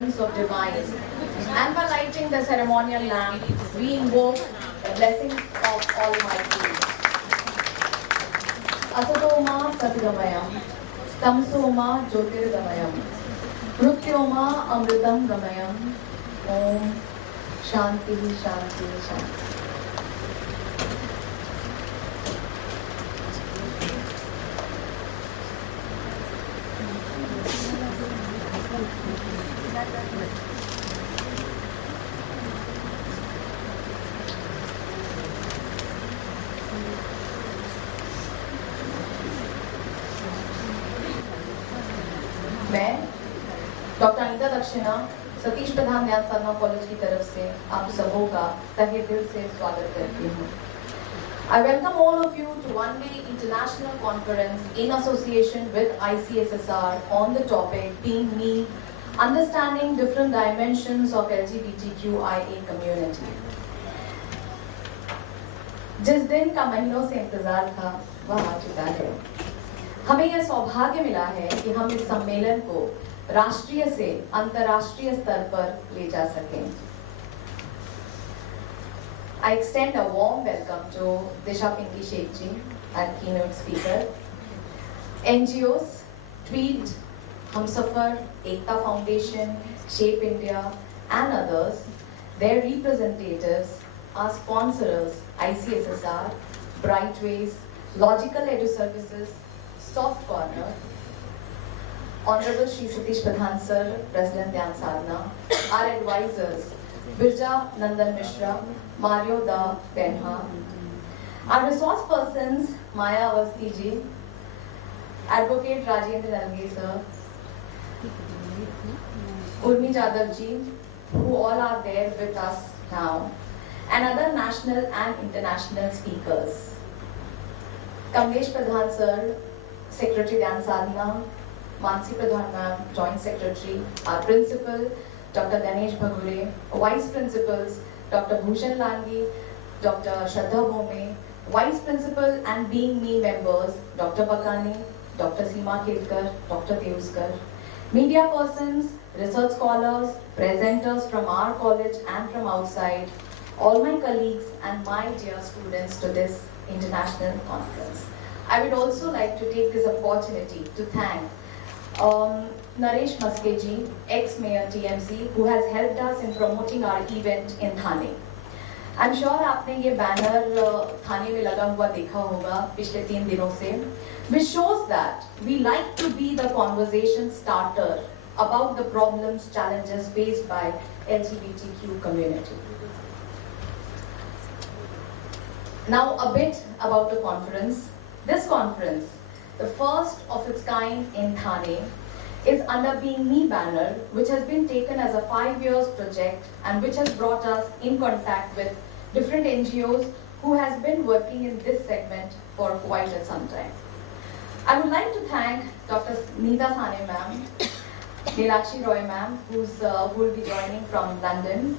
of demise. And by lighting the ceremonial lamp, we invoke the blessings of Almighty. Asatoma Satgamayam, Tamsoma Jyotirgamayam, Mrutyoma Amritam Gamayam, Om Shanti Shanti Shanti. मैं doctor Anita दक्षिणा सतीश प्रधान न्याय साधना college की तरफ से आप सबों का तहे दिल से स्वागत करती हूँ. I welcome all of you to one-day international conference in association with ICSSR on the topic Being Me, Understanding Different Dimensions of LGBTQIA Community. जिस दिन का महीनों से इंतजार था वह आ चुका है. हमें यह सौभाग्य मिला है कि हम इस सम्मेलन को राष्ट्रीय से अंतर्राष्ट्रीय स्तर पर ले जा सकें. I extend a warm welcome to Disha Pinky Sheikh ji, our keynote speaker. NGOs, Tweet, Humsafar, Ekta Foundation, Shape India, and others, their representatives, our sponsors, ICSSR, Brightways, Logical Edu Services, Soft Corner, Honorable Shri Satish Pradhan Sir, President Dhyan Sadhana, our advisors, Birja Nandan Mishra, Mario Da Penha, our resource persons, Maya Avasthi ji, Advocate Rajendra sir, Urmi Jadhav ji, who all are there with us now, and other national and international speakers. Kamlesh Pradhan sir, Secretary Dhyan Sadhana, Mansi Pradhan ma'am, Joint Secretary, our Principal, Dr. Ganesh Bhagure, Vice Principals, Dr. Bhushan Langi, Dr. Shraddha Bhome, Vice Principal and Being Me members, Dr. Bakani, Dr. Seema Kelkar, Dr. Deuskar, media persons, research scholars, presenters from our college and from outside, all my colleagues and my dear students to this international conference. I would also like to take this opportunity to thank Naresh Maskeji, ex-mayor TMC, who has helped us in promoting our event in Thane. I'm sure आपने ये banner थाने में लगा हुआ देखा होगा पिछले 3 दिनों से, which shows that we like to be the conversation starter about the problems, challenges faced by LGBTQ community. Now a bit about the conference. This conference, the first of its kind in Thane, is under Being Me banner, which has been taken as a 5-year project and which has brought us in contact with different NGOs who has been working in this segment for quite some time. I would like to thank Dr. Neeta Sane ma'am, Nalagi ma'am, who will be joining from London,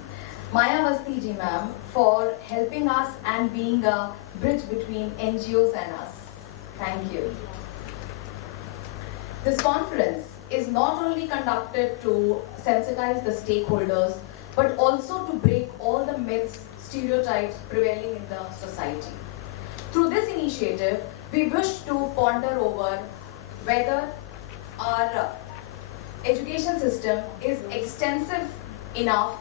Maya Avasthi ji ma'am, for helping us and being a bridge between NGOs and us. Thank you. This conference is not only conducted to sensitize the stakeholders, but also to break all the myths, stereotypes prevailing in the society. Through this initiative, we wish to ponder over whether our education system is extensive enough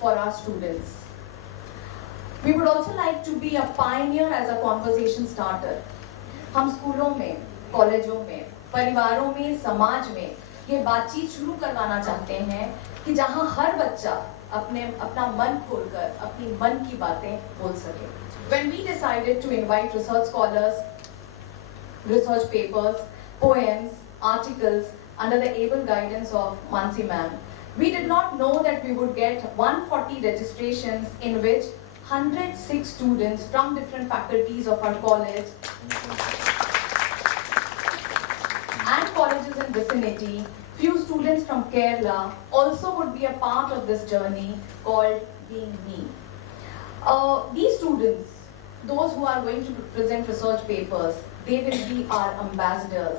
for our students. We would also like to be a pioneer as a conversation starter. हम स्कूलों में, कॉलेजों में, परिवारों में, समाज में ये बातचीत शुरू करवाना चाहते हैं कि जहां हर बच्चा अपना मन खोलकर अपनी मन की बातें बोल सके. When we decided to invite research scholars, research papers, poems, articles under the able guidance of Mansi ma'am, we did not know that we would get 140 registrations in which 106 students from different faculties of our college and colleges in vicinity, few students from Kerala also would be a part of this journey called Being Me. These students, those who are going to present research papers, they will be our ambassadors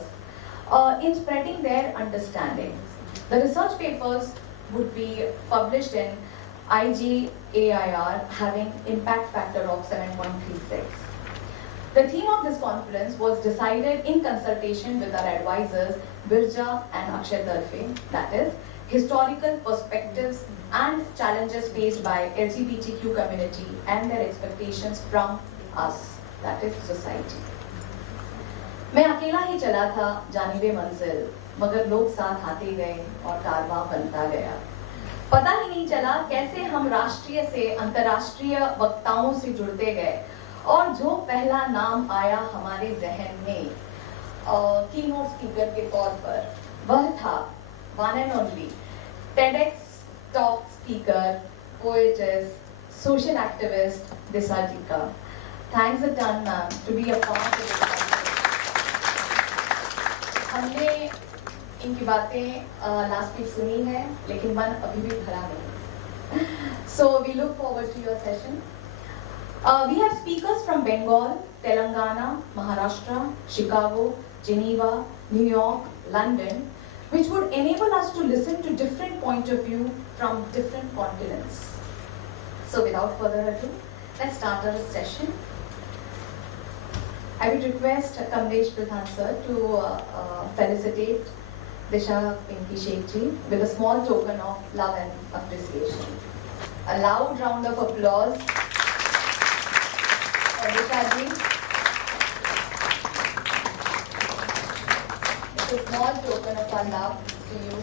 in spreading their understanding. The research papers would be published in IGAIR having impact factor of 7.36. The theme of this conference was decided in consultation with our advisors, Birja and Akshay Tarfe, that is, historical perspectives and challenges faced by LGBTQ community and their expectations from us, that is, society. मैं अकेला ही चला था जानिबे मंजिल, मगर लोग साथ आते गए और कारवां बनता गया। पता ही नहीं चला कैसे हम राष्ट्रीय से अंतर्राष्ट्रीय वक्ताओं से जुड़ते गए और जो पहला नाम आया हमारे जहन में कीनोट स्पीकर के तौर पर वह था one and only TEDx talk speaker, poetess, social activist Disha ji का। Thanks a ton ma'am to be a part of this. हमने इनकी बातें लास्ट वीक सुनी है, लेकिन मन अभी भी भरा नहीं। So we look forward to your session. We have speakers from Bengal, Telangana, Maharashtra, Chicago, Geneva, New York, London, which would enable us to listen to different points of view from different continents. So without further ado, let's start our session. I would request Kamlesh Pradhan sir to felicitate Disha Pinky Sheikh ji with a small token of love and appreciation. A loud round of applause for Disha ji. It's a small token of our love to you.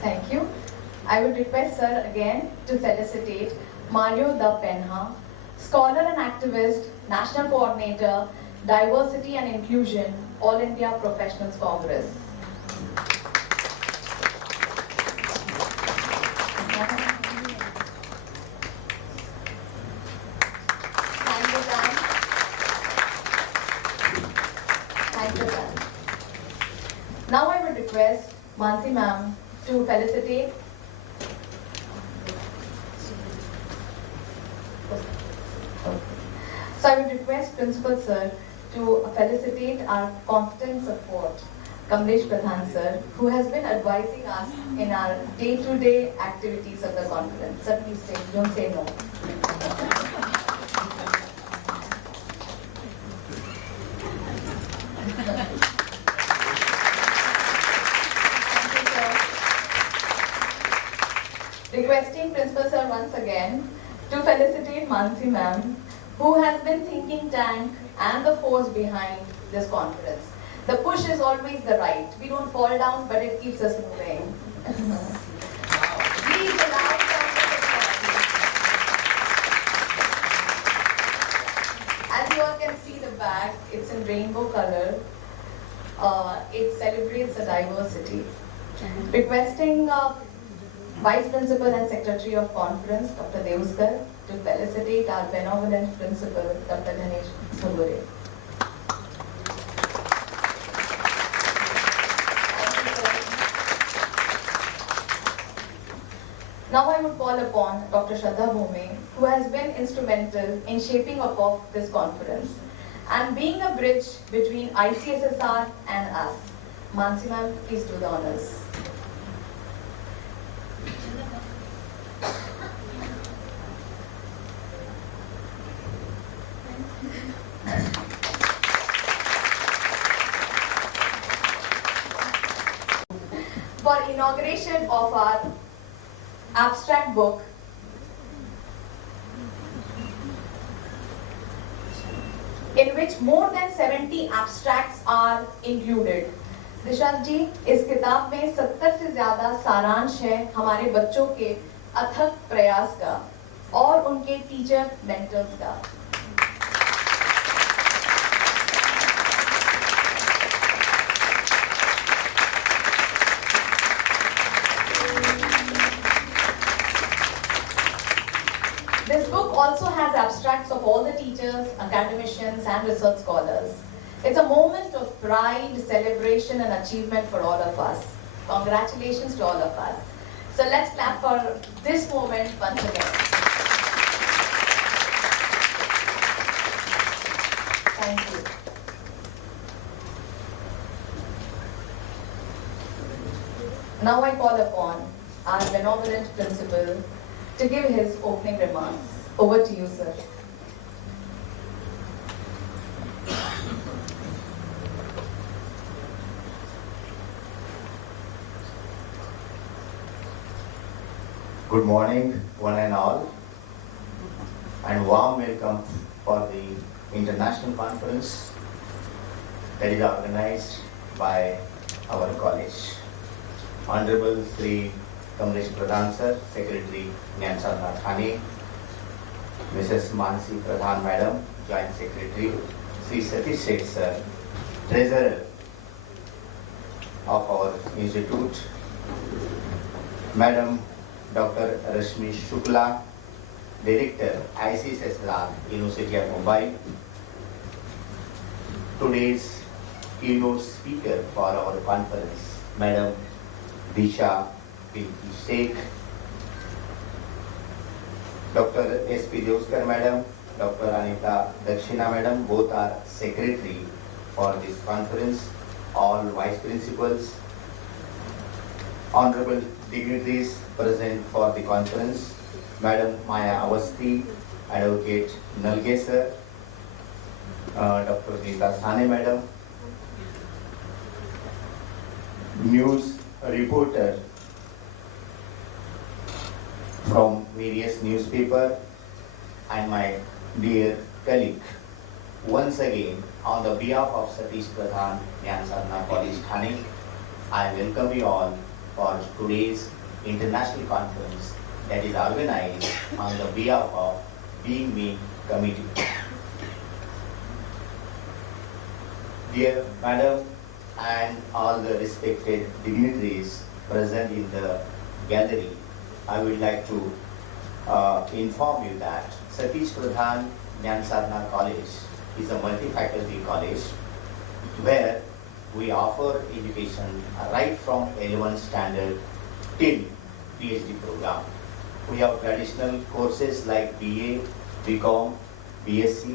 Thank you. I would request sir again to felicitate Mario Da Penha, scholar and activist, national coordinator, diversity and inclusion, All India Professionals Congress. Thank you, Dan. Thank you, Dan. Now I would request Mansi ma'am to felicitate So I would request Principal Sir to felicitate our constant support, Kamlesh Pradhan Sir, who has been advising us in our day-to-day activities of the conference. Sir, please stay, don't say no. Requesting Principal Sir once again to felicitate Mansi ma'am, who has been thinking tank and the force behind this conference. The push is always the right. We don't fall down, but it keeps us moving. Please allow some As you all can see the bag, it's in rainbow color. It celebrates the diversity. Requesting Vice Principal and Secretary of Conference, Dr. Devuskar, to felicitate our benevolent Principal, Dr. Ganesh Sugure. Now I would call upon Dr. Shraddha Bhume, who has been instrumental in shaping up of this conference and being a bridge between ICSSR and us. Mansi ma'am, please do the honors. For inauguration of our abstract book, in which more than 70 abstracts are included. दिशा जी, इस किताब में 70 से ज्यादा सारांश है हमारे बच्चों के अथक प्रयास का और उनके टीचर मेंटर्स का। This book also has abstracts of all the teachers, academicians, and research scholars. It's a moment of pride, celebration, and achievement for all of us. Congratulations to all of us. So let's clap for this moment once again. Thank you. Now I call upon our benevolent principal to give his opening remarks. Over to you, sir. Good morning, one and all, and warm welcome for the international conference that is organized by our college. Honorable Sri Kamlesh Pradhan Sir, Secretary Nyansarna Thane, Mrs. Mansi Pradhan Madam, Joint Secretary, Sri Satish Seth Sir, Treasurer of our institute, Madam Dr. Rashmi Shukla, Director, ICSSR, University of Mumbai. Today's keynote speaker for our conference, Madam Disha Pinky Sheikh, Dr. S.P. Deoskar Madam, Dr. Anita Dakshina Madam, both are secretary for this conference, all vice principals, honorable dignitaries present for the conference, Madam Maya Avasti, Advocate Nalagi Sir, Dr. Nita Sane Madam, news reporter from various newspaper, and my dear colleague. Once again, on the behalf of Satish Pradhan, Nyansarna College, Thane, I welcome you all for today's international conference that is organized on the behalf of Being Me Committee. Dear Madam and all the respected dignitaries present in the gallery, I would like to inform you that Satish Pradhan Nyansarna College is a multi-faculty college where we offer education right from 11th standard till PhD program. We have traditional courses like BA, BCom, BSc.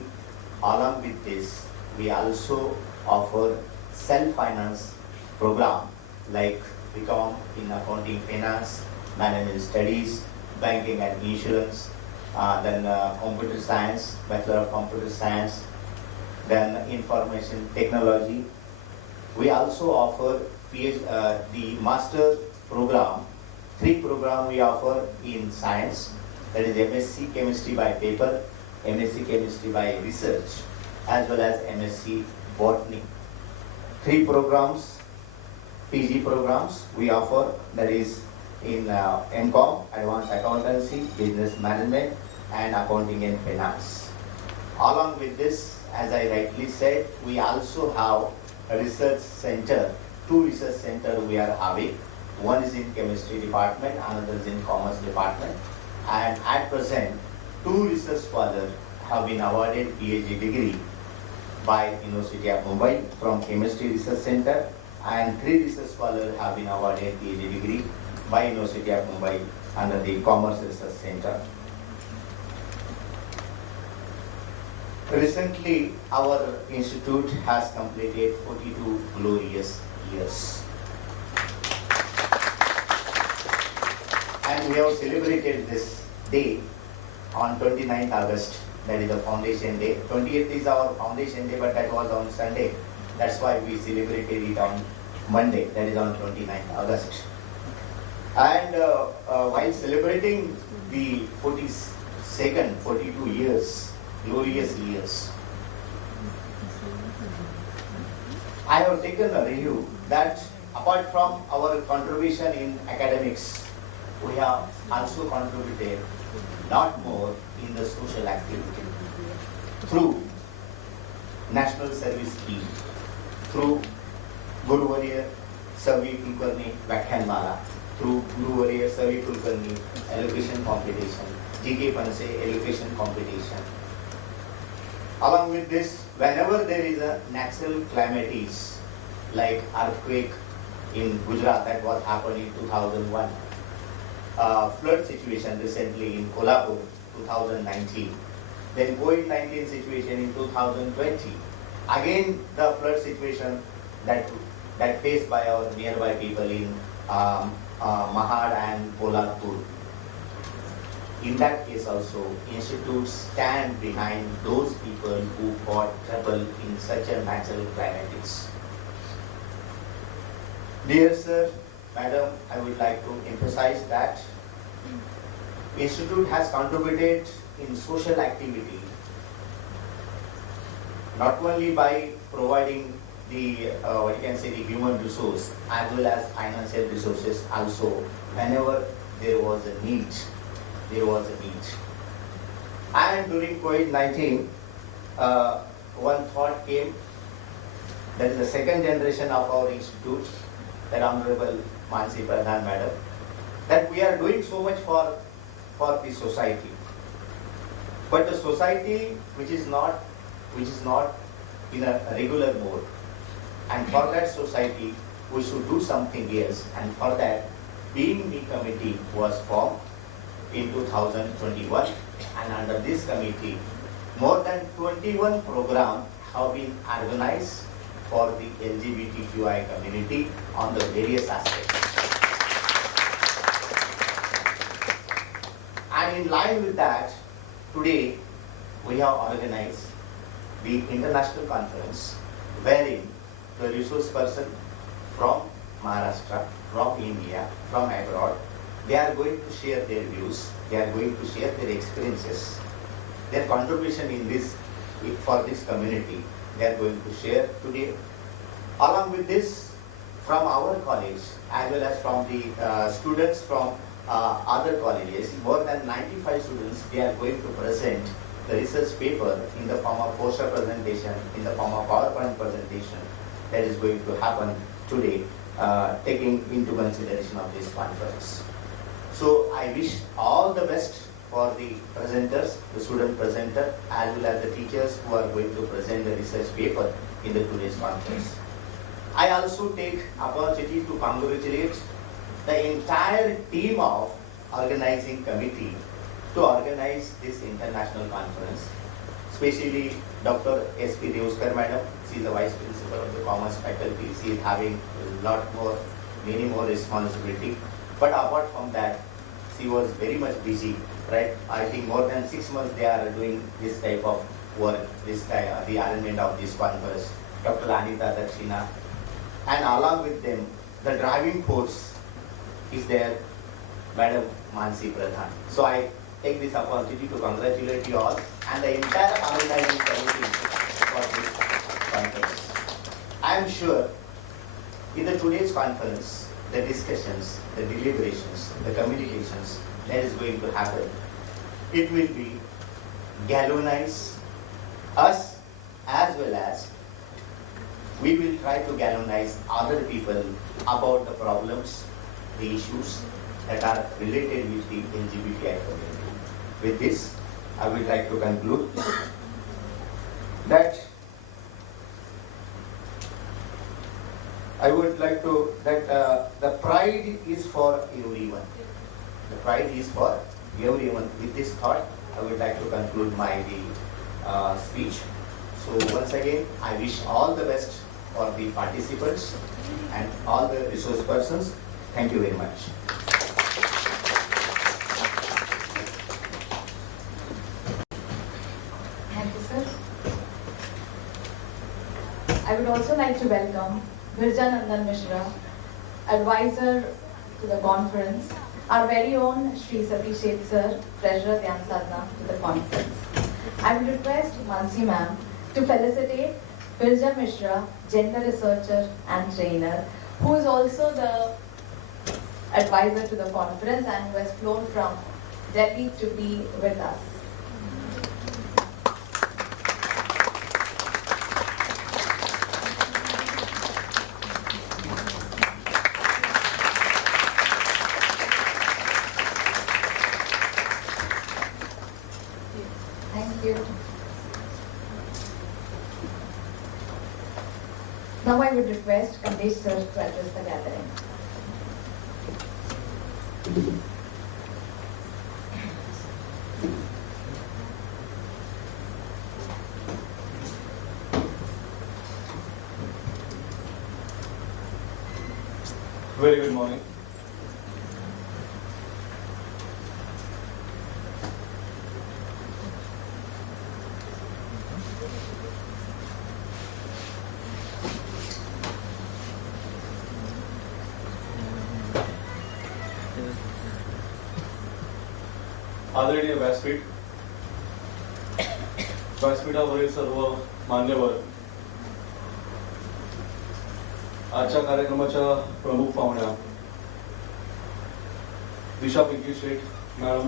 Along with this, we also offer self-finance program like BCom in accounting finance, management studies, banking and insurance, then computer science, Bachelor of Computer Science, then information technology. We also offer the master program. 3 programs we offer in science, that is MSc Chemistry by paper, MSc Chemistry by research, as well as MSc Botany. 3 programs, PG programs we offer, that is in MCom, Advanced Accountancy, Business Management, and Accounting and Finance. Along with this, as I rightly said, we also have a research center, 2 research centers we are having. One is in chemistry department, another is in commerce department. And at present, 2 research scholars have been awarded PhD degree by University of Mumbai from Chemistry Research Center, and 3 research scholars have been awarded PhD degree by University of Mumbai under the Commerce Research Center. Recently, our institute has completed 42 glorious years. And we have celebrated this day on 29th August, that is the foundation day. 20th is our foundation day, but that was on Sunday. That's why we celebrated it on Monday, that is on 29th August. And while celebrating the 42 years, glorious years, I have taken a review that apart from our contribution in academics, we have also contributed lot more in the social activity through National Service Scheme, through Guru Warrior Savi Kulkarni Vakhanmala, through Guru Warrior Savi Kulkarni Elocution Competition, GK Panse Elocution Competition, Along with this, whenever there is a natural calamities like earthquake in Gujarat that was happened in 2001, flood situation recently in Kolhapur 2019, then COVID-19 situation in 2020, again the flood situation that faced by our nearby people in Mahad and Kolhapur. In that case also, institutes stand behind those people who got trouble in such a natural calamities. Dear sir, madam, I would like to emphasize that Institute has contributed in social activity not only by providing the the human resource as well as financial resources also whenever there was a need. And during COVID-19, one thought came, that is the second generation of our institute, the Honorable Mansi Pradhan Madam, that we are doing so much for the society. But the society which is not in a regular mode, and for that society we should do something else, and for that Being Me committee was formed in 2021, and under this committee more than 21 programs have been organized for the LGBTQI community on the various aspects. And in line with that, today we have organized the international conference wherein the resource person from Maharashtra, from India, from abroad, they are going to share their views, they are going to share their experiences, their contribution in this, for this community, they are going to share today. Along with this, from our college, as well as from the students from other colleges, more than 95 students, they are going to present the research paper in the form of poster presentation, in the form of PowerPoint presentation that is going to happen today, taking into consideration of this conference. So I wish all the best for the presenters, the student presenter, as well as the teachers who are going to present the research paper in the today's conference. I also take opportunity to congratulate the entire team of organizing committee to organize this international conference, especially Dr. S.P. Deoskar Madam. She is the Vice Principal of the Commerce Faculty. She is having many more responsibility. But apart from that, she was very much busy, right? I think more than 6 months they are doing this type of work, the arrangement of this conference. Dr. Anita Dakshina, and along with them, the driving force is there, Madam Mansi Pradhan. So I take this opportunity to congratulate you all and the entire organizing committee for this conference. I am sure in the today's conference, the discussions, the deliberations, the communications that is going to happen, it will be galvanize us as well as we will try to galvanize other people about the problems, the issues that are related with the LGBTI community. With this, I would like to conclude that the pride is for everyone. The pride is for everyone. With this thought, I would like to conclude my speech. So once again, I wish all the best for the participants and all the resource persons. Thank you very much. Thank you, sir. I would also like to welcome Virja Nandan Mishra, advisor to the conference, our very own Shri Satish Seth sir, Treasurer Dhyan Sadhana to the conference. I would request Mansi ma'am to felicitate Virja Mishra, gender researcher and trainer, who is also the advisor to the conference and who has flown from Delhi to be with us. Thank you. Now I would request Kamlesh sir to address the gathering. Very good morning. आदरणीय व्यासपीठावरील सर्व मान्यवर, आजच्या कार्यक्रमाच्या प्रमुख पाहुण्या Disha Pinky Sheth madam,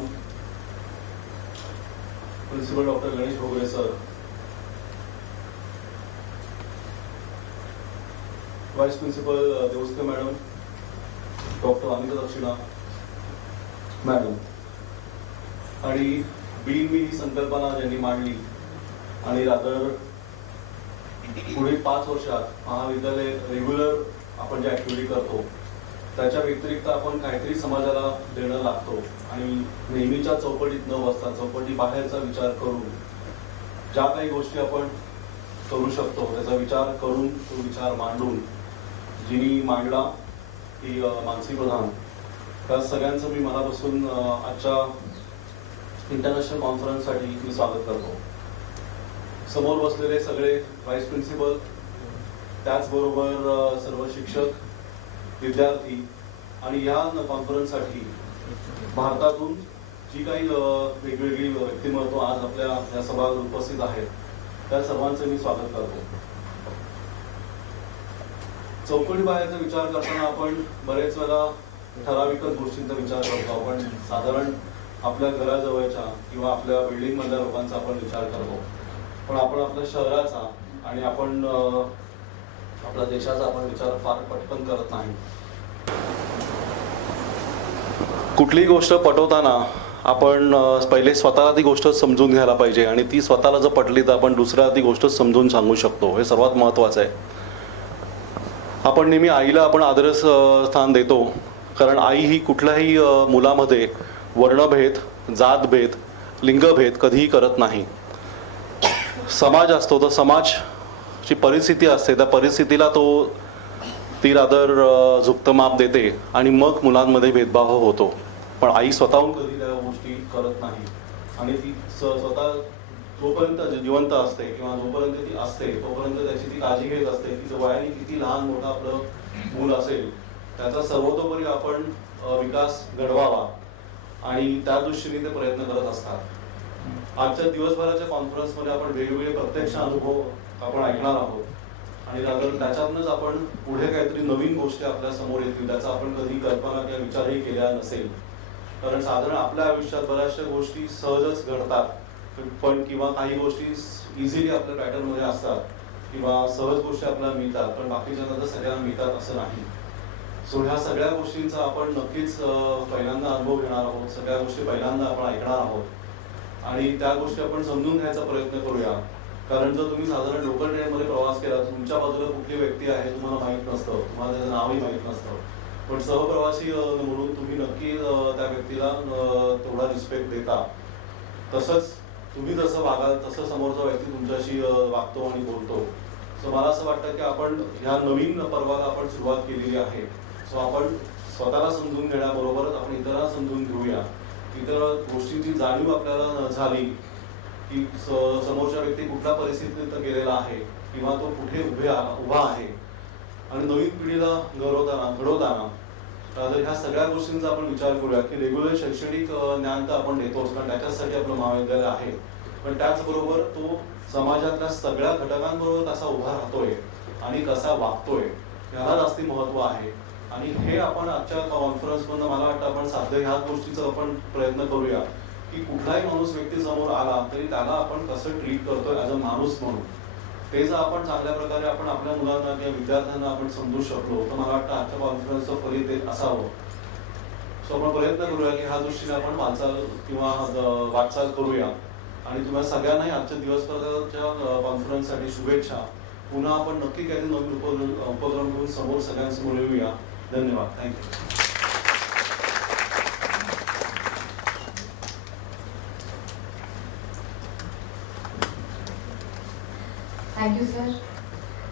principal doctor Ganesh Bhogare sir, vice principal Devaske madam, doctor Anita Dakshina madam, आणि been मी ही संकल्पना ज्यांनी मांडली आणि रादर पुढील 5 वर्षात महाविद्यालय रेग्युलर आपण जे ऍक्टिव्हिटी करतो त्याच्या व्यतिरिक्त आपण काहीतरी समाजाला देणं लागतो आणि नेहमीच्या चौकटीत न बसता चौकटी बाहेरचा विचार करून ज्या काही गोष्टी आपण करू शकतो त्याचा विचार करून तो विचार मांडून जिनी मांडला ती मानसी प्रधान, त्या सगळ्यांचं मी मनापासून आजच्या इंटरनॅशनल कॉन्फरन्ससाठी मी स्वागत करतो. समोर बसलेले सगळे व्हाईस प्रिन्सिपल, त्याचबरोबर सर्व शिक्षक, विद्यार्थी आणि या कॉन्फरन्ससाठी भारतातून जी काही वेगवेगळी व्यक्तिमत्व आज आपल्या या सभागृहात उपस्थित आहेत त्या सर्वांचं मी स्वागत करतो. चौकटी बाहेरचा विचार करताना आपण बरेच वेळा ठराविकच गोष्टींचा विचार करतो. आपण साधारण आपल्या घराजवळच्या किंवा आपल्या बिल्डिंग मधल्या लोकांचा आपण विचार करतो, पण आपण आपल्या शहराचा आणि आपण आपल्या देशाचा आपण विचार फार पटकन करत नाही. कुठलीही गोष्ट पटवताना आपण पहिले स्वतःला ती गोष्ट समजून घ्यायला पाहिजे आणि ती स्वतःला जर पटली तर आपण दुसऱ्याला ती गोष्ट समजून सांगू शकतो. हे सर्वात महत्त्वाचं आहे. आपण नेहमी आईला आपण आदर स्थान देतो, कारण आई ही कुठल्याही मुलामध्ये वर्णभेद, जातभेद, लिंगभेद कधीही करत नाही. समाज असतो तर समाजची परिस्थिती असते, त्या परिस्थितीला ती रादर झुकतं माप देते आणि मग मुलांमध्ये भेदभाव होतो. पण आई स्वतःहून कधी त्या गोष्टी करत नाही आणि ती स्वतः जोपर्यंत जिवंत असते किंवा जोपर्यंत ती असते तोपर्यंत त्याची ती काळजी घेत असते. तिचं वयाने किती लहान मोठं आपलं मूल असेल त्याचा सर्वतोपरी आपण विकास घडवावा आणि त्या दृष्टीने ते प्रयत्न करत असतात. आजच्या दिवसभराच्या कॉन्फरन्समध्ये आपण वेगवेगळे प्रत्यक्ष अनुभव आपण ऐकणार आहोत आणि त्याच्यातूनच आपण पुढे काहीतरी नवीन गोष्टी आपल्या समोर येतील त्याचा आपण कधी कल्पना किंवा विचारही केला नसेल. कारण साधारण आपल्या आयुष्यात बऱ्याचशा गोष्टी सहजच घडतात, पण किंवा काही गोष्टी इझिली आपल्या पॅटर्नमध्ये असतात किंवा सहज गोष्टी आपल्याला मिळतात, पण बाकीच्यांना तर सगळ्यांना मिळतात असं नाही. सो ह्या सगळ्या गोष्टींचा आपण नक्कीच पहिल्यांदा अनुभव घेणार आहोत, सगळ्या गोष्टी पहिल्यांदा आपण ऐकणार आहोत आणि त्या गोष्टी आपण समजून घ्यायचा प्रयत्न करूया. कारण जर तुम्ही साधारण लोकल ट्रेनमध्ये प्रवास केला, तुमच्या बाजूला कुठली व्यक्ती आहे तुम्हाला माहीत नसतं, तुम्हाला त्याचं नावही माहीत नसतं, पण सहप्रवासी म्हणून तुम्ही नक्की त्या व्यक्तीला तेवढा रिस्पेक्ट देता. तसंच तुम्ही जसं वागाल तसं समोरचा व्यक्ती तुमच्याशी वागतो आणि बोलतो. सो मला असं वाटतं की आपण ह्या नवीन पर्वाला आपण सुरुवात केलेली आहे. सो आपण स्वतःला समजून घेण्याबरोबरच आपण इतरांना समजून घेऊया. इतर गोष्टींची जाणीव आपल्याला झाली की समोरच्या व्यक्ती कुठल्या परिस्थितीत गेलेला आहे किंवा तो कुठे उभा आहे आणि नवीन पिढीला घडवताना तर ह्या सगळ्या गोष्टींचा आपण विचार करूया की रेग्युलर शैक्षणिक ज्ञान तर आपण देतोच, कारण त्याच्यासाठी आपलं महाविद्यालय आहे, पण त्याचबरोबर तो समाजातल्या सगळ्या घटकांबरोबर कसा उभा राहतोय आणि कसा वागतोय याला जास्ती महत्त्व आहे. आणि हे आपण आजच्या कॉन्फरन्समधून मला वाटतं आपण साध्य ह्या गोष्टीचा आपण प्रयत्न करूया की कुठलाही माणूस व्यक्ती समोर आला तरी त्याला आपण कसं ट्रीट करतोय ॲज अ माणूस म्हणून, ते जर आपण चांगल्या प्रकारे आपण आपल्या मुलांना किंवा विद्यार्थ्यांना आपण समजू शकलो तर मला वाटतं आजच्या कॉन्फरन्सचं फलित एक असावं. सो आपण प्रयत्न करूया की ह्या दृष्टीने आपण वाटचाल करूया आणि तुम्हाला सगळ्यांनाही आजच्या दिवसभराच्या कॉन्फरन्ससाठी शुभेच्छा. पुन्हा आपण नक्की काही नवीन उपक्रम घेऊन समोर सगळ्यांसमोर येऊया. धन्यवाद. Thank you. Thank you, sir.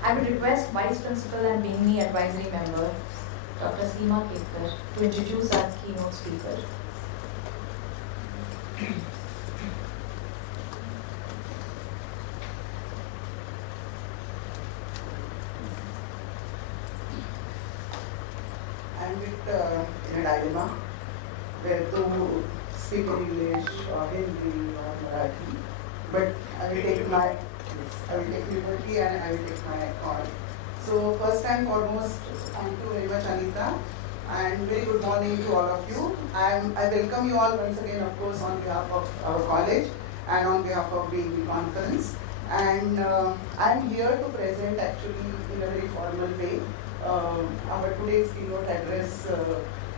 I would request Vice Principal and Being Advisory Member, Dr. Seema Ketkar, to introduce our keynote speaker. I'm in a dilemma where to speak in English or Hindi or Marathi, but I will take liberty and I will take my call. So first and foremost, thank you very much, Anita, and very good morning to all of you. I welcome you all once again, of course, on behalf of our college and on behalf of the conference. And I'm here to present actually in a very formal way our today's keynote address.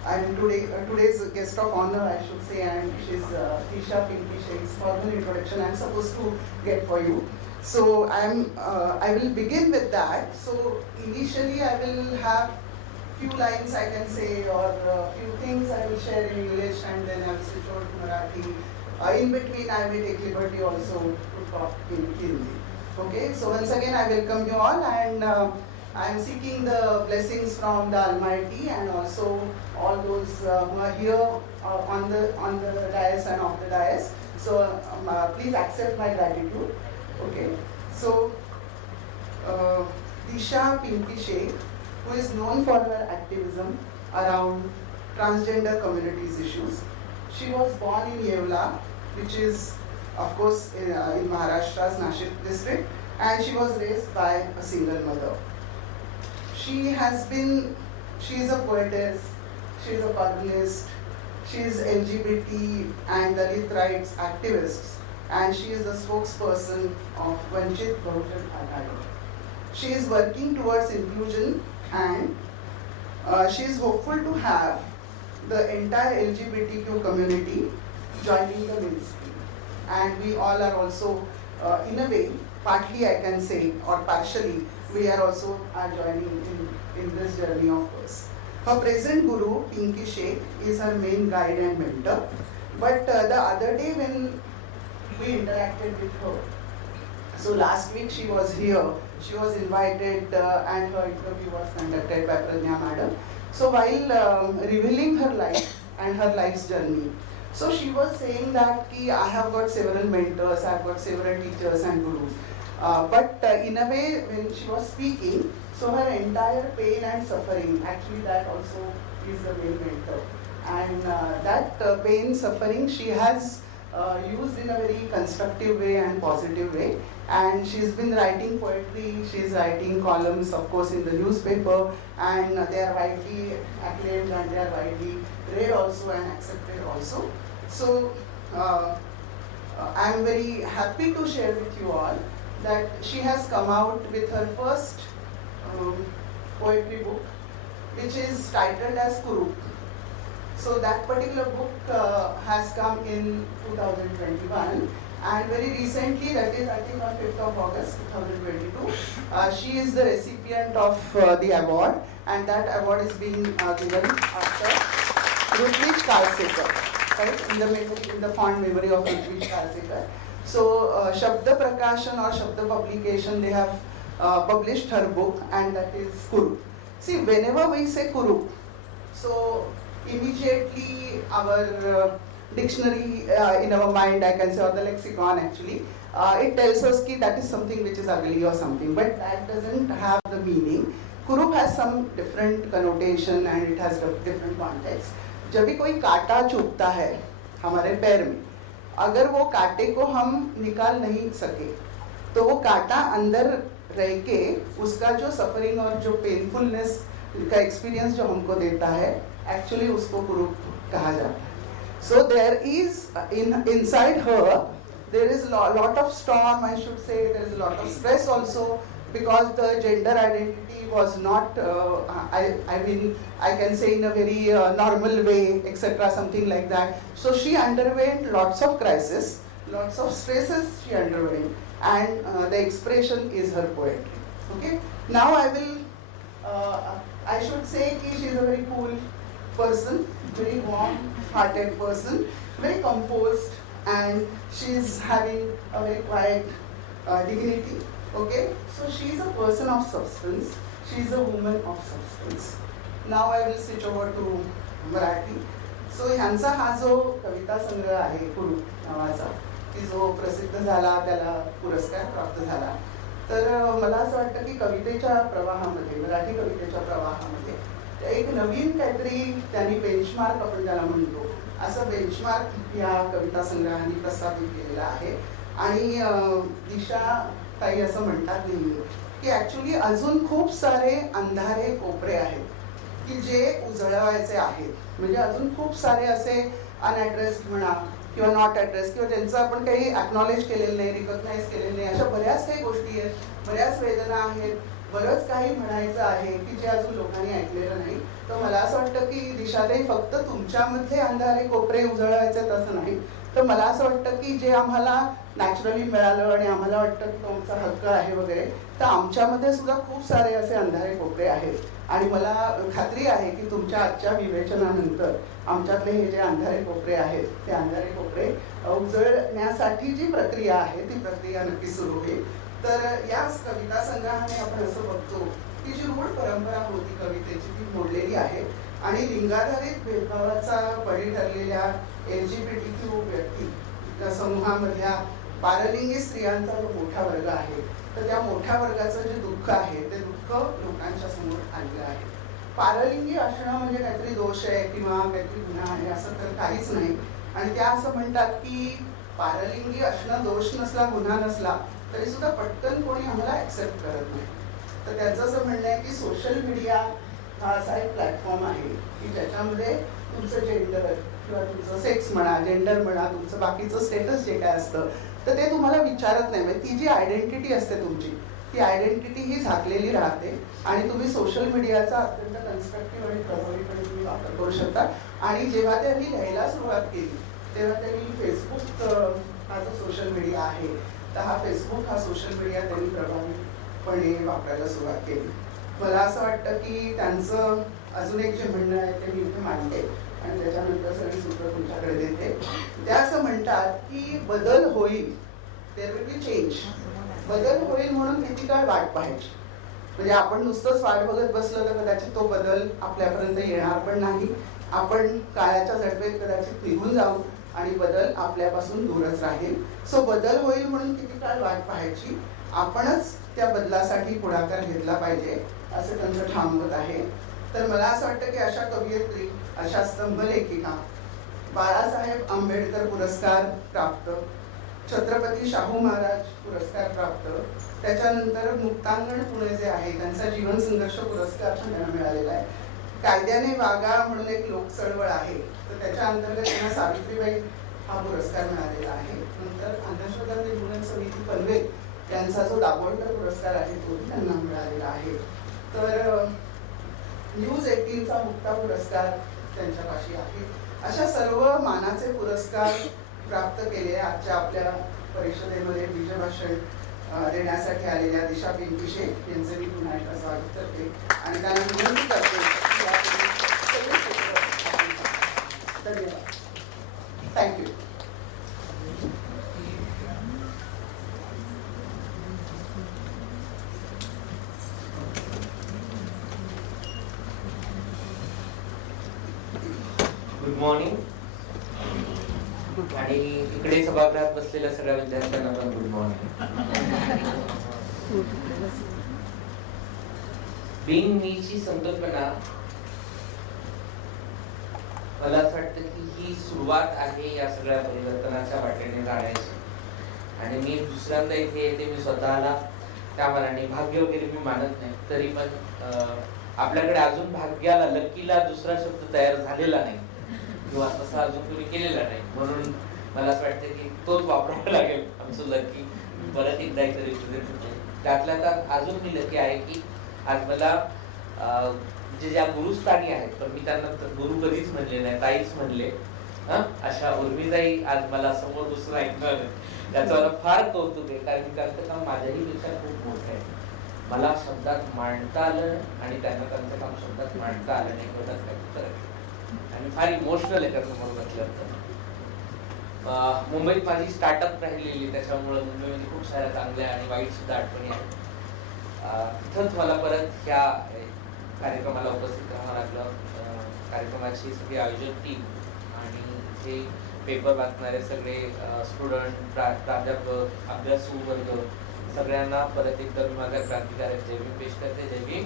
I'm today's guest of honor, I should say, and she's Tisha Pinky Sheikh's formal introduction I'm supposed to get for you. So I will begin with that. So initially I will have few lines I can say, or few things I will share in English, and then I will switch over to Marathi. In between I will take liberty also to talk in Hindi. Okay, so once again I welcome you all, and I am seeking the blessings from the Almighty and also all those who are here on the dais and off the dais. So please accept my gratitude. Okay, so Tisha Pinky Sheikh, who is known for her activism around transgender communities issues. She was born in Yevla, which is of course in Maharashtra's Nashik district, and she was raised by a single mother. She is a poetess, she is a columnist, she is LGBT and Dalit rights activist, and she is the spokesperson of Vanchit Bahujan Aghadi. She is working towards inclusion, and she is hopeful to have the entire LGBTQ community joining the mainstream. And we all are also, in a way, partly I can say, or partially, we are also joining in this journey of course. Her present guru, Pinky Sheikh, is her main guide and mentor. But the other day when we interacted with her, so last week she was here, she was invited and her interview was conducted by Prajna Madam. So while revealing her life and her life's journey, so she was saying that I have got several mentors, I have got several teachers and gurus. But in a way, when she was speaking, so her entire pain and suffering, actually that also is the main mentor. And that pain, suffering, she has used in a very constructive way and positive way. And she's been writing poetry, she's writing columns, of course, in the newspaper, and they are widely acclaimed and they are widely read also and accepted also. So I'm very happy to share with you all that she has come out with her first poetry book, which is titled as Kuru. So that particular book has come in 2021, and very recently, that is I think on 5th of August 2022, she is the recipient of the award, and that award is being given after Ritwik Kalsekar, right, in the fond memory of Ritwik Kalsekar. So Shabda Prakashan or Shabda Publication, they have published her book, and that is Kuru. See, whenever we say Kuru, so immediately our dictionary in our mind, I can say, or the lexicon actually, it tells us that is something which is ugly or something, but that doesn't have the meaning. Kuru has some different connotation and it has different context. जब भी कोई कांटा चुभता है हमारे पैर में, अगर वो कांटे को हम निकाल नहीं सके, तो वो कांटा अंदर रह के उसका जो सफरिंग और जो पेनफुलनेस का एक्सपीरियंस जो हमको देता है, एक्चुअली उसको कुरू कहा जाता है. So there is inside her, there is a lot of storm, I should say, there is a lot of stress also, because the gender identity was not, I mean, I can say in a very normal way, etc., something like that. So she underwent lots of crises, lots of stresses she underwent, and the expression is her poetry. Okay. Now I should say that she is a very cool person, very warm-hearted person, very composed, and she is having a very quiet dignity. Okay. So she is a person of substance. She is a woman of substance. Now I will switch over to Marathi. So ह्यांचा हा जो कविता संग्रह आहे कुरु नावाचा, की जो प्रसिद्ध झाला, त्याला पुरस्कार प्राप्त झाला, तर मला असं वाटतं की कवितेच्या प्रवाहामध्ये, मराठी कवितेच्या प्रवाहामध्ये एक नवीन काहीतरी त्यांनी बेंचमार्क, आपण त्याला म्हणतो, असं बेंचमार्क या कविता संग्रहाने प्रस्थापित केलेला आहे. आणि दिशा ताई असं म्हणतात नेहमी की ॲक्च्युली अजून खूप सारे अंधारे कोपरे आहेत की जे उजळवायचे आहेत. म्हणजे अजून खूप सारे असे अनॲड्रेस्ड म्हणा किंवा नॉट ॲड्रेस किंवा ज्यांचं आपण काही ॲक्नॉलेज केलेलं नाही, रिकग्नाइज केलेलं नाही, अशा बऱ्याच काही गोष्टी आहेत, बऱ्याच वेदना आहेत, बरंच काही म्हणायचं आहे की जे अजून लोकांनी ऐकलेलं नाही. तर मला असं वाटतं की दिशाताई फक्त तुमच्यामधले अंधारे कोपरे उजळवायचे तसं नाही, तर मला असं वाटतं की जे आम्हाला नॅचरली मिळालं आणि आम्हाला वाटतं की तो आमचा हक्क आहे वगैरे, तर आमच्यामध्ये सुद्धा खूप सारे असे अंधारे कोपरे आहेत. आणि मला खात्री आहे की तुमच्या आजच्या विवेचनानंतर आमच्यातले हे जे अंधारे कोपरे आहेत, ते अंधारे कोपरे उजळण्यासाठी जी प्रक्रिया आहे ती प्रक्रिया नक्की सुरू होईल. तर या कविता संग्रहाने आपण असं बघतो की जी रूढ परंपरा होती कवितेची ती मोडलेली आहे. आणि लिंगाधारित भेदभावाचा बळी ठरलेल्या LGBTQ व्यक्ती समूहामधल्या पारलिंगी स्त्रियांचा जो मोठा वर्ग आहे, तर त्या मोठ्या वर्गाचं जे दुःख आहे ते दुःख लोकांच्या समोर आणलं आहे. पारलिंगी असणं म्हणजे काहीतरी दोष आहे किंवा काहीतरी गुन्हा आहे असं तर काहीच नाही. आणि त्या असं म्हणतात की पारलिंगी असणं दोष नसला, गुन्हा नसला तरी सुद्धा पटकन कोणी आम्हाला ॲक्सेप्ट करत नाही. तर त्यांचं असं म्हणणं आहे की सोशल मीडिया हा असा एक प्लॅटफॉर्म आहे की ज्याच्यामध्ये तुमचं जेंडर किंवा तुमचं सेक्स म्हणा, जेंडर म्हणा, तुमचं बाकीचं स्टेटस जे काय असतं तर ते तुम्हाला विचारत नाही. म्हणजे ती जी आयडेंटिटी असते तुमची, ती आयडेंटिटी ही झाकलेली राहते आणि तुम्ही सोशल मीडियाचा अत्यंत कन्स्ट्रक्टिव्ह आणि प्रभावीपणे तुम्ही वापर करू शकता. आणि जेव्हा त्यांनी लिहायला सुरुवात केली तेव्हा त्यांनी फेसबुक हा जो सोशल मीडिया आहे, तर हा फेसबुक हा सोशल मीडिया त्यांनी प्रभावीपणे वापरायला सुरुवात केली. मला असं वाटतं की त्यांचं अजून एक जे म्हणणं आहे ते मी इथे मांडते आणि त्याच्यानंतर सगळी सूत्र तुमच्याकडे देते. त्या असं म्हणतात की बदल होईल, देअर विल बी चेंज. बदल होईल म्हणून किती काळ वाट पाहायची. म्हणजे आपण नुसतंच वाट बघत बसलं तर कदाचित तो बदल आपल्यापर्यंत येणार पण नाही. आपण काळाच्या झटपेत कदाचित निघून जाऊ आणि बदल आपल्यापासून दूरच राहील. सो बदल होईल म्हणून किती काळ वाट पाहायची, आपणच त्या बदलासाठी पुढाकार घेतला पाहिजे असं त्यांचं ठाम मत आहे. तर मला असं वाटतं की अशा कवयित्री, अशा स्तंभलेखिका, बाळासाहेब आंबेडकर पुरस्कार प्राप्त, छत्रपती शाहू महाराज पुरस्कार प्राप्त, त्याच्यानंतर मुक्तांगण पुणे जे आहे त्यांचा जीवन संघर्ष पुरस्कार पण त्यांना मिळालेला आहे. कायद्याने वागा म्हणून एक लोक चळवळ आहे, तर त्याच्या अंतर्गत त्यांना सावित्रीबाई हा पुरस्कार मिळालेला आहे. नंतर अंधश्रद्धा निर्मूलन समिती पनवेल त्यांचा जो दाभोळकर पुरस्कार आहे तोही त्यांना मिळालेला आहे. तर न्यूज 18चा मुक्ता पुरस्कार त्यांच्यापाशी आहे. अशा सर्व मानाचे पुरस्कार प्राप्त केले आजच्या आपल्या परिषदेमध्ये बीजभाषण देण्यासाठी आलेल्या दिशा पिंकीशे यांचे मी पुन्हा एकदा स्वागत करते आणि त्यांना विनंती करते. धन्यवाद. थँक्यू. Good morning. आणि इकडे सभागृहात बसलेल्या सगळ्या विद्यार्थ्यांना पण गुड मॉर्निंग. बिंग मीची संकल्पना मला असं वाटतं की ही सुरुवात आहे या सगळ्या परिवर्तनाच्या वाटेने जाण्याची. आणि मी दुसऱ्यांदा इथे येते, मी स्वतःला त्या मनाने भाग्य वगैरे मी मानत नाही, तरी पण आपल्याकडे अजून भाग्याला, लकीला दुसरा शब्द तयार झालेला नाही किंवा तसा अजून कोणी केलेला नाही, म्हणून मला असं वाटतं की तोच वापरावा लागेल. आमचं लकी परत एकदा एक रिप्रेझेंट होते. त्यातल्या त्यात अजून मी लकी आहे की आज मला जे ज्या गुरुस्थानी आहेत, पण मी त्यांना गुरु कधीच म्हणले नाही, ताईच म्हणले, अशा उर्मिताई आज मला समोर दुसरं ऐकणार, त्याचं मला फार कौतुक आहे. कारण त्यांचं काम माझ्याही पेक्षा खूप मोठं आहे. मला शब्दात मांडता आलं आणि त्यांना त्यांचं काम शब्दात मांडता आलं नाही एवढंच काही फरक. आणि फार इमोशनल आहे त्या समोर बसलं तर. मुंबईत माझी स्टार्टअप राहिलेली, त्याच्यामुळे मुंबईमध्ये खूप साऱ्या चांगल्या आणि वाईट सुद्धा आठवणी आहेत. तिथंच मला परत ह्या कार्यक्रमाला उपस्थित राहावं लागलं. कार्यक्रमाची सगळी आयोजक टीम आणि जे पेपर वाचणारे सगळे स्टुडंट, प्राध्यापक, अभ्यासू वर्ग, सगळ्यांना परत एकदा मी माझ्या क्रांतिकारक जय भीम पेश करते. जय भीम.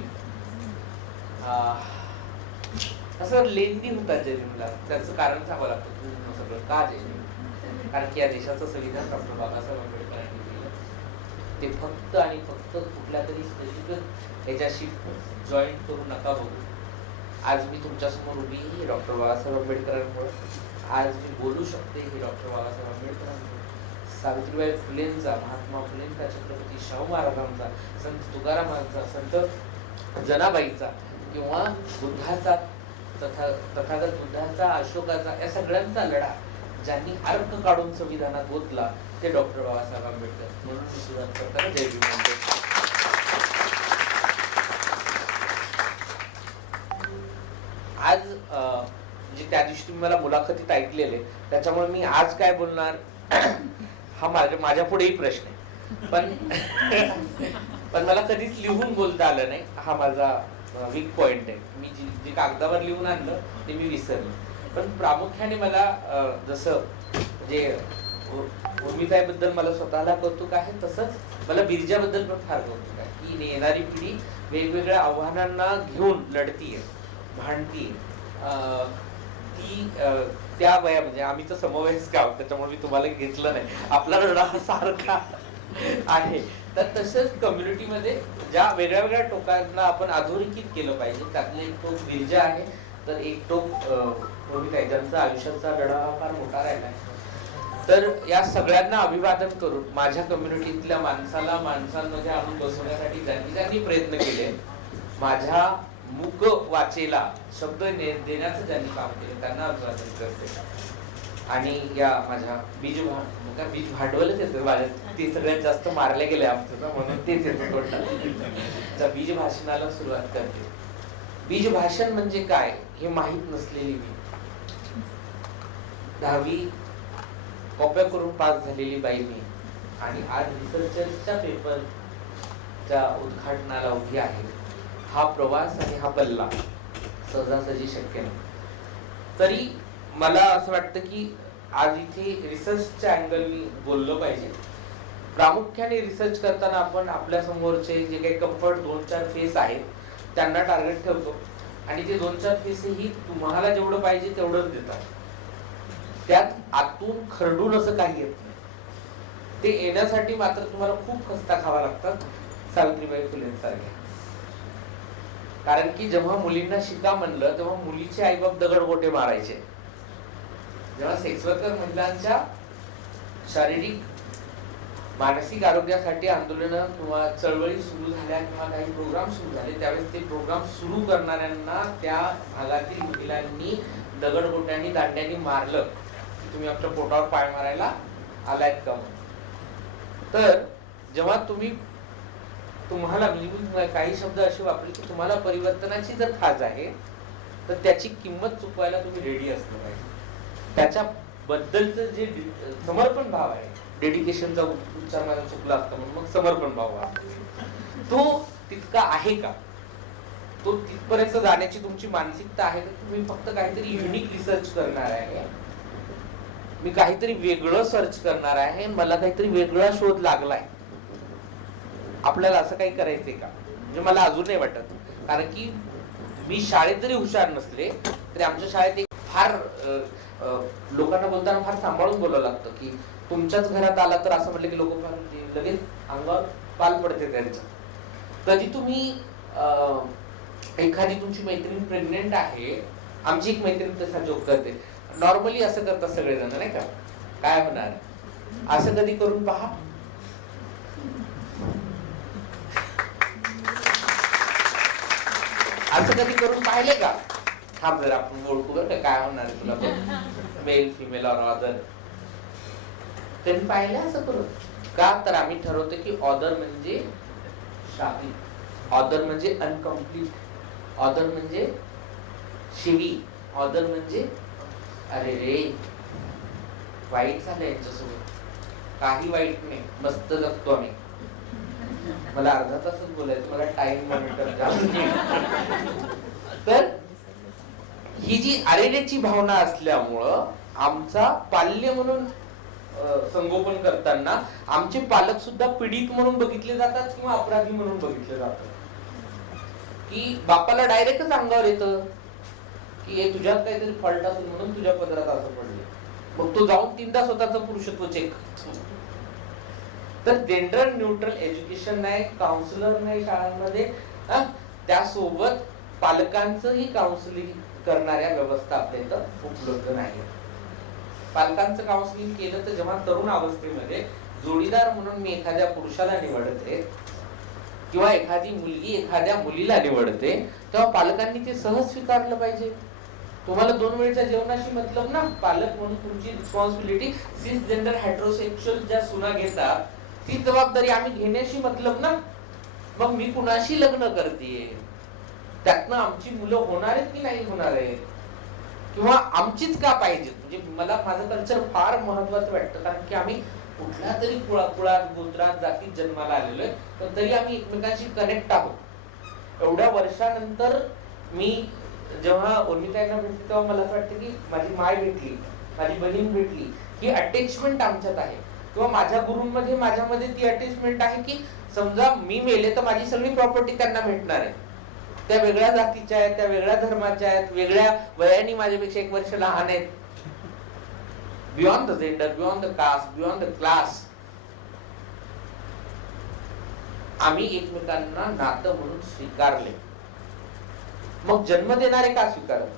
असं लेंदी होता जय भीमला, त्याचं कारण सांगावं लागतं पूर्ण सगळं का जय भीम. कारण की या देशाचं संविधान डॉक्टर बाबासाहेब आंबेडकरांनी दिलं. ते फक्त आणि फक्त कुठल्या तरी स्पेसिफिक याच्याशी जॉईंट करू नका बघू. आज मी तुमच्यासमोर उभी ही डॉक्टर बाबासाहेब आंबेडकरांमुळे. आज मी बोलू शकते ही डॉक्टर बाबासाहेब आंबेडकरांमुळे. सावित्रीबाई फुलेंचा, महात्मा फुलेंचा, छत्रपती शाहू महाराजांचा, संत तुकारामांचा, संत जनाबाईचा किंवा बुद्धाचा, तथागत बुद्धाचा, अशोकाचा, या सगळ्यांचा लढा ज्यांनी अर्थ काढून संविधानात ओतला ते डॉक्टर बाबासाहेब आंबेडकर. म्हणून मी सुरुवात करताना जय भीम म्हणतो. आज म्हणजे त्या दिवशी तुम्ही मला मुलाखतीत ऐकलेले, त्याच्यामुळे मी आज काय बोलणार हा माझ्या पुढेही प्रश्न आहे. पण मला कधीच लिहून बोलता आलं नाही, हा माझा वीक पॉइंट आहे. मी जे कागदावर लिहून आणलं ते मी विसरलो. पण प्रामुख्याने मला जसं म्हणजे उर्मिताईबद्दल मला स्वतःला कौतुक आहे, तसंच मला बिरजाबद्दल पण फार कौतुक आहे की येणारी पिढी वेगवेगळ्या आव्हानांना घेऊन लढतीये, भांडतीये. ती त्या वया म्हणजे आम्ही तर समवयस्क आहोत, त्याच्यामुळे मी तुम्हाला घेतलं नाही, आपला लढा सारखा आहे. तर तसंच कम्युनिटीमध्ये ज्या वेगळ्या वेगळ्या टोकांना आपण अधोरेखित केलं पाहिजे, त्यातलं एक टोक बिरजा आहे, तर एक टोक रोहिताई, ज्यांचा आयुष्याचा लढा हा फार मोठा राहिला आहे. तर या सगळ्यांना अभिवादन करून माझ्या कम्युनिटीतल्या माणसांमध्ये आणून बसवण्यासाठी ज्यांनी प्रयत्न केले, माझ्या मूक वाचेला शब्द देण्याचं ज्यांनी काम केलं त्यांना अभिवादन करते. आणि या माझ्या बीज भांडवलच येतं माझ्या, ते सगळ्यात जास्त मारले गेले आमचं ना, म्हणून तेच येतं टोटल. बीज भाषणाला सुरुवात करते. बीज भाषण म्हणजे काय हे माहीत नसलेली मी, 10वी कॉप्या करून पास झालेली बाई मी, आणि आज रिसर्चच्या पेपरच्या उद्घाटनाला उभी आहे. हा प्रवास आणि हा पल्ला सहजासहजी शक्य नाही. तरी मला असं वाटतं की आज इथे रिसर्चच्या अँगल मी बोललो पाहिजे. प्रामुख्याने रिसर्च करताना आपण आपल्या समोरचे जे काही कम्फर्ट 2-4 फेस आहेत त्यांना टार्गेट ठेवतो, आणि ते 2-4 फेस ही तुम्हाला जेवढं पाहिजे तेवढंच देतात. त्यात आतून खरडून असं काही येत नाही. ते येण्यासाठी मात्र तुम्हाला खूप खस्ता खावा लागतात, सावित्रीबाई फुलेंसारख्या. कारण की जेव्हा मुलींना शिका म्हणलं तेव्हा मुलीचे आईबाप दगडगोटे मारायचे. जेव्हा सेक्स वर्कर महिलांच्या शारीरिक मानसिक आरोग्यासाठी आंदोलनं किंवा चळवळी सुरू झाल्या किंवा काही प्रोग्राम सुरू झाले, त्यावेळेस ते प्रोग्राम सुरू करणाऱ्यांना त्या भागातील महिलांनी दगडगोट्यांनी, दांड्यांनी मारलं की तुम्ही आमच्या पोटावर पाय मारायला आलायत का. तर जेव्हा तुम्हाला म्हणजे काही शब्द असे वापरले की तुम्हाला परिवर्तनाची जर खाज आहे तर त्याची किंमत चुकवायला तुम्ही रेडी असलं पाहिजे. त्याच्याबद्दलचं जे समर्पण भाव आहे, डेडिकेशनचा उच्चार माझा चुकला असता म्हणून मग समर्पण भाव तो तितका आहे का, तो तिथपर्यंत जाण्याची तुमची मानसिकता आहे का. तुम्ही फक्त काहीतरी युनिक रिसर्च करणार आहे, मी काहीतरी वेगळं सर्च करणार आहे, मला काहीतरी वेगळा शोध लागलाय, आपल्याला असं काही करायचंय का, म्हणजे मला अजून नाही वाटत. कारण की मी शाळेत जरी हुशार नसले तरी आमच्या शाळेत एक फार लोकांना बोलताना फार सांभाळून बोलावं लागतं की तुमच्याच घरात आला तर असं म्हटलं की लोक लगेच अंगावर पाल पडते त्यांचं. कधी तुम्ही एखादी तुमची मैत्रीण प्रेग्नेंट आहे, आमची एक मैत्रीण तसा जोक करते, नॉर्मली असं करतात सगळेजण नाही का, काय होणार असं कधी करून पहा. असं कधी करून पाहिले का, थांब जर आपण ओळखू बरं काय होणार तुला, मेल फिमेल ऑर ऑदर, कधी पाहिलं असं करून का. तर आम्ही ठरवतो की ऑदर म्हणजे शाही, ऑदर म्हणजे अनकम्प्लीट, ऑदर म्हणजे शिवी, ऑदर म्हणजे अरे रे वाईट झालं यांच्यासोबत. काही वाईट नाही, मस्त जगतो आम्ही. मला अर्धा तासच बोलायचं, मला टाइम मॉनिटर तर ही जी अरेरेची भावना असल्यामुळं आमचा पाल्य म्हणून संगोपन करताना आमचे पालक सुद्धा पीडित म्हणून बघितले जातात किंवा अपराधी म्हणून बघितले जातात. की बापाला डायरेक्टच अंगावर येतं की हे तुझ्यात काहीतरी फॉल्ट असेल म्हणून तुझ्या पदरात असं पडले. मग तो जाऊन 3दा स्वतःचं पुरुषत्व चेक. तर जेंडर न्यूट्रल एज्युकेशन नाही, काउन्सिलर नाही शाळांमध्ये, त्यासोबत पालकांचंही काउन्सिलिंग करणाऱ्या व्यवस्था आपल्या इथं उपलब्ध नाही. पालकांचं काउन्सिलिंग केलं तर जेव्हा तरुण अवस्थेमध्ये जोडीदार म्हणून मी एखाद्या पुरुषाला निवडते किंवा एखादी मुलगी एखाद्या मुलीला निवडते, तेव्हा पालकांनी ते सहज स्वीकारलं पाहिजे. तुम्हाला 2 वेळच्या जेवणाशी मतलब ना, पालक म्हणून तुमची रिस्पॉन्सिबिलिटी सिस जेंडर हेटेरोसेक्शुअल ज्या सुना घेतात ती जबाबदारी आम्ही घेण्याशी मतलब ना. मग मी कुणाशी लग्न करतेय, त्यातनं आमची मुलं होणार आहेत की नाही होणार आहेत, किंवा आमचीच का पाहिजेत. म्हणजे मला माझं कल्चर फार महत्वाचं वाटतं, कारण की आम्ही कुठल्या तरी कुळात गोत्रात जातीत जन्माला आलेलो आहे, पण तरी आम्ही एकमेकांशी कनेक्ट आहोत. एवढ्या वर्षानंतर मी जेव्हा उर्मिताईंना भेटते तेव्हा मला असं वाटतं की माझी माय भेटली, माझी बहीण भेटली, ही अटॅचमेंट आमच्यात आहे. किंवा माझ्या गुरूंमध्ये माझ्यामध्ये ती अटॅचमेंट आहे की समजा मी मेले तर माझी सगळी प्रॉपर्टी त्यांना भेटणार आहे. त्या वेगळ्या जातीच्या आहेत, त्या वेगळ्या धर्माच्या आहेत, वेगळ्या वयाने माझ्यापेक्षा 1 वर्ष लहान आहेत. Beyond the gender, beyond the caste, beyond the class आम्ही एकमेकांना नातं म्हणून स्वीकारले. मग जन्म देणारे का स्वीकारत,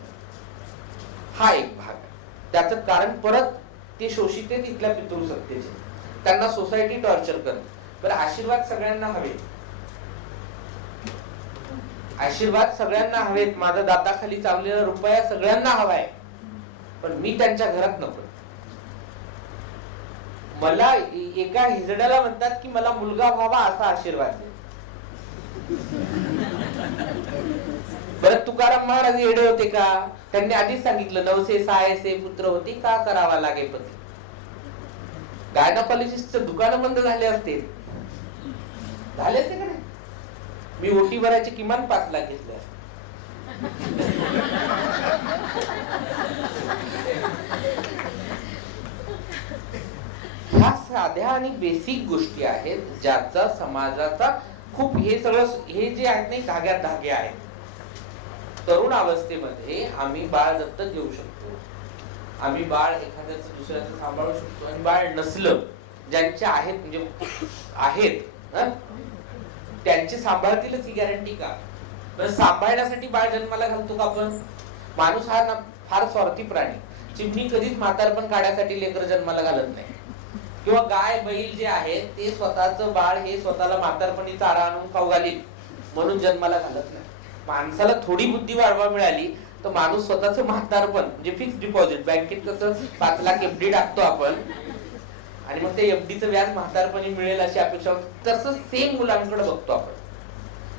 हा एक भाग आहे. त्याचं कारण परत ते शोषित आहेत तिथल्या पितृसत्तेचे, त्यांना सोसायटी टॉर्चर करते. बरं, आशीर्वाद सगळ्यांना हवे, आशीर्वाद सगळ्यांना हवेत, माझा दाताखाली चावलेला रुपया सगळ्यांना हवाय, पण मी त्यांच्या घरात नको. मला एका हिजड्याला म्हणतात की मला मुलगा व्हावा असा आशीर्वाद दे. बरं, तुकाराम महाराज येडे होते का? त्यांनी आधीच सांगितलं 900 600 पुत्र होती का करावा लागे पती. गायनाकॉलॉजिस्टचं दुकान बंद झाले असते, झाले असते का नाही? मी ओटी भरायचे किमान 5 लाख घेतले. ह्या साध्या आणि बेसिक गोष्टी आहेत ज्याचा समाजाचा खूप हे सगळं हे जे आहेत नाही धाग्यात धागे आहेत. तरुण अवस्थेमध्ये आम्ही बाळ दत्तक घेऊ शकतो, आम्ही बाळ एखाद्याचं दुसऱ्याचं सांभाळू शकतो, आणि बाळ नसलं ज्यांचे आहेत म्हणजे आहेत त्यांची सांभाळतीलच ही गॅरंटी का? बरं, सांभाळण्यासाठी बाळ जन्माला घालतो का आपण? माणूस हा ना फार स्वार्थी प्राणी. चिमणी कधीच म्हातारपण काढण्यासाठी लेकर जन्माला घालत नाही. किंवा गाय बैल जे आहेत ते स्वतःचं बाळ हे स्वतःला म्हातारपणी चारा आणून खाऊ घालील म्हणून जन्माला घालत नाही. माणसाला थोडी बुद्धी वाढवा मिळाली तर माणूस स्वतःचं म्हातारपण म्हणजे फिक्स डिपॉझिट बँकेत कसं 5 लाख एफडी टाकतो आपण आणि मग ते एफडीचं व्याज म्हातारपणी मिळेल अशी अपेक्षा, तसं सेम मुलांकडे बघतो आपण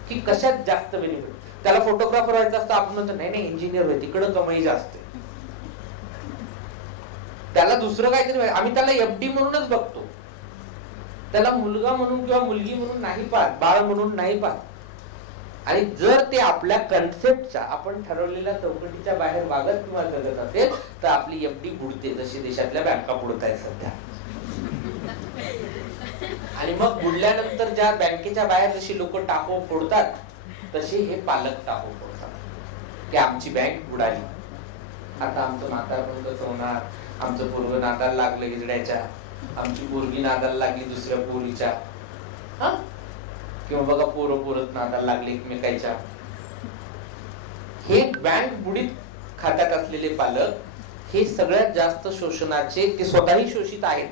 की कशात जास्त बेनिफिट. त्याला फोटोग्राफर व्हायचं असतं, आपण म्हणतो नाही नाही इंजिनियर व्हायचं, तिकडं कमाई जास्त. त्याला दुसरं काहीतरी, आम्ही त्याला एफडी म्हणूनच बघतो, त्याला मुलगा म्हणून किंवा मुलगी म्हणून नाही पाहत, बाळ म्हणून नाही पाहत. आणि जर ते आपल्या कन्सेप्टच्या आपण ठरवलेल्या चौकटीच्या बाहेर वागत किंवा जगत असेल तर आपली एफडी बुडते, जशी देशातल्या बँका बुडत आहेत सध्या. आणि मग बुडल्यानंतर ज्या बँकेच्या बाहेर जशी लोक टाको फोडतात तसे हे पालक टाको फोडतात की आमची बँक बुडाली, आता आमचं म्हातारपण कसं होणार, आमचं पोरग नादाला लागलं हिजड्याच्या, आमची पोरगी नादाला लागली दुसऱ्या पोरीच्या, किंवा बघा पोरच नादाला लागले एकमेकांच्या. हे बँक बुडीत खात्यात असलेले पालक हे सगळ्यात जास्त शोषणाचे, ते स्वतःही शोषित आहेत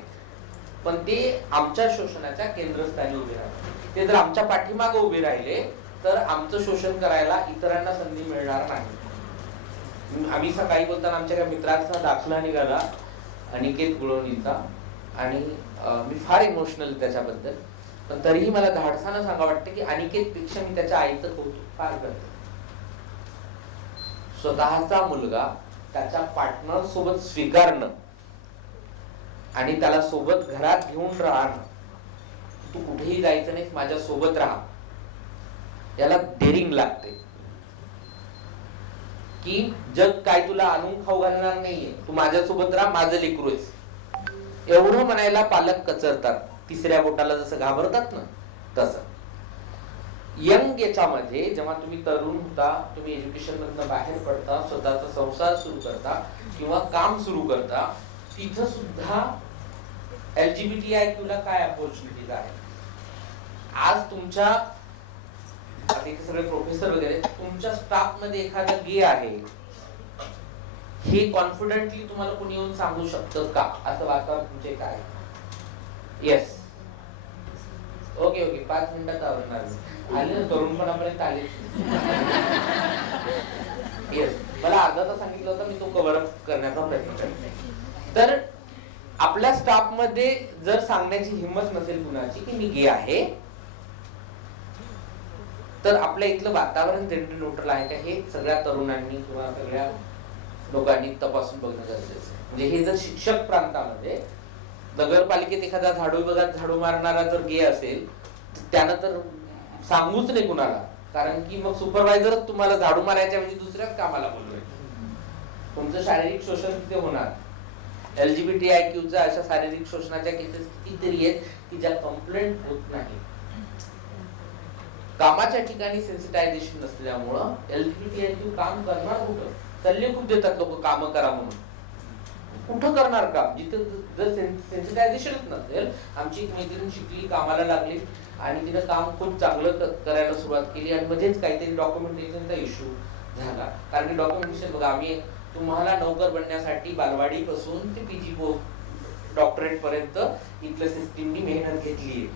पण ते आमच्या शोषणाच्या केंद्रस्थानी उभे राहतात. ते जर आमच्या पाठीमागे उभे राहिले तर आमचं शोषण करायला इतरांना संधी मिळणार नाही. आम्ही सकाळी बोलताना आमच्या मित्राचा दाखला निघाला अनिकेत गुळवणीचा, आणि मी फार इमोशनल त्याच्याबद्दल. पण तरीही मला धाडसानं सांगा वाटतं की अनिकेतपेक्षा मी त्याच्या आईचं कौतुक फार करते. स्वतःचा मुलगा त्याच्या पार्टनर सोबत स्वीकारणं आणि त्याला सोबत घरात घेऊन राहणं, तू कुठेही जायचं नाही, माझ्या सोबत राहा, याला डेअरिंग लागते. की जग काय तुला आणून खाऊ घालणार नाहीये, तू माझ्यासोबत राहा, माझं लेकरू आहेस, एवढं म्हणायला पालक कचरतात. तिसऱ्या बोटाला जसं घाबरतात ना तसं. यंग याच्यामध्ये जेव्हा तुम्ही तरुण होता, तुम्ही एज्युकेशन मधनं बाहेर पडता, स्वतःचा संसार सुरू करता किंवा काम सुरू करता, तिथं सुद्धा LGBTIQ ला काय अपॉर्च्युनिटीज आहे. आज तुमच्या सगळे प्रोफेसर वगैरे तुमच्या स्टाफ मध्ये एखादा गे आहे हे कॉन्फिडेंटली तुम्हाला कोणी येऊन सांगू शकतं का? असं वातावरण तुमचे काय? येस, ओके ओके, 5 मिनिटात आवडणार आले, तरुणपणापर्यंत आले. येस, मला अर्धा तास सांगितलं होतं, मी तो कव्हर अप करण्याचा प्रयत्न करते. तर आपल्या स्टाफ मध्ये जर सांगण्याची हिंमत नसेल कुणाची की मी गे आहे, तर आपल्या इथलं वातावरण जेंडर न्यूट्रल आहे का हे सगळ्या तरुणांनी किंवा सगळ्या लोकांनी तपासून बघणं गरजेचं आहे. म्हणजे हे जर शिक्षक प्रांतामध्ये नगरपालिकेत एखादा झाडू मारणारा जर गे असेल, त्यानं तर सांगूच नाही कुणाला, कारण की मग सुपरवायझरच तुम्हाला झाडू मारायच्या म्हणजे दुसऱ्याच कामाला बोलवेल. तुमचं शारीरिक शोषण तिथे होणार. LGBTIQच्या अशा शारीरिक शोषणाच्या केसेस कितीतरी आहेत की ज्या कंप्लेंट होत नाही. कामाच्या ठिकाणी सेन्सिटायझेशन नसल्यामुळं LGBTIQ काम करणार कुठं? सल्ले खूप देतात लोक काम करा म्हणून, कुठं करणार काम? जिथे जर सेन्सिटायझेशनच नसेल. आमची एक मैत्रीण शिकली, कामाला लागली आणि तिने काम खूप चांगलं करायला सुरुवात केली आणि मध्येच काहीतरी डॉक्युमेंटेशनचा इश्यू झाला. कारण की डॉक्युमेंटेशन बघा, आम्ही तुम्हाला नोकर बनण्यासाठी बालवाडी पासून ते PG पोस्ट डॉक्टरेट पर्यंत इथल्या सिस्टीमनी मेहनत घेतली आहे.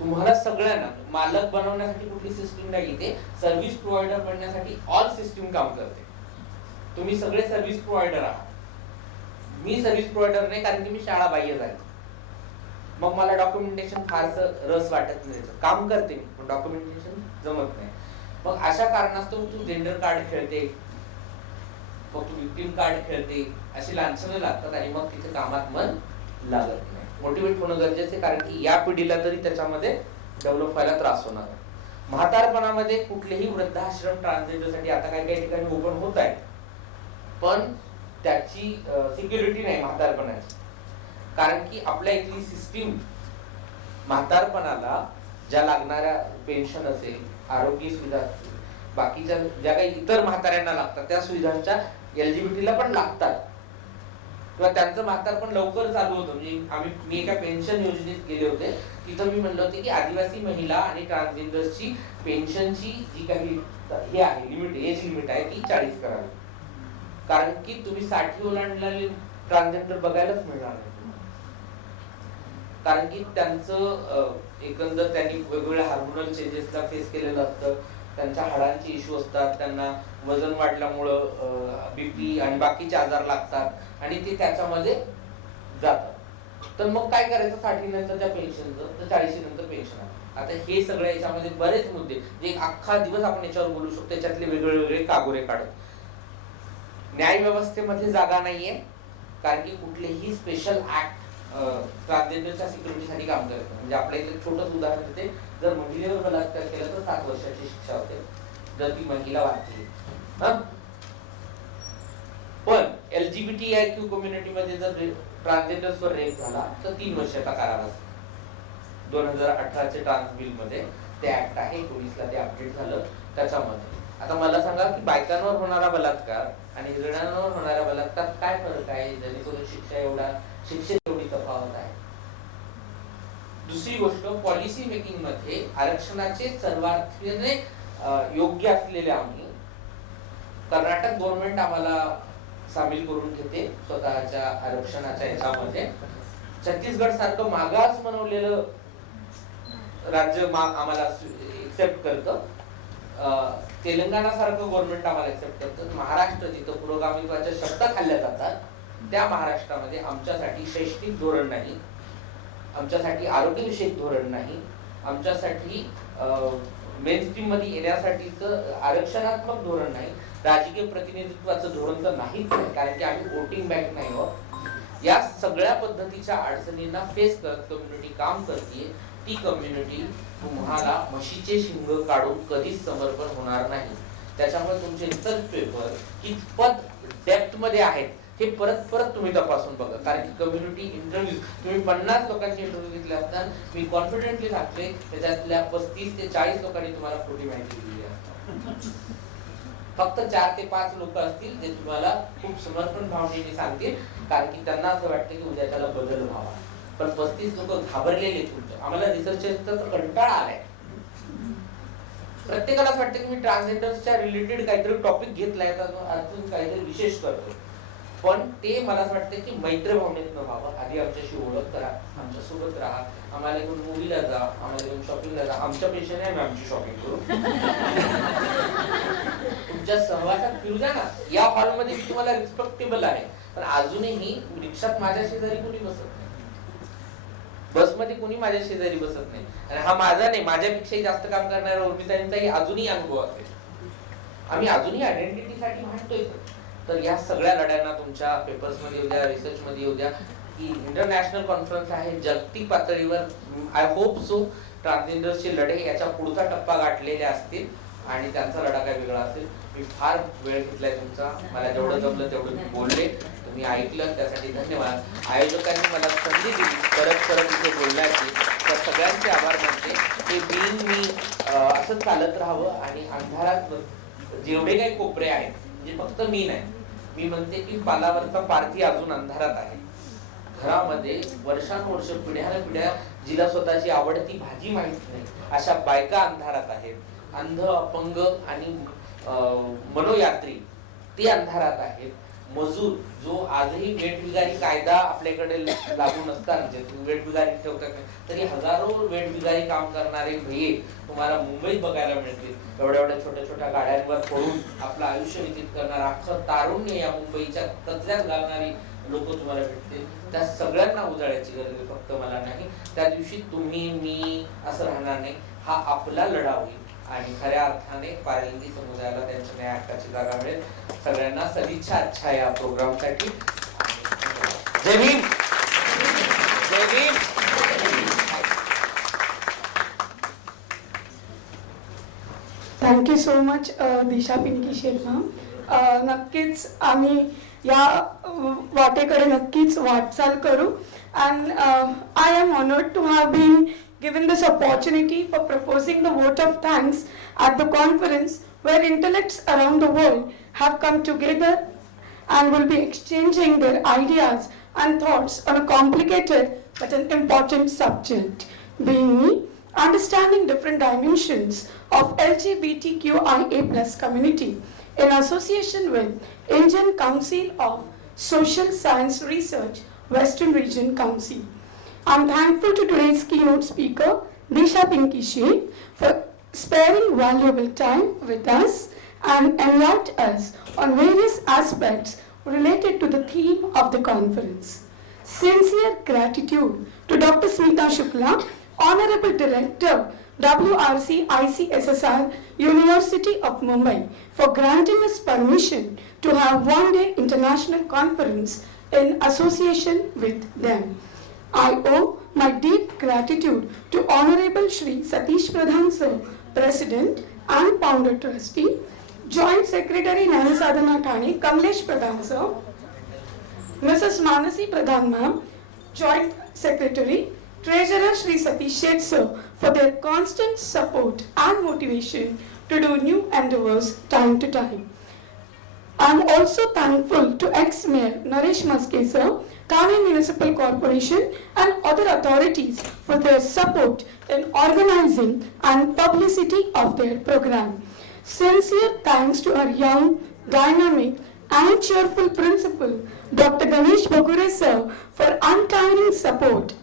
तुम्हाला सगळ्यांना मालक बनवण्यासाठी कुठली सिस्टीम नाही, ते सर्व्हिस प्रोव्हायडर बनण्यासाठी ऑल सिस्टीम काम करते. तुम्ही सगळे सर्व्हिस प्रोव्हायडर आहात. मी सर्व्हिस प्रोव्हायडर नाही, कारण की मी शाळा बाह्य झाले. मग मला डॉक्युमेंटेशन फारसं रस वाटत नाही. काम करते मी, पण डॉक्युमेंटेशन जमत नाही. मग अशा कारणास्तव तू जेंडर कार्ड खेळते, मग तू विक्टिम कार्ड खेळते, अशी लांछनं लागतात आणि मग तिथे कामात मन लागत नाही. मोटिवेट होणं गरजेचं आहे, कारण की या पिढीला तरी त्याच्यामध्ये डेव्हलप व्हायला त्रास होणार आहे. म्हातारपणामध्ये कुठलेही वृद्धाश्रम ट्रान्सजेंडरसाठी आता काही काही ठिकाणी ओपन होत आहे, पण त्याची सिक्युरिटी नाही म्हातारपणाची. कारण की आपल्या इथली सिस्टीम म्हातारपणाला ज्या लागणाऱ्या पेन्शन असेल, आरोग्य सुविधा असतील, बाकीच्या ज्या काही इतर म्हाताऱ्यांना लागतात त्या सुविधांच्या LGBTला पण लागतात, किंवा त्यांचं म्हातारपण लवकर चालू होतं. म्हणजे मी एका पेन्शन योजनेत गेले होते, तिथं मी म्हणलं होते की आदिवासी महिला आणि ट्रान्सजेंडर्सची पेन्शनची जी काही हे आहे लिमिट, एज लिमिट आहे, ती 40 करावी. कारण की तुम्ही 60 ओलांडलेले ट्रान्सजेंडर बघायलाच मिळणार नाही. कारण की त्यांचं एकंदर त्यांनी वेगवेगळ्या हार्मोनल चेंजेसला फेस केलेलं असतं, त्यांच्या हाडांचे इश्यू असतात, त्यांना वजन वाढल्यामुळं BP आणि बाकीचे आजार लागतात आणि ते त्याच्यामध्ये जातात. तर मग काय करायचं 60 नंतरच्या पेन्शनचं, तर 40 नंतर पेन्शन आहे. आता हे सगळ्या याच्यामध्ये बरेच मुद्दे, जे एक अख्खा दिवस आपण याच्यावर बोलू शकतो, त्याच्यातले वेगळे वेगळे कागोरे काढत. न्याय व्यवस्थेमध्ये जागा नाहीये, कारण की कुठलेही स्पेशल ऍक्ट ट्रान्सजेंडरच्या सिक्युरिटीसाठी काम करत. म्हणजे आपल्या इथे छोटंच उदाहरण देते, जर महिलेवर बलात्कार केला तर 7 वर्षाची शिक्षा होते जर ती महिला वाचली. पण LGBTIQ कम्युनिटीमध्ये जर ट्रान्सजेंडर्सवर रेप झाला तर 3 वर्षाचा कारावास. 2018चे ट्रान्स बिल मध्ये ते ऍक्ट आहे, 19ला ते अपडेट झालं त्याच्यामध्ये. आता मला सांगा की बायकांवर होणारा बलात्कार आणि हिरण्यांवर होणारा बलात्कार काय फरक आहे, जेणेकरून शिक्षेत एवढी तफावत आहे. दुसरी गोष्ट, पॉलिसी मेकिंग मध्ये आरक्षणाचे सर्वार्थीने योग्य असलेले आम्ही, कर्नाटक गव्हर्नमेंट आम्हाला सामील करून घेते स्वतःच्या आरक्षणाच्या याच्यामध्ये. छत्तीसगड सारखं मागास बनवलेलं राज्य आम्हाला एक्सेप्ट करतं. तेलंगणा सारखं गव्हर्नमेंट आम्हाला एक्सेप्ट करतं. महाराष्ट्र जिथं पुरोगामित्वाच्या शब्द खाल्ल्या जातात त्या महाराष्ट्रामध्ये आमच्यासाठी शैक्षणिक धोरण नाही, आमच्यासाठी आरोग्यविषयक धोरण नाही, आमच्यासाठी मेनस्ट्रीम मध्ये येण्यासाठीचं आरक्षणात्मक धोरण नाही, राजकीय प्रतिनिधित्वाचं धोरण तर नाहीच नाही, कारण की आम्ही वोटिंग बँक नाही आहोत. या सगळ्या पद्धतीच्या अडचणींना फेस करत कम्युनिटी काम करते. ती कम्युनिटी तुम्हाला म्हशीचे शिंग काढून कधीच समर्पण होणार नाही. त्याच्यामुळे तुमचे रिसर्च पेपर कितपत डेप्थ मध्ये आहेत हे परत परत तुम्ही तपासून बघा, कारण की कम्युनिटी इंटरव्ह्यू तुम्ही 50 लोकांचे इंटरव्ह्यू घेतले असतात, मी कॉन्फिडेंटली सांगते त्याच्यातल्या 35 ते 40 लोकांनी तुम्हाला खोटी माहिती दिली आहे. फक्त 4 ते 5 लोक असतील जे तुम्हाला खूप समर्पण भावनेने सांगतील, कारण की त्यांना असं वाटतं की उद्या त्याला बदल व्हावा. पण 35 लोक घाबरलेले तुमचं. आम्हाला रिसर्चचा कंटाळा आलाय. प्रत्येकालाच वाटतं की मी ट्रान्सजेंडर्सच्या रिलेटेड काहीतरी टॉपिक घेतलाय तर अजून काहीतरी विशेष करतो, पण ते मला असं वाटतं की मैत्री भावनेतनं व्हावं. आधी आमच्याशी ओळख करा, आमच्या सोबत राहा, आम्हाला घेऊन मूवीला जा, आम्हाला घेऊन शॉपिंगला जा. आमच्या पैशाने आम्ही आमची शॉपिंग करू. तुमच्या सहवासात फिरू द्या ना. या हॉलमध्ये तुम्हाला रिस्पेक्टेबल आहे, पण अजूनही रिक्षात माझ्या शेजारी कोणी बसत नाही, बसमध्ये कोणी माझ्या शेजारी बसत नाही. आणि हा माझा नाही, माझ्यापेक्षाही जास्त काम करणाऱ्या उर्मितांचाही अजूनही अनुभव असेल. आम्ही अजूनही आयडेंटिटीसाठी भांडतोय. तर या सगळ्या लढ्यांना तुमच्या पेपर्स मध्ये येऊ द्या, रिसर्च मध्ये येऊ द्या. की इंटरनॅशनल कॉन्फरन्स आहे, जागतिक पातळीवर आय होप सो ट्रान्सजेंडर्सचे लढे याच्या पुढचा टप्पा गाठलेले असतील आणि त्यांचा लढा काय वेगळा असेल. मी फार वेळ घेतलाय तुमचा, मला जेवढं जमलं तेवढं मी बोलले, तुम्ही ऐकलं त्यासाठी धन्यवाद. आयोजकांनी मला संधी दिली परत इथे बोलण्याची, तर सगळ्यांचे आभार मानते. ते बिन मी असं चालत राहावं आणि अंधारात जेवढे काही कोपरे आहेत, म्हणजे फक्त मी नाही, मी म्हणते की पालावरचा पारखी अजून अंधारात आहे. घरामध्ये वर्षानुवर्ष पिढ्या जिला स्वतःची आवडती भाजी माहित नाही अशा बायका अंधारात आहेत. अंध, अपंग आणि मनोयात्री ते अंधारात आहेत. मजूर जो आजही वेठबिगारी कायदा आपल्याकडे लागू नसताना जे तुम्ही वेठबिगारी ठेवतात तरी हजारो वेठबिगारी काम करणारे भैये तुम्हाला मुंबईत बघायला मिळतील. एवढ्या छोट्या छोट्या गाड्यांवर पडून आपलं आयुष्य व्यतीत करणारा अख्खं तारुण्य या मुंबईच्या कचऱ्यात घालणारी लोक तुम्हाला भेटतील. त्या सगळ्यांना उजाळायची गरज आहे, फक्त मला नाही. त्या दिवशी तुम्ही मी असं राहणार नाही. हा आपला लढा होईल आणि खऱ्या अर्थाने पारिंदी समुदायाला त्यांच्या न्याय हक्काची जागा मिळेल. सगळ्यांना सदिच्छा अच्छा या प्रोग्रामसाठी. जय भीम. जय Bhim. Thank you so much Disha Pinky Sharma. नक्कीच आम्ही या वाटेकडे नक्कीच वाटचाल करू. And I am honoured to have been given this opportunity for proposing the vote of thanks at the conference where intellects around the world have come together and will be exchanging their ideas and thoughts on a complicated but an important subject, being me, understanding different dimensions of LGBTQIA+ community in association with Indian Council of Social Science Research, Western Region Council. I'm thankful to today's keynote speaker, Disha Pinky Shea, for sparing valuable time with us and enlightened us on various aspects related to the theme of the conference. Sincere gratitude to Dr. Smita Shukla, Honorable Director, WRC ICSSR, University of Mumbai, for granting us permission to have one-day international conference in association with them. I owe my deep gratitude to Honorable Shri Satish Pradhan Sir, President and Founder Trustee, Joint Secretary Nana Sadhana Thane, Kamlesh Pradhan Sir, Mrs. Manasi Pradhan Ma'am, Joint Secretary, Treasurer Shri Satish Shet Sir, for their constant support and motivation to do new endeavors time to time. I am also thankful to ex-Mayor Naresh Maske Sir, Thane Municipal Corporation and other authorities for their support in organizing and publicity of their program. Sincere thanks to our young, dynamic and cheerful principal, Dr. Ganesh Bagure Sir, for untiring support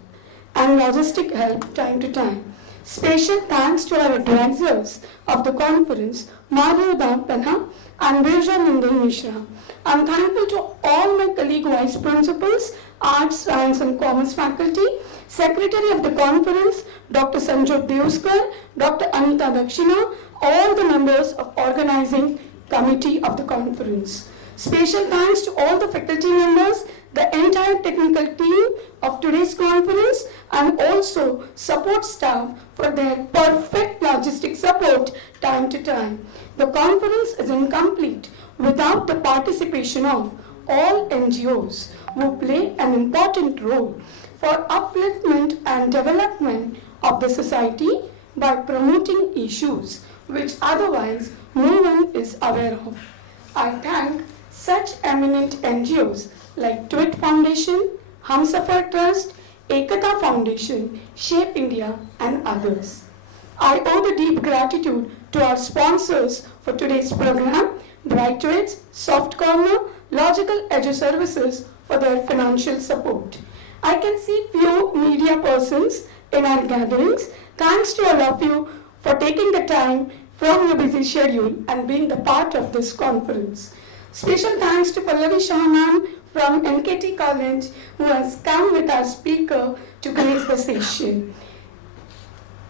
and logistic help time to time. Special thanks to our advisors of the conference, Madhav Penha and Birjanandan Mishra. I'm thankful to all my colleague vice principals, Arts, Science and Commerce faculty, Secretary of the conference, Dr. Sanjot Deuskar, Dr. Anita Dakshina, all the members of organizing committee of the conference. Special thanks to all the faculty members, the entire technical team of today's conference, and also support staff for their perfect logistic support time to time. The conference is incomplete without the participation of all NGOs who play an important role for upliftment and development of the society by promoting issues which otherwise no one is aware of. I thank such eminent NGOs like TWIT Foundation, Humsafar Trust, Ekata Foundation, Shape India, and others. I owe the deep gratitude to our sponsors for today's program, Brightwits, Soft Corner, Logical Edu Services for their financial support. I can see few media persons in our gatherings. Thanks to all of you for taking the time from your busy schedule and being the part of this conference. Special thanks to Pallavi Shah ma'am from NKT College who has come with our speaker to grace the session.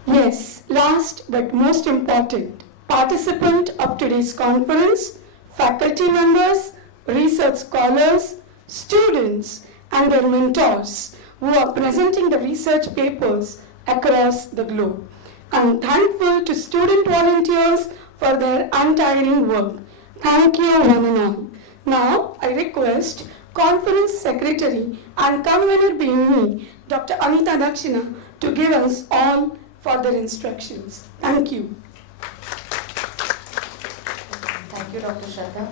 Yes, last but most important, participant of today's conference, faculty members, research scholars, students, and their mentors who are presenting the research papers across the globe. I'm thankful to student volunteers for their untiring work. Thank you one and all. Now, I request Conference Secretary and convener being me, Dr. Anita Dakshina, to give us all further instructions. Thank you. Thank you, Dr. Shraddha.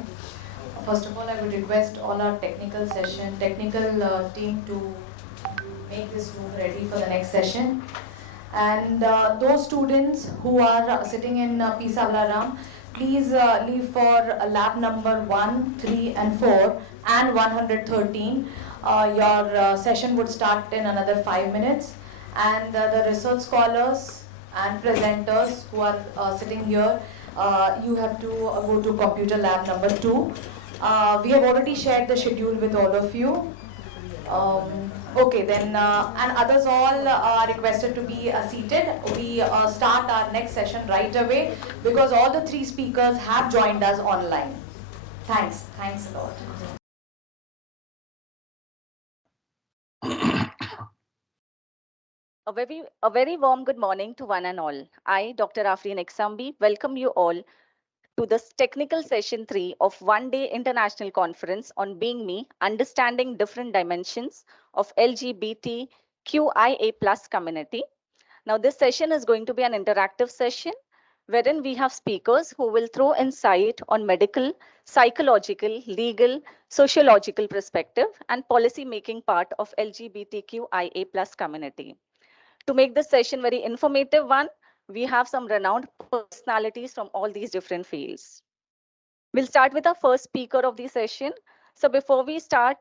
First of all, I would request all our technical team to make this room ready for the next session. And those students who are sitting in P. Savlaram, please leave for lab number 1, 3 and 4 and 113. Your session would start in another 5 minutes. And the research scholars and presenters who are sitting here, you have to go to computer lab number 2. We have already shared the schedule with all of you. Okay, then, and others all are requested to be seated. We start our next session right away because all the 3 speakers have joined us online. Thanks a lot. A very warm good morning to one and all. I, Dr. Afreen Eksambi, welcome you all to this technical session 3 of one-day international conference on Being Me, Understanding Different Dimensions of LGBTQIA+ community. Now, this session is going to be an interactive session wherein we have speakers who will throw insight on medical, psychological, legal, sociological perspective and policy making part of LGBTQIA+ community. To make this session very informative one, we have some renowned personalities from all these different fields. We'll start with our first speaker of the session. So before we start,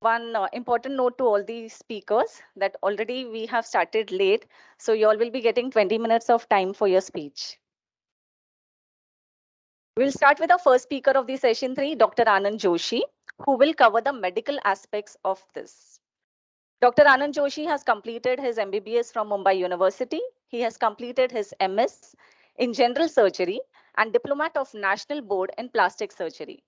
one important note to all these speakers that already we have started late. So you all will be getting 20 minutes of time for your speech. We'll start with our first speaker of the session 3, Dr. Anand Joshi, who will cover the medical aspects of this. Dr. Anand Joshi has completed his MBBS from Mumbai University. He has completed his MS in General Surgery and Diplomat of National Board in Plastic Surgery.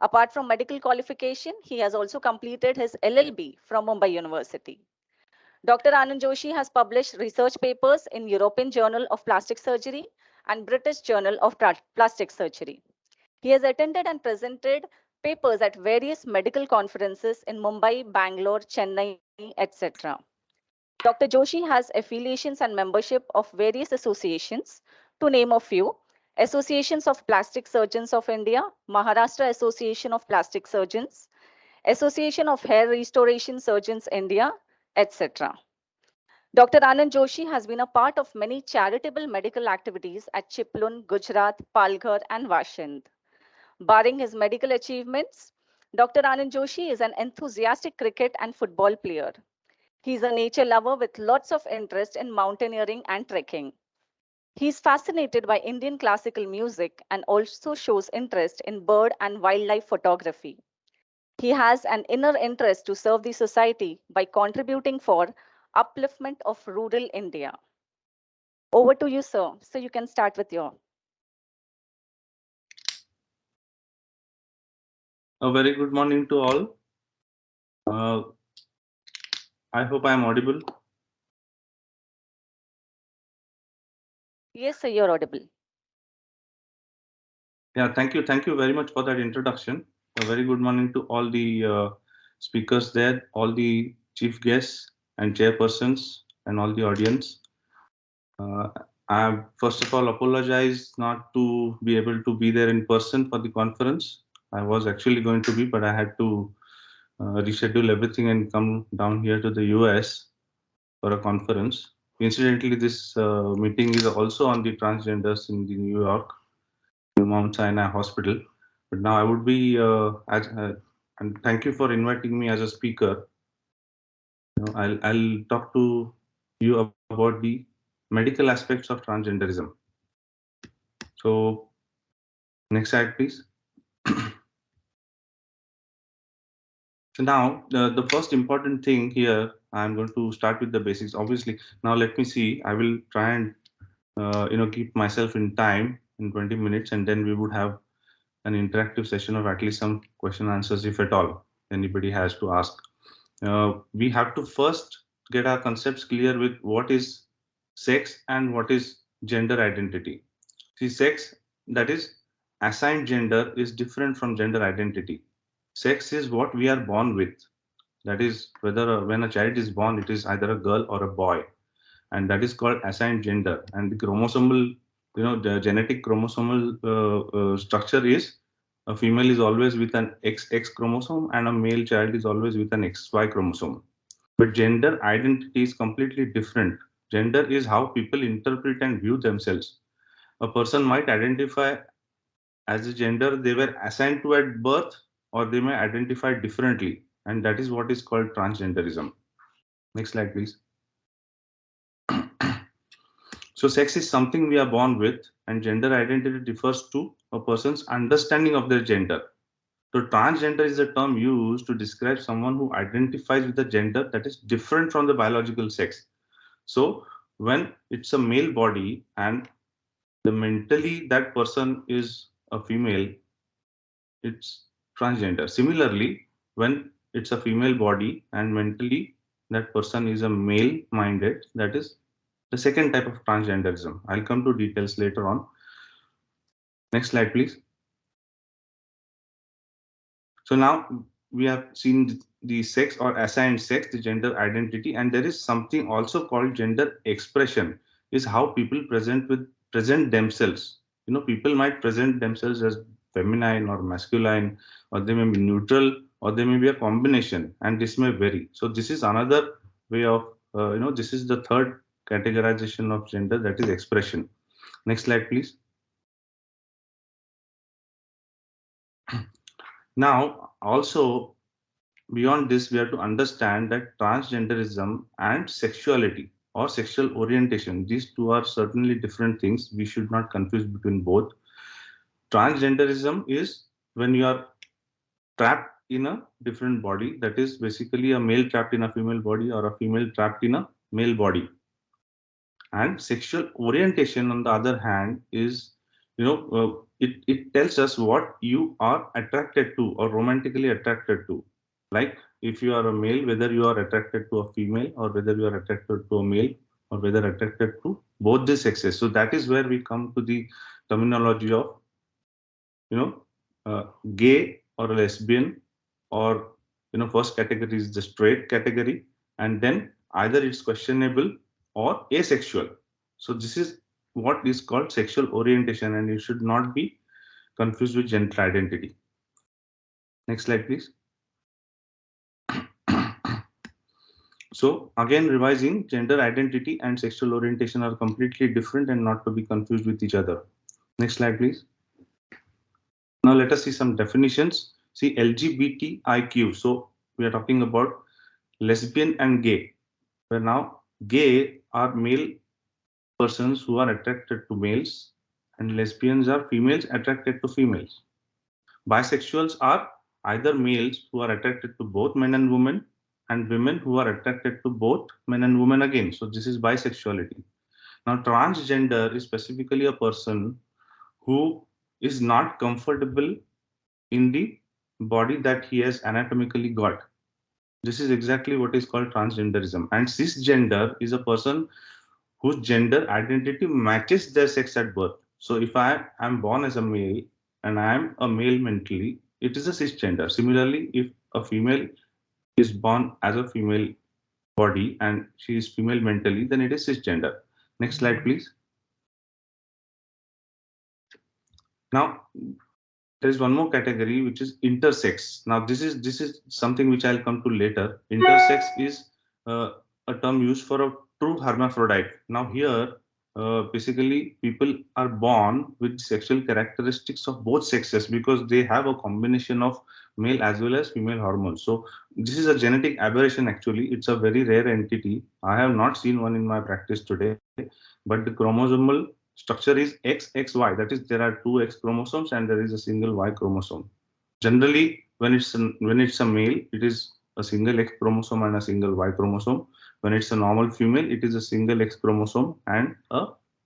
Apart from medical qualification, he has also completed his LLB from Mumbai University. Dr. Anand Joshi has published research papers in European Journal of Plastic Surgery and British Journal of Plastic Surgery. He has attended and presented papers at various medical conferences in Mumbai, Bangalore, Chennai, etc. Dr. Joshi has affiliations and membership of various associations, to name a few: Associations of Plastic Surgeons of India, Maharashtra Association of Plastic Surgeons, Association of Hair Restoration Surgeons India, etc. Dr. Anand Joshi has been a part of many charitable medical activities at Chiplun, Gujarat, Palghar, and Vashand. Barring his medical achievements, Dr. Anand Joshi is an enthusiastic cricket and football player. He's a nature lover with lots of interest in mountaineering and trekking. He is fascinated by Indian classical music and also shows interest in bird and wildlife photography. He has an inner interest to serve the society by contributing for upliftment of rural India. Over to you, sir. So you can start with your. A very good morning to all. I hope I am audible. Yes, sir, you're audible. Yeah, thank you. Thank you very much for that introduction. A very good morning to all the speakers there, all the chief guests and chairpersons and all the audience. I first of all apologize not to be able to be there in person for the conference. I was actually going to be, but I had to reschedule everything and come down here to the US for a conference. Incidentally, this meeting is also on the transgenders in the New York, Mount Sinai Hospital. But now I would be, and thank you for inviting me as a speaker. I'll talk to you about the medical aspects of transgenderism. So, next slide, please. So now the first important thing here, I'm going to start with the basics. Obviously, now let me see. I will try and keep myself in time in 20 minutes, and then we would have an interactive session of at least some question answers, if at all anybody has to ask. We have to first get our concepts clear with what is sex and what is gender identity. See, sex, that is assigned gender, is different from gender identity. Sex is what we are born with. That is, whether when a child is born, it is either a girl or a boy, and that is called assigned gender. And the chromosomal, the genetic chromosomal structure is a female is always with an XX chromosome and a male child is always with an XY chromosome. But gender identity is completely different. Gender is how people interpret and view themselves. A person might identify as a gender they were assigned to at birth, or they may identify differently, and that is what is called transgenderism. Next slide, please. So sex is something we are born with, and gender identity refers to a person's understanding of their gender. So transgender is a term used to describe someone who identifies with a gender that is different from the biological sex. So when it's a male body and the mentally that person is a female, it's transgender. Similarly, when it's a female body and mentally that person is a male minded, that is the second type of transgenderism. I'll come to details later on. Next slide, please. So now we have seen the sex or assigned sex, the gender identity, and there is something also called gender expression, is how people present themselves. People might present themselves as feminine or masculine, or they may be neutral, or they may be a combination, and this may vary. So this is another way of, this is the third categorization of gender, that is expression. Next slide, please. Now, also beyond this, we have to understand that transgenderism and sexuality or sexual orientation, these two are certainly different things. We should not confuse between both. Transgenderism is when you are trapped in a different body, that is basically a male trapped in a female body or a female trapped in a male body. And sexual orientation, on the other hand, is, it tells us what you are attracted to or romantically attracted to. Like if you are a male, whether you are attracted to a female or whether you are attracted to a male or whether attracted to both the sexes. So that is where we come to the terminology of, gay or lesbian, or, first category is the straight category, and then either it's questionable or asexual. So this is what is called sexual orientation, and it should not be confused with gender identity. Next slide, please. So again, revising, gender identity and sexual orientation are completely different and not to be confused with each other. Next slide, please. Now let us see some definitions. See, LGBTIQ. So we are talking about lesbian and gay. Where now gay are male persons who are attracted to males, and lesbians are females attracted to females. Bisexuals are either males who are attracted to both men and women, and women who are attracted to both men and women again. So this is bisexuality. Now, transgender is specifically a person who is not comfortable in the body that he has anatomically got. This is exactly what is called transgenderism. And cisgender is a person whose gender identity matches their sex at birth. So if I am born as a male and I am a male mentally, it is a cisgender. Similarly, if a female is born as a female body and she is female mentally, then it is cisgender. Next slide, please. Now, there is one more category which is intersex. Now, this is something which I'll come to later. Intersex is a term used for a true hermaphrodite. Now, here basically people are born with sexual characteristics of both sexes because they have a combination of male as well as female hormones. So this is a genetic aberration. Actually, it's a very rare entity. I have not seen one in my practice today, but the chromosomal structure is XXY. That is, there are two X chromosomes and there is a single Y chromosome. Generally, when it's a male, it is a single X chromosome and a single Y chromosome. When it's a normal female, it is a single X chromosome and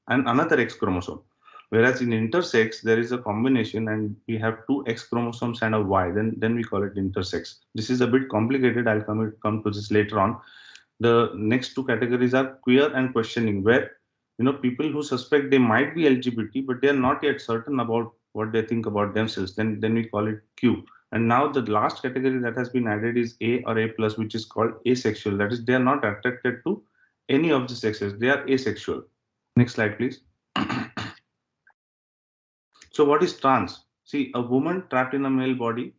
another X chromosome. Whereas in intersex, there is a combination and we have two X chromosomes and a Y. Then we call it intersex. This is a bit complicated. I'll come to this later on. The next two categories are queer and questioning, where people who suspect they might be LGBT, but they are not yet certain about what they think about themselves. Then we call it Q. And now the last category that has been added is A or A plus, which is called asexual. That is, they are not attracted to any of the sexes. They are asexual. Next slide, please. So what is trans? See, a woman trapped in a male body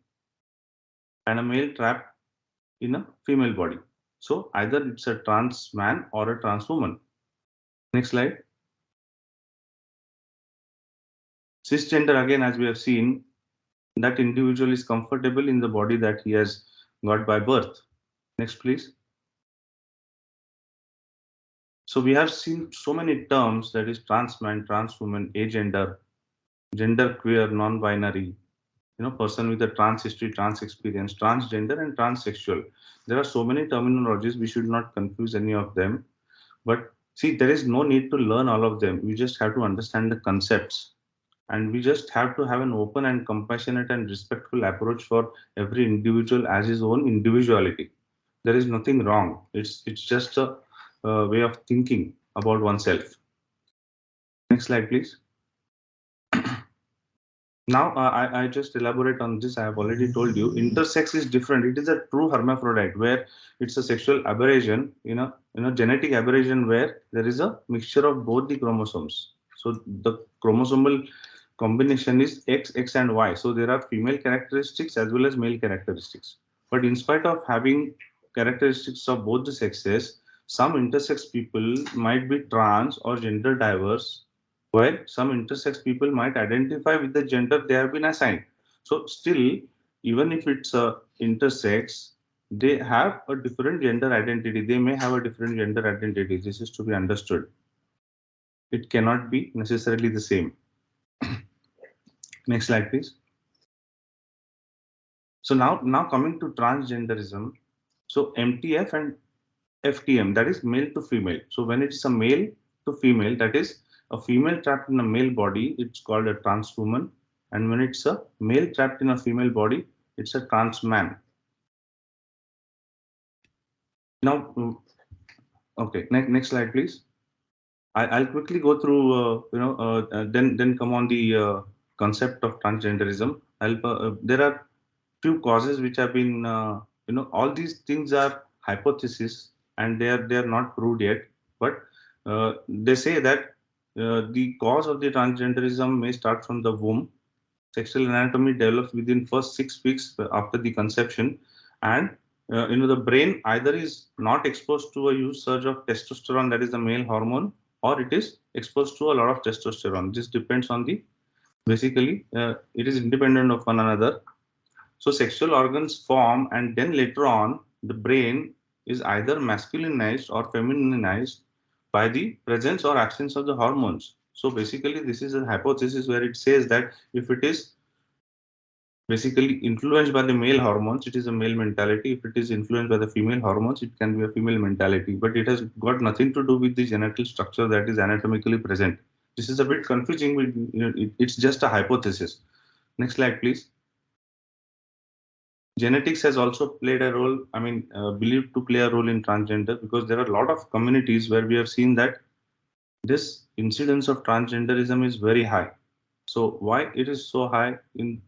and a male trapped in a female body. So either it's a trans man or a trans woman. Next slide. Cisgender, again, as we have seen, that individual is comfortable in the body that he has got by birth. Next, please. So we have seen so many terms, that is trans man, trans woman, agender, gender queer, non-binary, person with a trans history, trans experience, transgender, and transsexual. There are so many terminologies, we should not confuse any of them. But see, there is no need to learn all of them. We just have to understand the concepts. And we just have to have an open and compassionate and respectful approach for every individual as his own individuality. There is nothing wrong. It's just a way of thinking about oneself. Next slide, please. Now, I just elaborate on this. I have already told you, intersex is different. It is a true hermaphrodite where it's a sexual aberration, genetic aberration where there is a mixture of both the chromosomes. So the chromosomal combination is X, X, and Y. So there are female characteristics as well as male characteristics. But in spite of having characteristics of both the sexes, some intersex people might be trans or gender diverse, while some intersex people might identify with the gender they have been assigned. So still, even if it's a intersex, they have a different gender identity. They may have a different gender identity. This is to be understood. It cannot be necessarily the same. Next slide, please. So now coming to transgenderism. So MTF and FTM, that is male to female. So when it's a male to female, that is a female trapped in a male body, it's called a trans woman. And when it's a male trapped in a female body, it's a trans man. Now, okay, next slide, please. I'll quickly go through, then come on the concept of transgenderism. There are few causes which have been, all these things are hypotheses and they are not proved yet. But they say that the cause of the transgenderism may start from the womb. Sexual anatomy develops within first 6 weeks after the conception, and the brain either is not exposed to a huge surge of testosterone, that is the male hormone, or it is exposed to a lot of testosterone. This depends on the, basically, it is independent of one another. So sexual organs form, and then later on, the brain is either masculinized or femininized by the presence or absence of the hormones. So basically, this is a hypothesis where it says that if it is basically influenced by the male hormones, it is a male mentality. If it is influenced by the female hormones, it can be a female mentality. But it has got nothing to do with the genital structure that is anatomically present. This is a bit confusing, but it's just a hypothesis. Next slide, please. Genetics has also played a role, believed to play a role in transgender, because there are a lot of communities where we have seen that this incidence of transgenderism is very high. So why it is so high in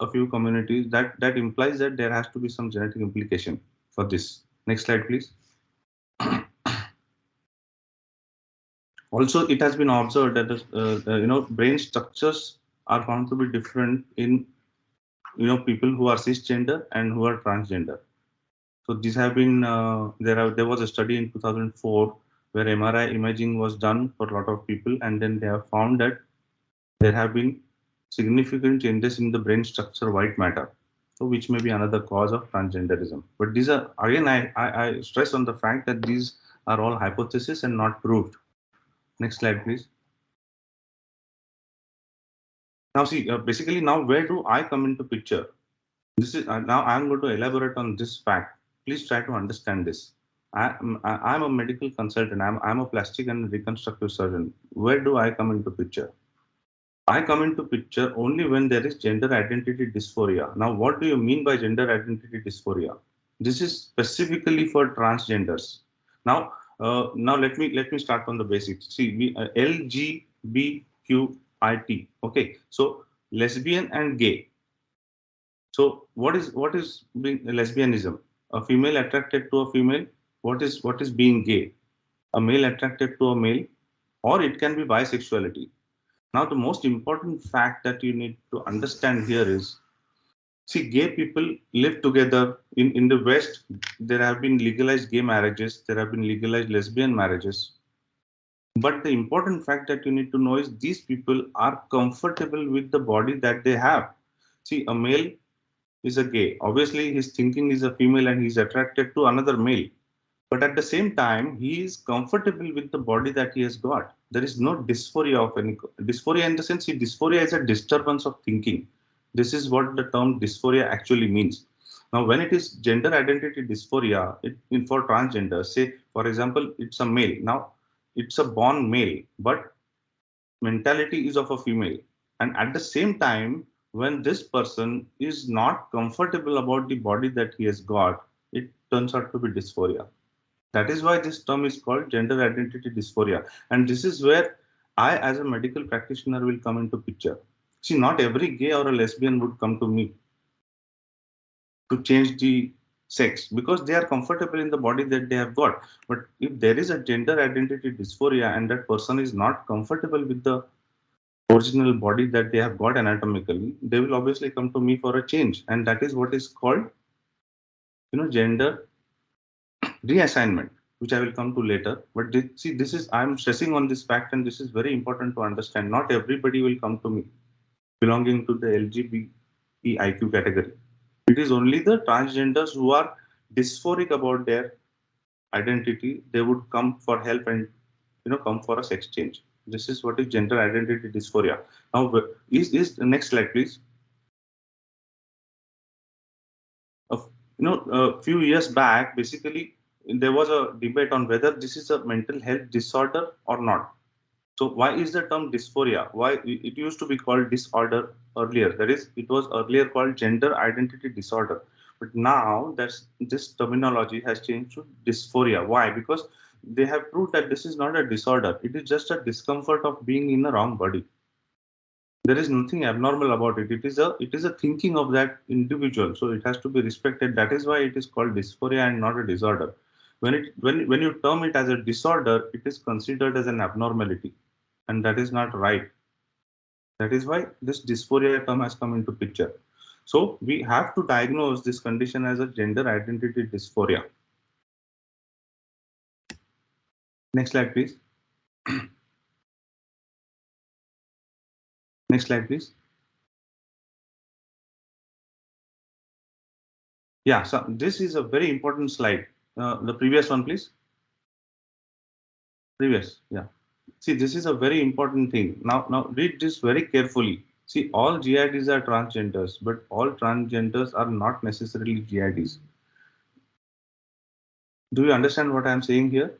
a few communities, that implies that there has to be some genetic implication for this. Next slide, please. Also, it has been observed that brain structures are found to be different in people who are cisgender and who are transgender. So these have been there was a study in 2004 where MRI imaging was done for a lot of people, and then they have found that there have been significant changes in the brain structure white matter, so which may be another cause of transgenderism. But these are, again, I stress on the fact that these are all hypotheses and not proved. Next slide, please. Now see, basically now where do I come into picture? This is now I'm going to elaborate on this fact. Please try to understand this. I'm a medical consultant. I'm a plastic and reconstructive surgeon. Where do I come into picture? I come into picture only when there is gender identity dysphoria. Now, what do you mean by gender identity dysphoria? This is specifically for transgenders. Now let me start from the basics. See, LGBTQIT. Okay, so lesbian and gay. So what is being lesbianism? A female attracted to a female. What is being gay? A male attracted to a male, or it can be bisexuality. Now, the most important fact that you need to understand here is, see, gay people live together. In the West, there have been legalized gay marriages, there have been legalized lesbian marriages. But the important fact that you need to know is these people are comfortable with the body that they have. See, a male is a gay. Obviously, his thinking is a female and he's attracted to another male. But at the same time, he is comfortable with the body that he has got. There is no dysphoria of any dysphoria in the sense, see, dysphoria is a disturbance of thinking. This is what the term dysphoria actually means. Now, when it is gender identity dysphoria, for transgender, say, for example, it's a male. Now, it's a born male, but mentality is of a female. And at the same time, when this person is not comfortable about the body that he has got, it turns out to be dysphoria. That is why this term is called gender identity dysphoria. And this is where I, as a medical practitioner, will come into picture. See, not every gay or a lesbian would come to me to change the sex because they are comfortable in the body that they have got. But if there is a gender identity dysphoria and that person is not comfortable with the original body that they have got anatomically, they will obviously come to me for a change. And that is what is called, gender reassignment, which I will come to later. But see, this is, I'm stressing on this fact, and this is very important to understand. Not everybody will come to me belonging to the LGBTIQ category. It is only the transgenders who are dysphoric about their identity. They would come for help and come for a sex change. This is what is gender identity dysphoria. Now, is the next slide, please. A few years back, basically, there was a debate on whether this is a mental health disorder or not. So why is the term dysphoria? Why it used to be called disorder earlier? That is, it was earlier called gender identity disorder. But now this terminology has changed to dysphoria. Why? Because they have proved that this is not a disorder. It is just a discomfort of being in the wrong body. There is nothing abnormal about it. It is a thinking of that individual. So it has to be respected. That is why it is called dysphoria and not a disorder. When you term it as a disorder, it is considered as an abnormality, and that is not right. That is why this dysphoria term has come into picture. So we have to diagnose this condition as a gender identity dysphoria. Next slide, please. Next slide, please. Yeah, so this is a very important slide. The previous one, please. Previous, yeah. See, this is a very important thing. Now read this very carefully. See, all GIDs are transgenders, but all transgenders are not necessarily GIDs. Do you understand what I'm saying here?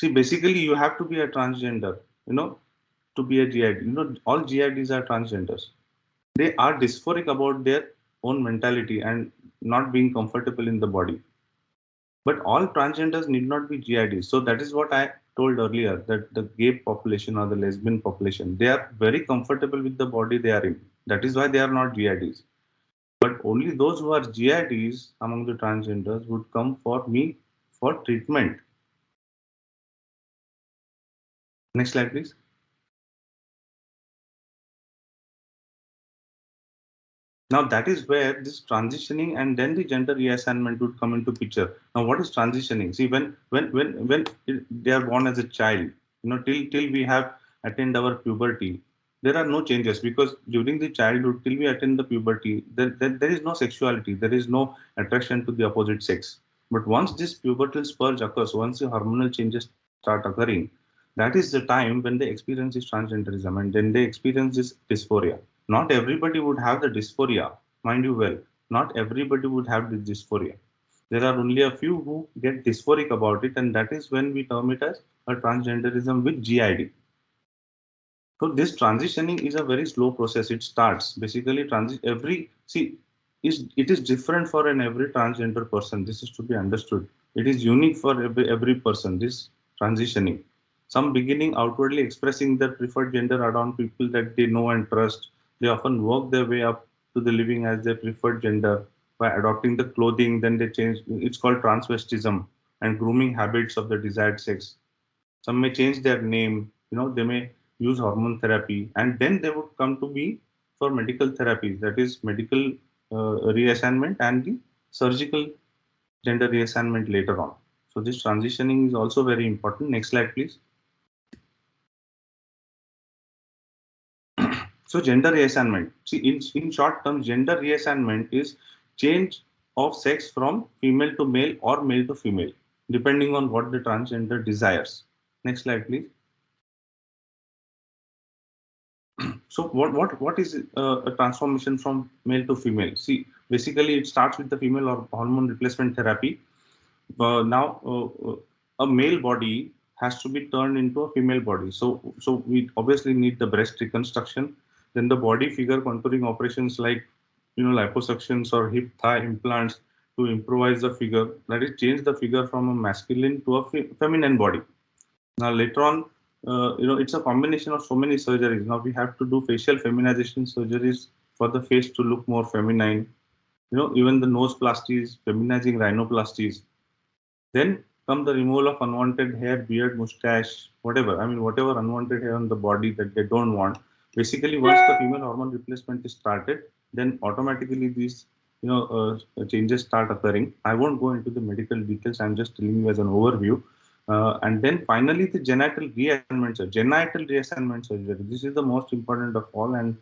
See, basically, you have to be a transgender, to be a GID. All GIDs are transgenders. They are dysphoric about their own mentality and not being comfortable in the body. But all transgenders need not be GIDs. So that is what I told earlier, that the gay population or the lesbian population, they are very comfortable with the body they are in. That is why they are not GIDs. But only those who are GIDs among the transgenders would come for me for treatment. Next slide, please. Now that is where this transitioning and then the gender reassignment would come into picture. Now, what is transitioning? See, when they are born as a child, till we have attained our puberty, there are no changes, because during the childhood till we attain the puberty, there is no sexuality, there is no attraction to the opposite sex. But once this pubertal spurge occurs, once the hormonal changes start occurring, that is the time when they experience this transgenderism, and then they experience this dysphoria. Not everybody would have the dysphoria, mind you well. Not everybody would have the dysphoria. There are only a few who get dysphoric about it, and that is when we term it as a transgenderism with GID. So this transitioning is a very slow process. It starts basically it is different for every transgender person. This is to be understood. It is unique for every person. This transitioning, some beginning outwardly expressing their preferred gender around people that they know and trust. They often work their way up to the living as their preferred gender by adopting the clothing. Then they change. It's called transvestism and grooming habits of the desired sex. Some may change their name, they may use hormone therapy, and then they would come to me for medical therapies, that is medical reassignment and the surgical gender reassignment later on. So this transitioning is also very important. Next slide, please. So gender reassignment. See, in short term, gender reassignment is change of sex from female to male or male to female, depending on what the transgender desires. Next slide, please. So what is a transformation from male to female? See, basically it starts with the female or hormone replacement therapy. Now a male body has to be turned into a female body. So we obviously need the breast reconstruction, then the body figure contouring operations like liposuctions or hip thigh implants to improvise the figure, that is change the figure from a masculine to a feminine body. Now later on, it's a combination of so many surgeries. Now we have to do facial feminization surgeries for the face to look more feminine. Even the nose plasties, feminizing rhinoplasties. Then come the removal of unwanted hair, beard, mustache, whatever. I mean, whatever unwanted hair on the body that they don't want. Basically, once the female hormone replacement is started, then automatically these changes start occurring. I won't go into the medical details. I'm just telling you as an overview. And then finally, the genital reassignment surgery. This is the most important of all, and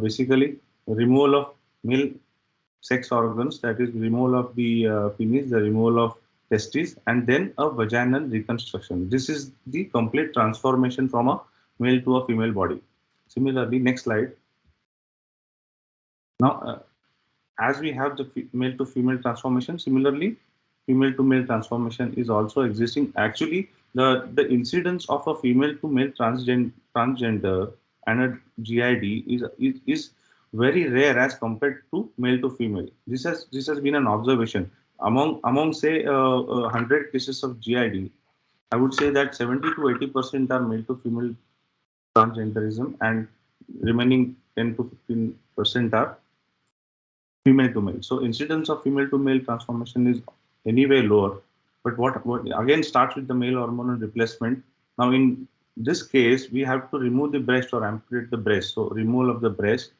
basically removal of male sex organs, that is removal of the penis, the removal of testes, and then a vaginal reconstruction. This is the complete transformation from a male to a female body. Similarly, next slide. Now, as we have the male to female transformation, similarly, female to male transformation is also existing. Actually, the incidence of a female to male transgender and a GID is very rare as compared to male to female. This has been an observation among say 100 cases of GID. I would say that 70 to 80% are male to female transgenderism, and remaining 10 to 15% are female to male. So incidence of female to male transformation is anyway lower. But what again starts with the male hormonal replacement. Now in this case, we have to remove the breast or amputate the breast. So removal of the breast,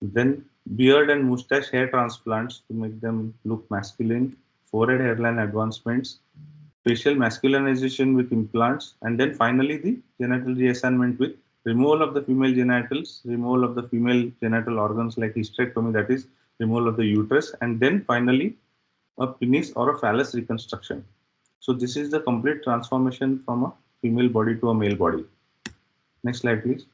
then beard and mustache hair transplants to make them look masculine, forehead hairline advancements, facial masculinization with implants, and then finally the genital reassignment with removal of the female genitals, removal of the female genital organs like hysterectomy, that is removal of the uterus, and then finally a penis or a phallus reconstruction. So this is the complete transformation from a female body to a male body. Next slide, please.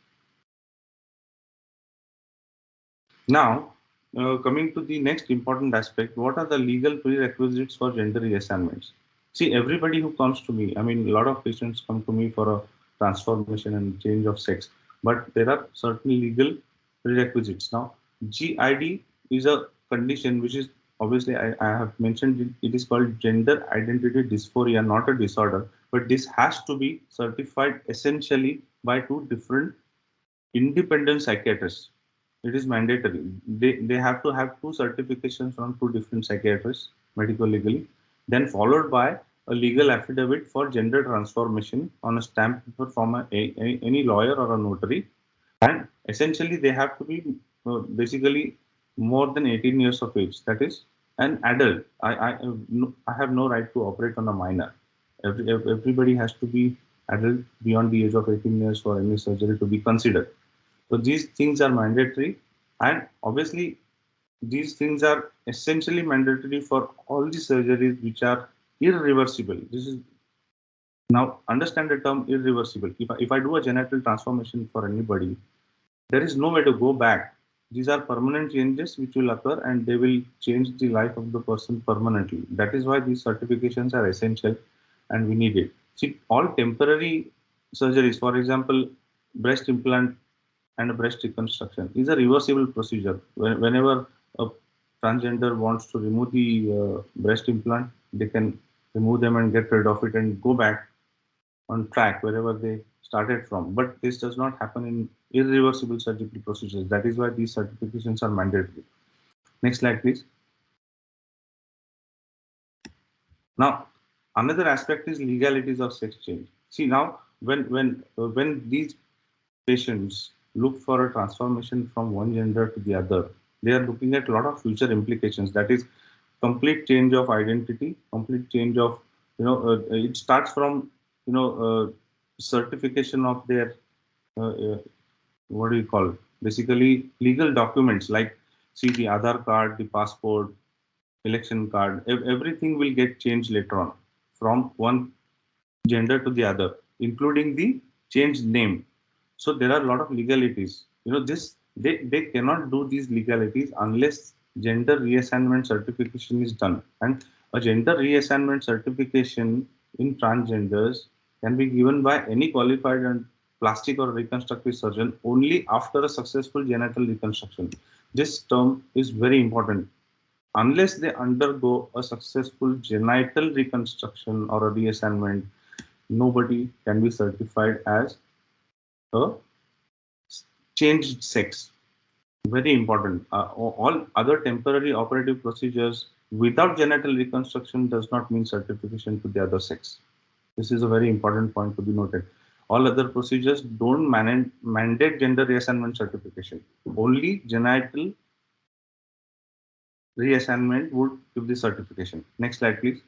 Now, coming to the next important aspect, what are the legal prerequisites for gender reassignments? See, everybody who comes to me, I mean, a lot of patients come to me for a transformation and change of sex, but there are certain legal prerequisites. Now, GID is a condition which is obviously, I have mentioned it is called gender identity dysphoria, not a disorder, but this has to be certified essentially by two different independent psychiatrists. It is mandatory. They have to have two certifications from two different psychiatrists, medical legally, then followed by a legal affidavit for gender transformation on a stamp paper from any lawyer or a notary. And essentially, they have to be basically more than 18 years of age. That is an adult. I have no right to operate on a minor. Everybody has to be adult beyond the age of 18 years for any surgery to be considered. So these things are mandatory, and obviously these things are essentially mandatory for all the surgeries which are irreversible. This is now understand the term irreversible. If I do a genital transformation for anybody, there is no way to go back. These are permanent changes which will occur and they will change the life of the person permanently. That is why these certifications are essential and we need it. See, all temporary surgeries, for example, breast implant and a breast reconstruction, is a reversible procedure. Whenever a transgender wants to remove the breast implant, they can remove them and get rid of it and go back on track wherever they started from. But this does not happen in irreversible surgical procedures. That is why these certifications are mandatory. Next slide, please. Now, another aspect is legalities of sex change. See, now when these patients look for a transformation from one gender to the other, they are looking at a lot of future implications. That is, complete change of identity, complete change of, it starts from, certification of their, what do you call it? Basically, legal documents like, see, the Aadhaar card, the passport, election card, everything will get changed later on from one gender to the other, including the changed name. So there are a lot of legalities. They cannot do these legalities unless gender reassignment certification is done. And a gender reassignment certification in transgenders can be given by any qualified and plastic or reconstructive surgeon only after a successful genital reconstruction. This term is very important. Unless they undergo a successful genital reconstruction or a reassignment, nobody can be certified as a changed sex. Very important. All other temporary operative procedures without genital reconstruction does not mean certification to the other sex. This is a very important point to be noted. All other procedures don't mandate gender reassignment certification. Only genital reassignment would give the certification. Next slide, please.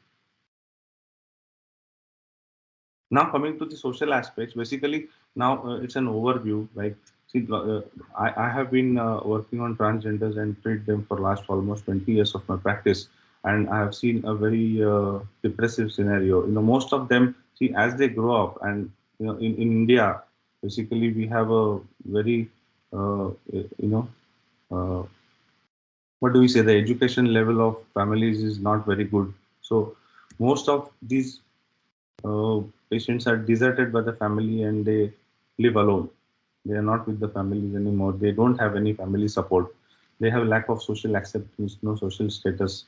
Now coming to the social aspects, basically now it's an overview. Like, see, I have been working on transgenders and treat them for last almost 20 years of my practice, and I have seen a very depressive scenario. Most of them, see, as they grow up, and in India, basically we have a very uh, what do we say? The education level of families is not very good. So most of these uh, patients are deserted by the family and they live alone. They are not with the families anymore. They don't have any family support. They have lack of social acceptance, no social status.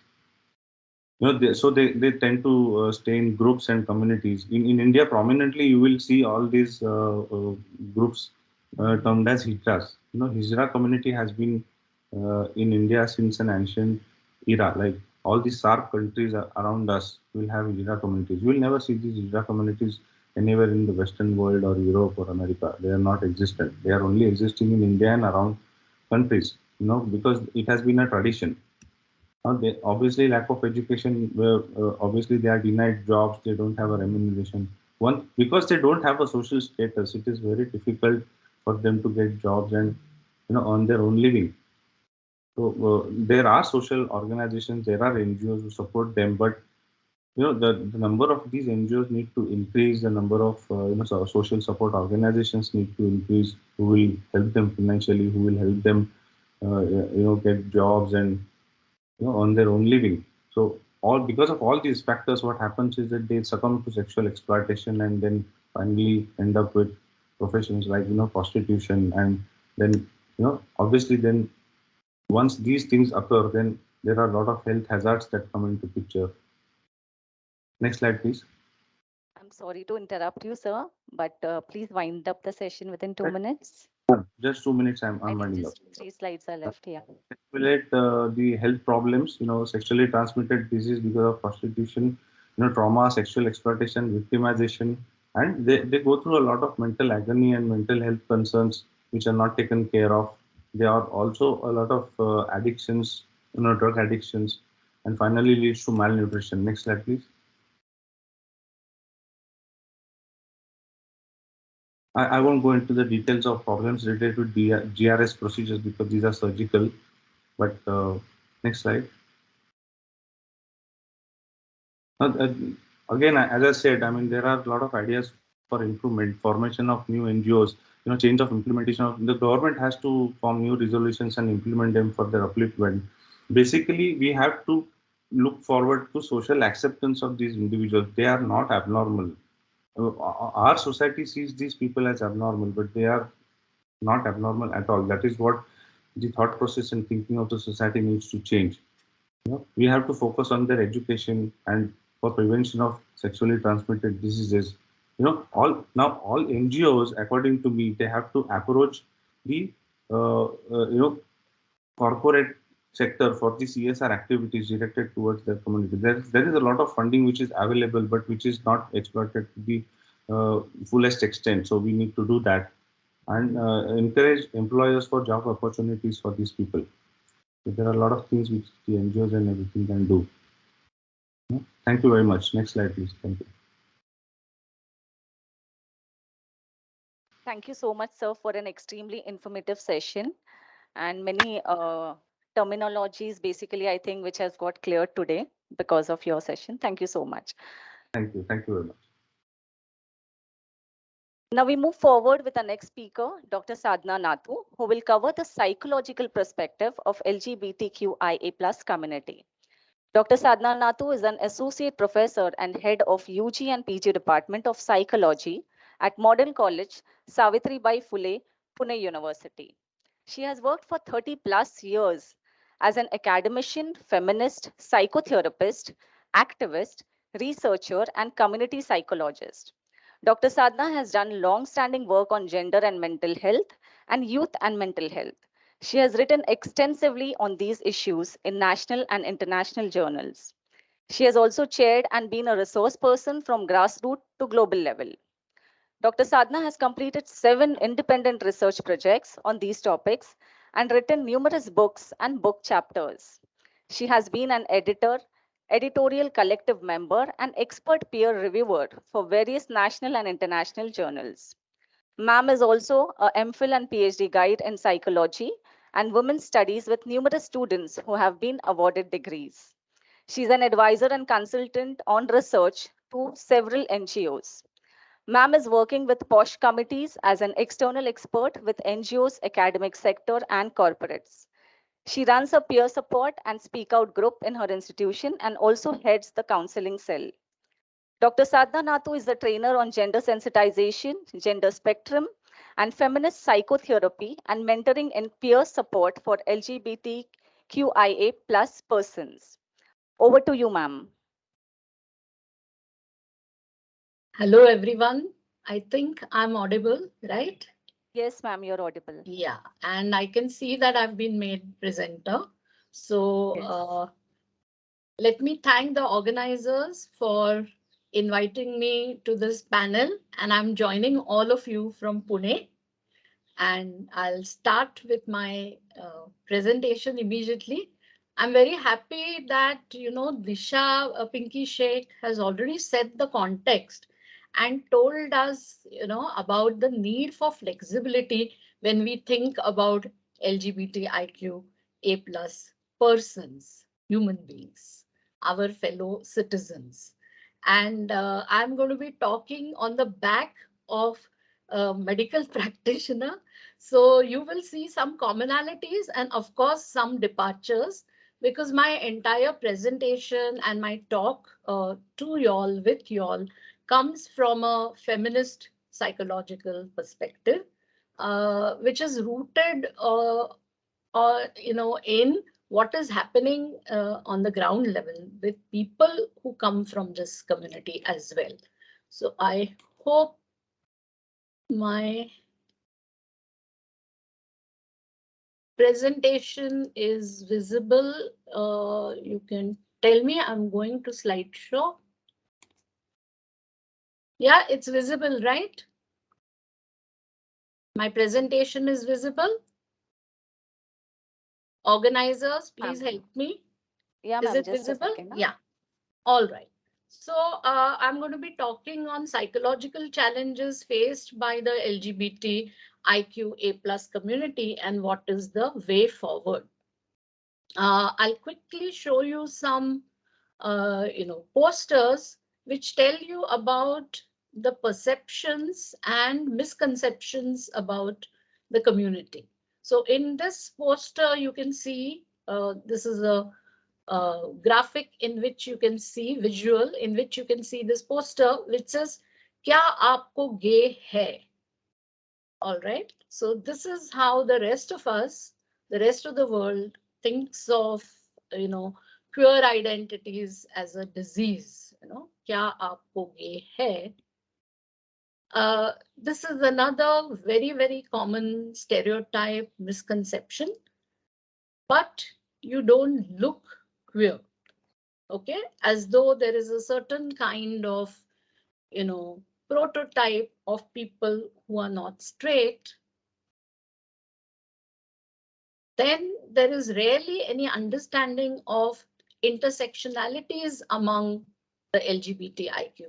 So they tend to stay in groups and communities. In India, prominently, you will see all these groups termed as hijras. Hijra community has been in India since an ancient era. Like all the SARC countries around us will have hijra communities. You will never see these hijra communities anywhere in the Western world or Europe or America. They are not existent. They are only existing in India and around countries. Because it has been a tradition. They obviously lack of education, where obviously they are denied jobs, they don't have a remuneration. One, because they don't have a social status, it is very difficult for them to get jobs and earn their own living. So there are social organizations, there are NGOs who support them, but the number of these NGOs need to increase, the number of social support organizations need to increase, who will help them financially, who will help them get jobs and earn their own living. So all because of all these factors, what happens is that they succumb to sexual exploitation and then finally end up with professions like prostitution, and then obviously then once these things occur, then there are a lot of health hazards that come into picture. Next slide, please. I'm sorry to interrupt you, sir, but please wind up the session within 2 minutes. Just 2 minutes, I'm I think winding up. just 3 slides are left here. Relate the health problems, sexually transmitted disease because of prostitution, trauma, sexual exploitation, victimization, and they go through a lot of mental agony and mental health concerns which are not taken care of. There are also a lot of addictions, drug addictions, and finally leads to malnutrition. Next slide, please. I won't go into the details of problems related to GRS procedures because these are surgical. But next slide. Uh, Again, as I said, I mean, there are a lot of ideas for improvement, formation of new NGOs, change of implementation of the government has to form new resolutions and implement them for their upliftment. Basically, we have to look forward to social acceptance of these individuals. They are not abnormal. Our society sees these people as abnormal, but they are not abnormal at all. That is what the thought process and thinking of the society needs to change. We have to focus on their education and for prevention of sexually transmitted diseases. All NGOs, according to me, they have to approach the corporate sector for the CSR activities directed towards their community. There is a lot of funding which is available, but which is not exploited to the fullest extent. So we need to do that and encourage employers for job opportunities for these people. So there are a lot of things which the NGOs and everything can do. Thank you very much. Next slide, please. Thank you. Thank you so much, sir, for an extremely informative session and many terminologies, basically, I think, which has got cleared today because of your session. Thank you so much. Thank you. Thank you very much. Now we move forward with the next speaker, Dr. Sadhna Nathu, who will cover the psychological perspective of LGBTQIA+ community. Dr. Sadhna Nathu is an associate professor and head of UG and PG Department of Psychology at Modern College, Savitribai Phule, Pune University. She has worked for 30+ years as an academician, feminist, psychotherapist, activist, researcher, and community psychologist. Dr. Sadhna has done long-standing work on gender and mental health and youth and mental health. She has written extensively on these issues in national and international journals. She has also chaired and been a resource person from grassroots to global level. Dr. Sadhna has completed 7 independent research projects on these topics and written numerous books and book chapters. She has been an editor, editorial collective member, and expert peer reviewer for various national and international journals. Ma'am is also a MPhil and PhD guide in psychology and women's studies with numerous students who have been awarded degrees. She's an advisor and consultant on research to several NGOs. Ma'am is working with POSH committees as an external expert with NGOs, academic sector, and corporates. She runs a peer support and speak out group in her institution and also heads the counseling cell. Dr. Sadhna Nathu is a trainer on gender sensitization, gender spectrum, and feminist psychotherapy and mentoring and peer support for LGBTQIA plus persons. Over to you, ma'am. Hello, everyone. I think I'm audible, right? Yes, ma'am, you're audible. Yeah, and I can see that I've been made presenter. So Yes. let me thank the organizers for inviting me to this panel, and I'm joining all of you from Pune. And I'll start with my presentation immediately. I'm very happy that, Disha Pinky Sheikh has already set the context and told us, about the need for flexibility when we think about LGBTIQ A+ persons, human beings, our fellow citizens. And I'm going to be talking on the back of a medical practitioner. So you will see some commonalities and of course some departures, because my entire presentation and my talk to y'all, with y'all, comes from a feminist psychological perspective, which is rooted in what is happening on the ground level with people who come from this community as well. So I hope my presentation is visible. You can tell me. I'm going to slideshow. Yeah, it's visible, right? My presentation is visible. Organizers, please help me. Yeah, Is ma'am, it just a visible? second. Huh? Yeah. All right. So I'm going to be talking on psychological challenges faced by the LGBTIQA plus community and what is the way forward. I'll quickly show you some, posters which tell you about the perceptions and misconceptions about the community. So in this poster, you can see this is a graphic in which you can see visual in which you can see this poster which says kya aapko gay hai. All right, so this is how the rest of us, the rest of the world, thinks of, queer identities as a disease. Kya aapko gay hai. This is another very, very common stereotype misconception, but you don't look queer. Okay, as though there is a certain kind of, prototype of people who are not straight. Then there is rarely any understanding of intersectionalities among the LGBTIQ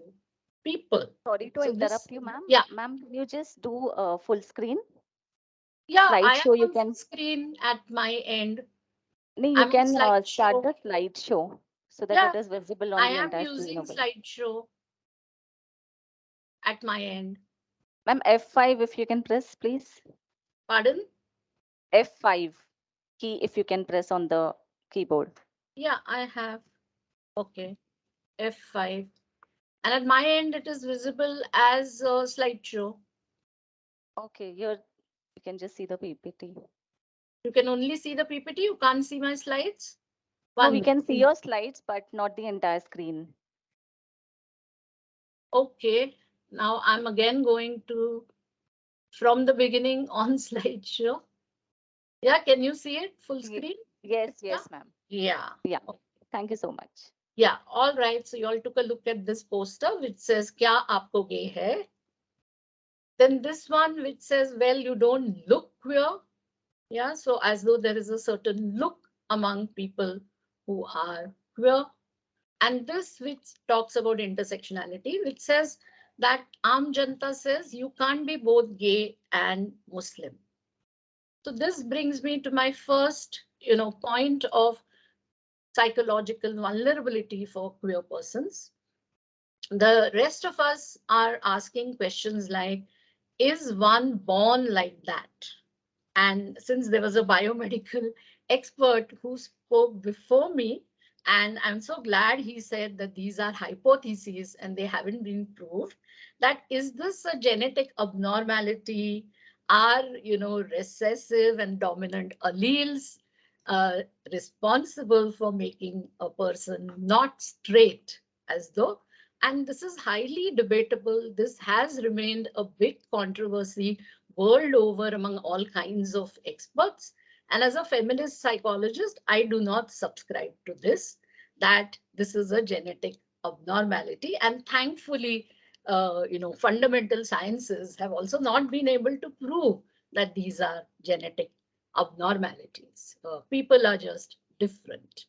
people. Sorry to So this, interrupt you, ma'am. yeah, Ma'am, can you just do a full screen yeah, I am slideshow? You on full can, screen at my end. no, you I'm on can start slideshow. the slideshow so that Yeah, it is visible on I the am entire screen using over there. slideshow at my end. Ma'am, F5 if you can press, please. Pardon? F5 key if you can press on the keyboard. Yeah, I have. Okay, F5. And at my end, it is visible as a slideshow. Okay, you can just see the PPT. You can only see the PPT. You can't see my slides. No, One we minute. can see your slides, but not the entire screen. Okay. Now I'm again going to from the beginning on slideshow. Yeah, can you see it full Ye- screen? Yes, Yeah. yes, ma'am. Yeah. Yeah, thank you so much. Yeah. All right. So you all took a look at this poster which says "Kya aapko gay hai?" Then this one which says, "Well, you don't look queer." Yeah. So as though there is a certain look among people who are queer. And this which talks about intersectionality, which says that Aam Janta says you can't be both gay and Muslim. So this brings me to my first, point of psychological vulnerability for queer persons. The rest of us are asking questions like, is one born like that? And since there was a biomedical expert who spoke before me, and I'm so glad he said that these are hypotheses and they haven't been proved, that is this a genetic abnormality? Are, recessive and dominant alleles uh, responsible for making a person not straight, as though? And this is highly debatable. This has remained a big controversy world over among all kinds of experts. And as a feminist psychologist, I do not subscribe to this, that this is a genetic abnormality. And thankfully, fundamental sciences have also not been able to prove that these are genetic abnormalities. People are just different.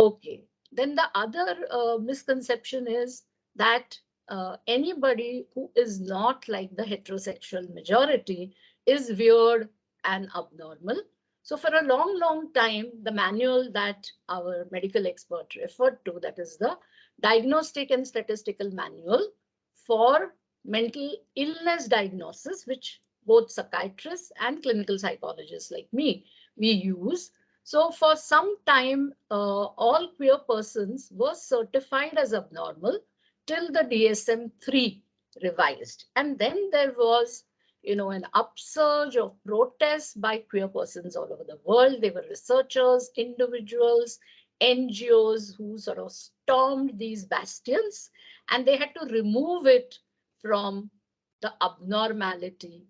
Okay. Then the other misconception is that anybody who is not like the heterosexual majority is weird and abnormal. So for a long time, the manual that our medical expert referred to, that is the Diagnostic and Statistical Manual for Mental Illness Diagnosis, which both psychiatrists and clinical psychologists like me, we use. So for some time, all queer persons were certified as abnormal till the DSM-3 revised. And then there was an upsurge of protests by queer persons all over the world. They were researchers, individuals, NGOs who sort of stormed these bastions, and they had to remove it from the abnormality,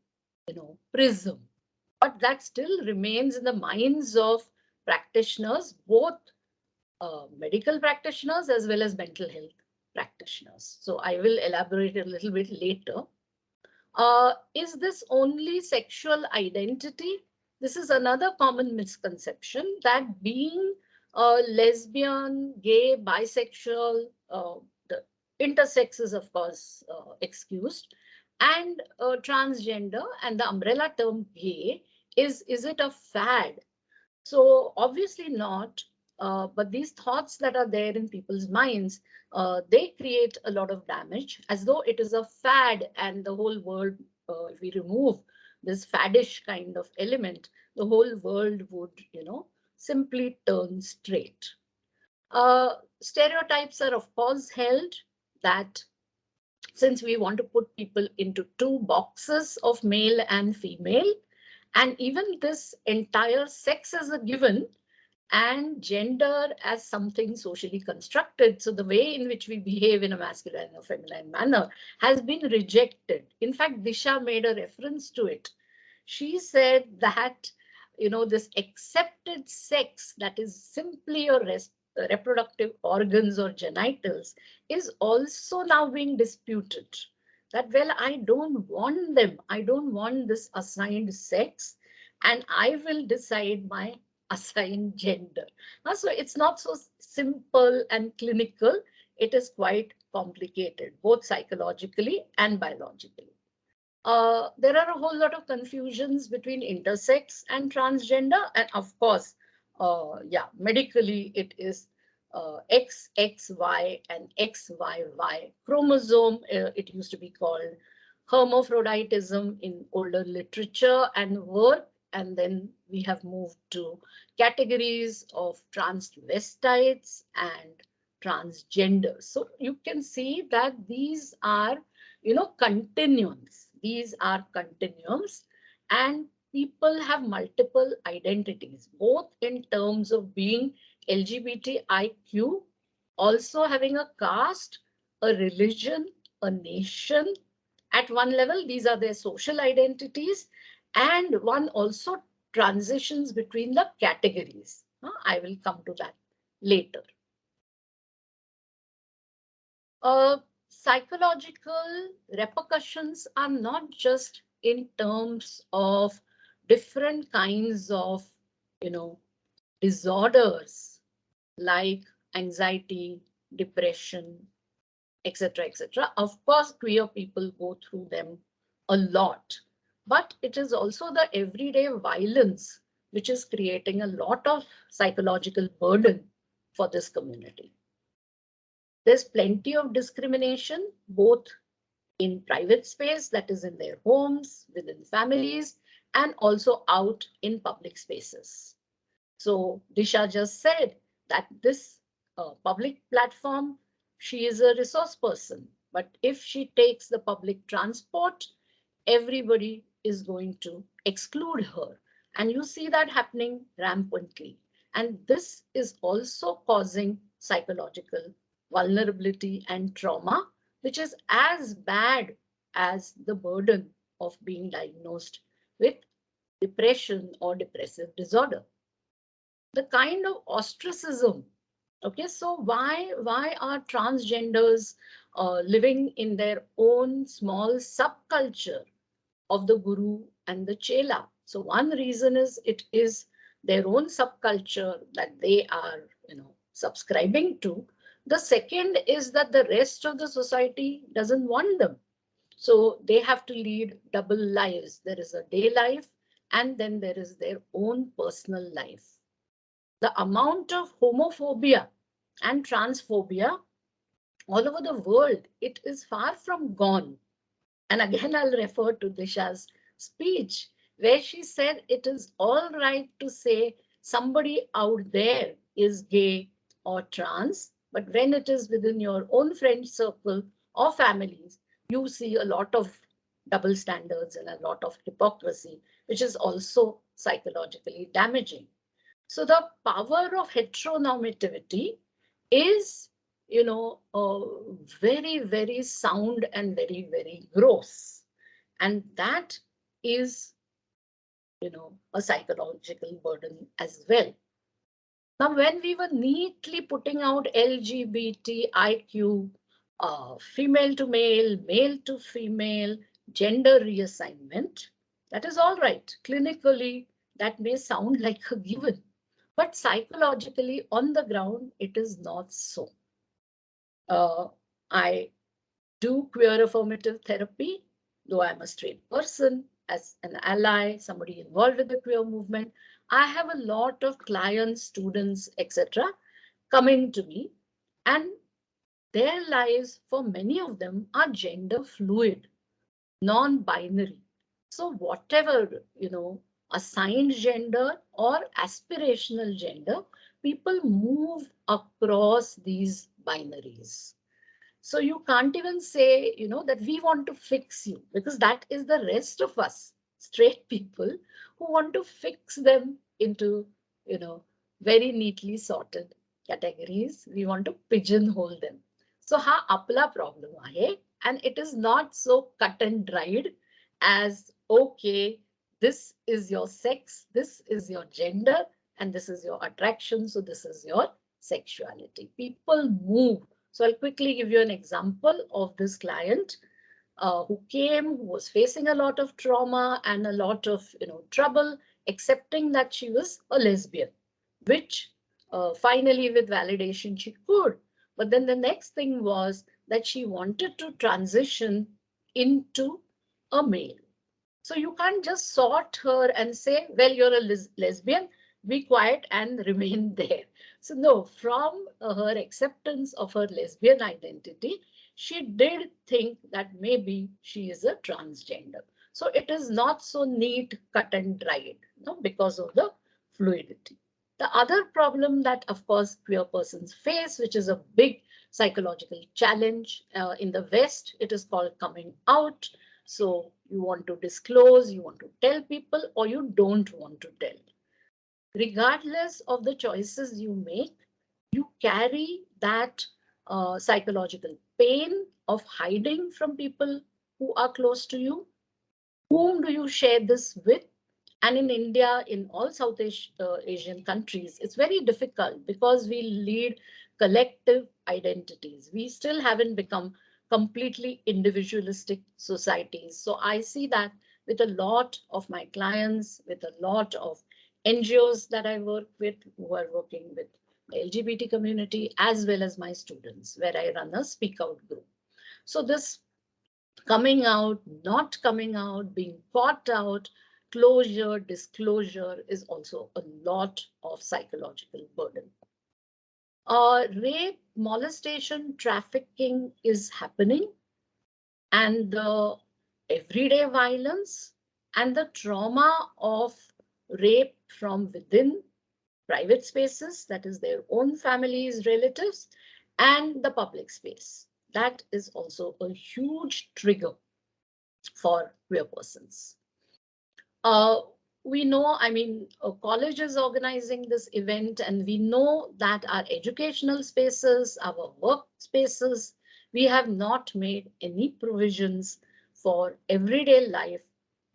prism. But that still remains in the minds of practitioners, both medical practitioners as well as mental health practitioners. So I will elaborate a little bit later. Is this only sexual identity? This is another common misconception, that being lesbian, gay, bisexual, the intersex is of course excused, and transgender, and the umbrella term gay, is it a fad? So obviously not, but these thoughts that are there in people's minds, they create a lot of damage, as though it is a fad and the whole world, if we remove this faddish kind of element, the whole world would, simply turn straight. Stereotypes are of course held that since we want to put people into two boxes of male and female, and even this entire sex as a given and gender as something socially constructed. So the way in which we behave in a masculine or feminine manner has been rejected. In fact, Disha made a reference to it. She said that, this accepted sex, that is simply your reproductive organs or genitals, is also now being disputed. That, well, I don't want them. I don't want this assigned sex, and I will decide my assigned gender. So it's not so simple and clinical. It is quite complicated, both psychologically and biologically. There are a whole lot of confusions between intersex and transgender. And of course, medically it is XXY and XYY chromosome. It used to be called hermaphroditism in older literature and work. And then we have moved to categories of transvestites and transgenders. So you can see that these are, continuums. These are continuums, and people have multiple identities, both in terms of being LGBTIQ, also having a caste, a religion, a nation. At one level, these are their social identities, and one also transitions between the categories. I will come to that later. Psychological repercussions are not just in terms of different kinds of, disorders like anxiety, depression, etc., etc. Of course, queer people go through them a lot, but it is also the everyday violence which is creating a lot of psychological burden for this community. There's plenty of discrimination, both in private space, that is in their homes, within families, and also out in public spaces. So Disha just said that this public platform, she is a resource person, but if she takes the public transport, everybody is going to exclude her. And you see that happening rampantly. And this is also causing psychological vulnerability and trauma, which is as bad as the burden of being diagnosed with depression or depressive disorder. The kind of ostracism. Okay, so why are transgenders living in their own small subculture of the guru and the chela? So one reason is it is their own subculture that they are, subscribing to. The second is that the rest of the society doesn't want them. So they have to lead double lives. There is a day life and then there is their own personal life. The amount of homophobia and transphobia all over the world, it is far from gone. And again, I'll refer to Disha's speech, where she said it is all right to say somebody out there is gay or trans, but when it is within your own friend circle or families, you see a lot of double standards and a lot of hypocrisy, which is also psychologically damaging. So the power of heteronormativity is, very, very sound and very, very gross. And that is, a psychological burden as well. Now, when we were neatly putting out LGBTIQ, female to male to female, gender reassignment, that is all right. Clinically, that may sound like a given, but psychologically, on the ground, it is not so. I do queer affirmative therapy, though I'm a straight person, as an ally, somebody involved with the queer movement. I have a lot of clients, students, etc., coming to me, and their lives, for many of them, are gender fluid, non-binary. So whatever, assigned gender or aspirational gender, people move across these binaries. So you can't even say, that we want to fix you, because that is the rest of us, straight people, who want to fix them into, very neatly sorted categories. We want to pigeonhole them. So ha apla problem hai, and it is not so cut and dried as, okay, this is your sex, this is your gender, and this is your attraction, so this is your sexuality. People move. So I'll quickly give you an example of this client who came, who was facing a lot of trauma and a lot of trouble, accepting that she was a lesbian, which finally with validation she could. But then the next thing was that she wanted to transition into a male. So you can't just sort her and say, well, you're a lesbian, be quiet and remain there. So no, from her acceptance of her lesbian identity, she did think that maybe she is a transgender. So it is not so neat, cut and dried, because of the fluidity. The other problem that, of course, queer persons face, which is a big psychological challenge in the West, it is called coming out. So you want to disclose, you want to tell people, or you don't want to tell. Regardless of the choices you make, you carry that psychological pain of hiding from people who are close to you. Whom do you share this with? And in India, in all South Asian countries, it's very difficult because we lead collective identities. We still haven't become completely individualistic societies. So I see that with a lot of my clients, with a lot of NGOs that I work with who are working with the LGBT community, as well as my students, where I run a speak out group. So this coming out, not coming out, being caught out, closure, disclosure is also a lot of psychological burden. Rape, molestation, trafficking is happening, and the everyday violence and the trauma of rape from within private spaces, that is their own families, relatives, and the public space. That is also a huge trigger for queer persons. Uh, we know, college is organizing this event, and we know that our educational spaces, our work spaces, we have not made any provisions for everyday life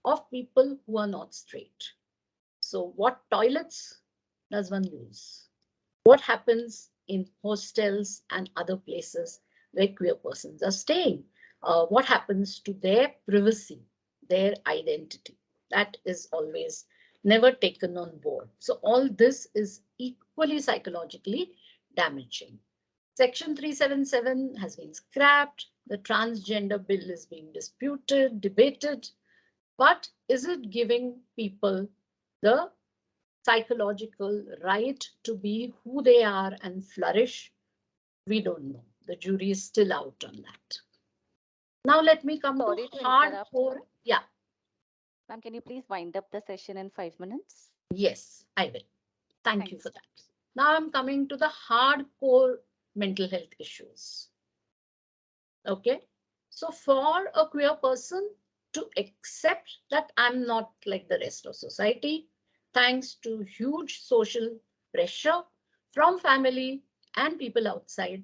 of people who are not straight. So what toilets does one use? What happens in hostels and other places where queer persons are staying? What happens to their privacy, their identity? That is always never taken on board. So all this is equally psychologically damaging. Section 377 has been scrapped. The transgender bill is being disputed, debated. But is it giving people the psychological right to be who they are and flourish? We don't know. The jury is still out on that. Now let me come Sorry to to interrupt. hardcore. Yeah, Ma'am, can you please wind up the session in 5 minutes? yes, I will. Thank you Thanks. for that. Now I'm coming to the hardcore mental health issues. Okay. So for a queer person to accept that I'm not like the rest of society, thanks to huge social pressure from family and people outside,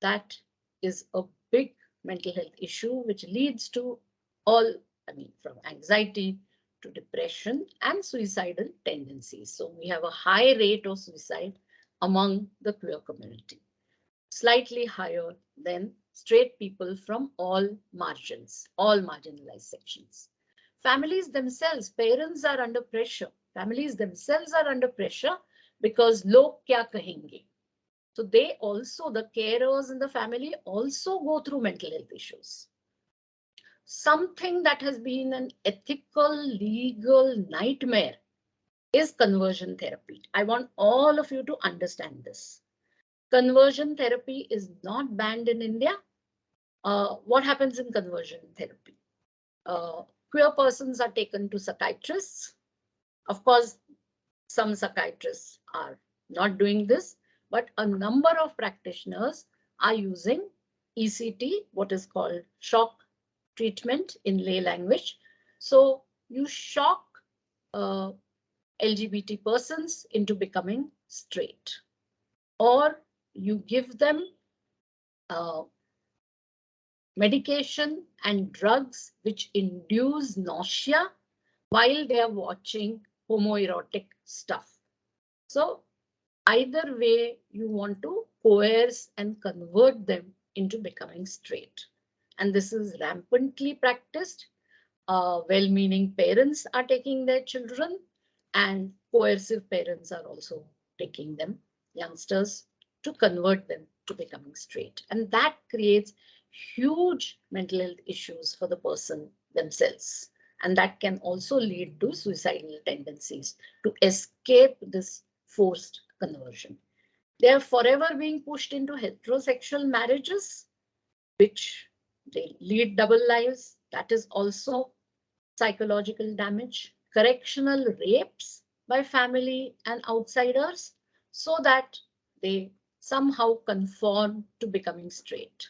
that is a big mental health issue which leads to all, I mean, from anxiety to depression and suicidal tendencies. So we have a high rate of suicide among the queer community, slightly higher than straight people from all margins, all marginalized sections. Families themselves, parents are under pressure. Families themselves are under pressure because log kya kahenge. So they also, the carers in the family also go through mental health issues. Something that has been an ethical, legal nightmare is conversion therapy. I want all of you to understand this. Conversion therapy is not banned in India. What happens in conversion therapy? Queer persons are taken to psychiatrists. Of course, some psychiatrists are not doing this, but a number of practitioners are using ECT, what is called shock treatment in lay language. So you shock uh, LGBT persons into becoming straight, or you give them uh, medication and drugs which induce nausea while they are watching homoerotic stuff. So either way, you want to coerce and convert them into becoming straight. And this is rampantly practiced. Well-meaning parents are taking their children, and coercive parents are also taking them, youngsters, to convert them to becoming straight. And that creates huge mental health issues for the person themselves. And that can also lead to suicidal tendencies to escape this forced conversion. They are forever being pushed into heterosexual marriages, which they lead double lives. That is also psychological damage. Correctional rapes by family and outsiders so that they somehow conform to becoming straight.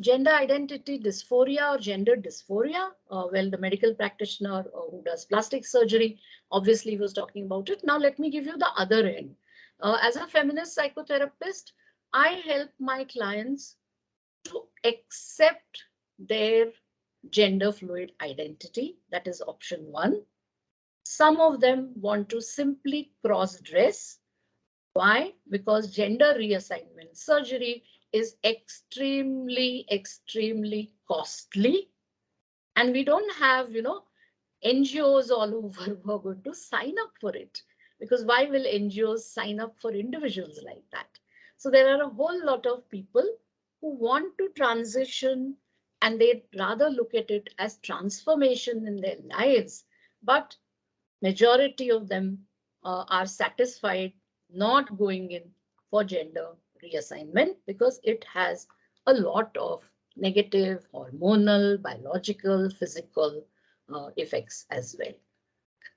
Gender identity dysphoria or gender dysphoria, well, the medical practitioner who does plastic surgery obviously was talking about it. Now, let me give you the other end. As a feminist psychotherapist, I help my clients to accept their gender fluid identity. That is option one. Some of them want to simply cross dress. Why? Because gender reassignment surgery is extremely, extremely costly. And we don't have, NGOs all over who are going to sign up for it. Because why will NGOs sign up for individuals like that? So there are a whole lot of people who want to transition and they'd rather look at it as transformation in their lives. But majority of them are satisfied not going in for gender reassignment because it has a lot of negative hormonal, biological, physical effects as well.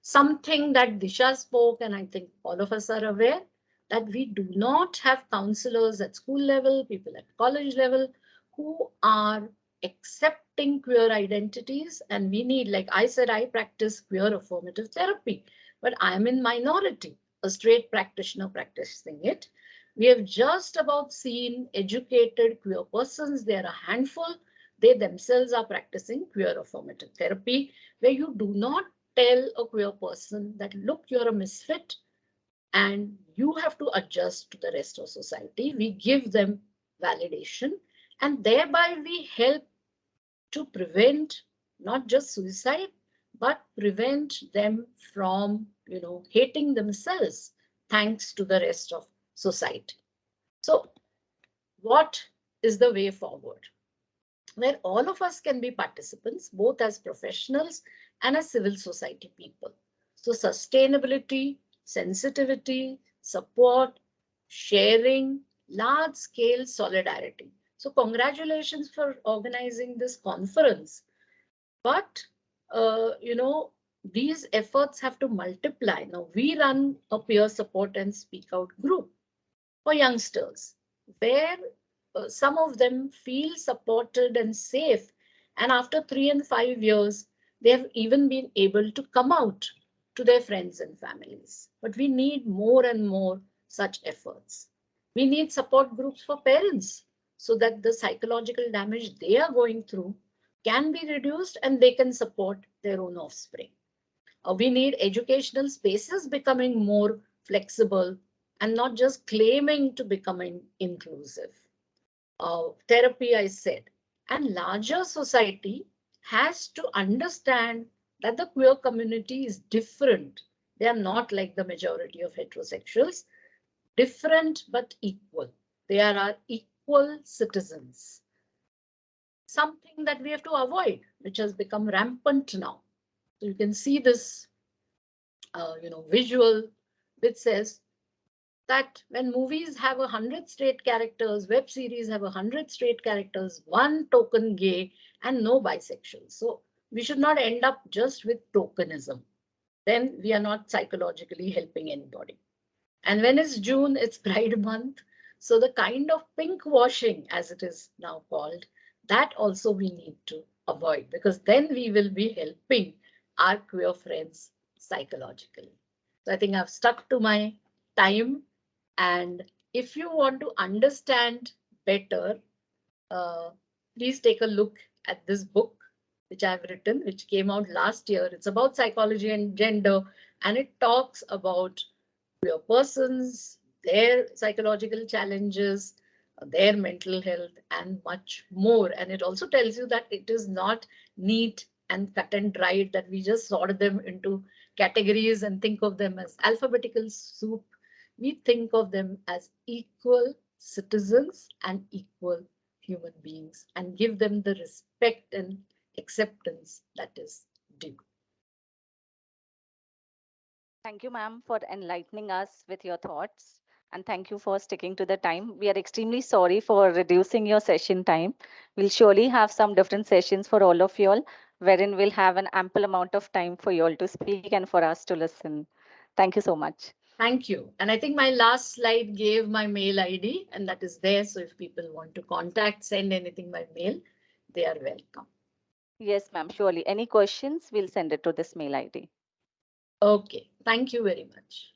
Something that Disha spoke, and I think all of us are aware, that we do not have counselors at school level, people at college level, who are accepting queer identities. And we need, like I said, I practice queer affirmative therapy, but I am in minority, a straight practitioner practicing it. We have just about seen educated queer persons, they are a handful. They themselves are practicing queer affirmative therapy, where you do not tell a queer person that, look, you're a misfit and you have to adjust to the rest of society. We give them validation and thereby we help to prevent not just suicide, but prevent them from, hating themselves thanks to the rest of society. So what is the way forward? where all of us can be participants, both as professionals and as civil society people. So sustainability, sensitivity, support, sharing, large scale solidarity. So congratulations for organizing this conference. But, these efforts have to multiply. Now we run a peer support and speak out group for youngsters, where some of them feel supported and safe. And after 3 and 5 years, they have even been able to come out to their friends and families. But we need more and more such efforts. We need support groups for parents so that the psychological damage they are going through can be reduced and they can support their own offspring. We need educational spaces becoming more flexible and not just claiming to becoming inclusive. Therapy, I said, and larger society has to understand that the queer community is different. They are not like the majority of heterosexuals, different but equal. They are our equal citizens. Something that we have to avoid, which has become rampant now. So you can see this visual which says that when movies have 100 straight characters, web series have 100 straight characters, one token gay and no bisexual. So we should not end up just with tokenism. Then we are not psychologically helping anybody. And when it's June, it's Pride Month. So the kind of pink washing, as it is now called, that also we need to avoid, because then we will be helping our queer friends psychologically. So I think I've stuck to my time. And if you want to understand better, uh, please take a look at this book which I've written, which came out last year. It's about psychology and gender, and it talks about queer persons, their psychological challenges, their mental health, and much more. And it also tells you that it is not neat and cut and dried, that we just sort them into categories and think of them as alphabetical soup. We think of them as equal citizens and equal human beings and give them the respect and acceptance that is due. Thank you, ma'am, for enlightening us with your thoughts. And thank you for sticking to the time. We are extremely sorry for reducing your session time. We'll surely have some different sessions for all of you all, wherein we'll have an ample amount of time for you all to speak and for us to listen. Thank you so much. Thank you. And I think my last slide gave my mail ID, and that is there. So if people want to contact, send anything by mail, they are welcome. Yes, ma'am, surely. Any questions, we'll send it to this mail ID. Okay. Thank you very much.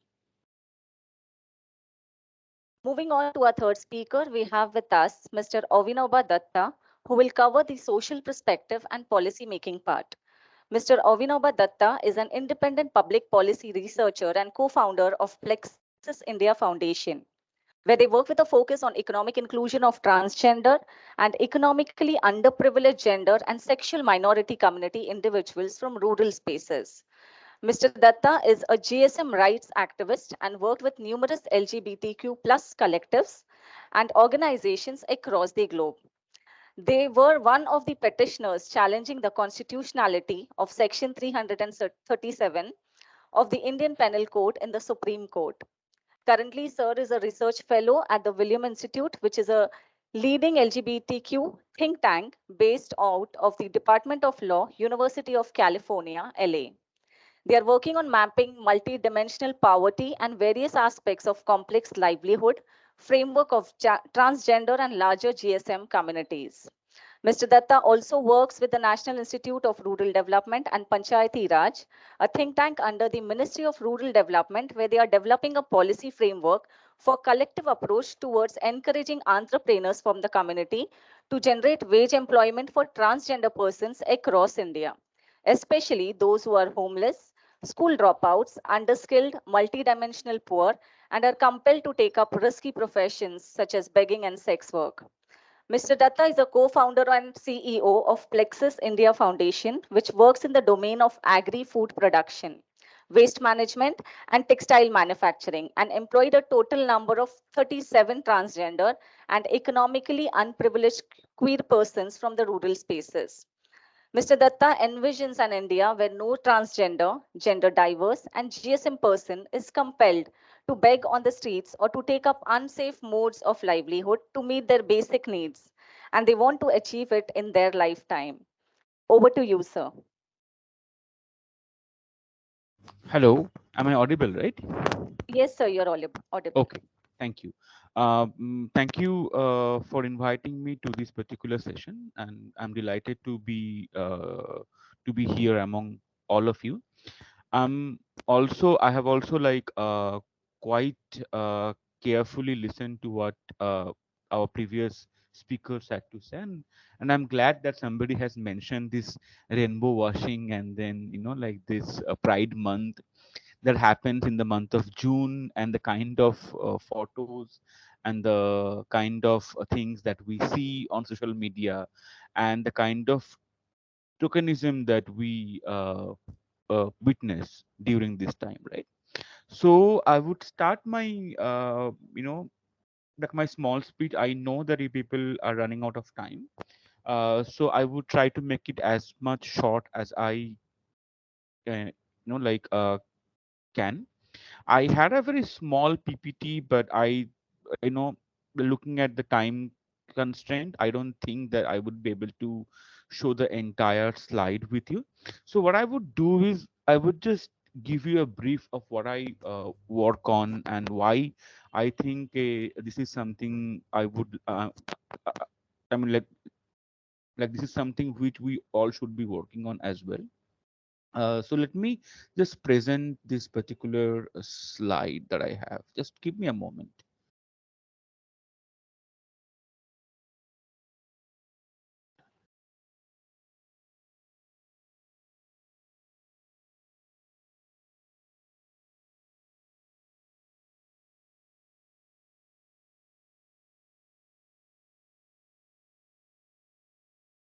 Moving on to our third speaker, we have with us Mr. Avinoba Datta, who will cover the social perspective and policy making part. Mr. Avinoba Datta is an independent public policy researcher and co-founder of Plexus India Foundation, where they work with a focus on economic inclusion of transgender and economically underprivileged gender and sexual minority community individuals from rural spaces. Mr. Datta is a GSM rights activist and worked with numerous LGBTQ plus collectives and organizations across the globe. They were one of the petitioners challenging the constitutionality of Section 337 of the Indian Penal Code in the Supreme Court. Currently, Sir is a research fellow at the William Institute, which is a leading LGBTQ think tank based out of the Department of Law, University of California, LA. They are working on mapping multi-dimensional poverty and various aspects of complex livelihood, framework of transgender and larger GSM communities. Mr. Datta also works with the National Institute of Rural Development and Panchayati Raj, a think tank under the Ministry of Rural Development, where they are developing a policy framework for collective approach towards encouraging entrepreneurs from the community to generate wage employment for transgender persons across India, especially those who are homeless, school dropouts, underskilled, multidimensional poor, and are compelled to take up risky professions such as begging and sex work. Mr. Datta is a co-founder and CEO of Plexus India Foundation, which works in the domain of agri-food production, waste management, and textile manufacturing, and employed a total number of 37 transgender and economically unprivileged queer persons from the rural spaces. Mr. Datta envisions an India where no transgender, gender diverse, and GSM person is compelled to beg on the streets or to take up unsafe modes of livelihood to meet their basic needs. And they want to achieve it in their lifetime. Over to you, sir. Hello, am I audible, right? Yes, sir, you're audible. Okay, thank you. Thank you for inviting me to this particular session, and I'm delighted to be here among all of you. I have also quite carefully listened to what our previous speakers had to say, and I'm glad that somebody has mentioned this rainbow washing, and then like this Pride Month that happens in the month of June, and the kind of photos and the kind of things that we see on social media, and the kind of tokenism that we witness during this time, right? So I would start my my small speech. I know that you people are running out of time, so I would try to make it as much short as I can, can. I had a very small PPT, but you know, looking at the time constraint, I don't think that I would be able to show the entire slide with you. So what I would do is I would just give you a brief of what I work on and why I think this is something I would, uh, I mean, this is something which we all should be working on as well. So let me just present this particular slide that I have. Just give me a moment.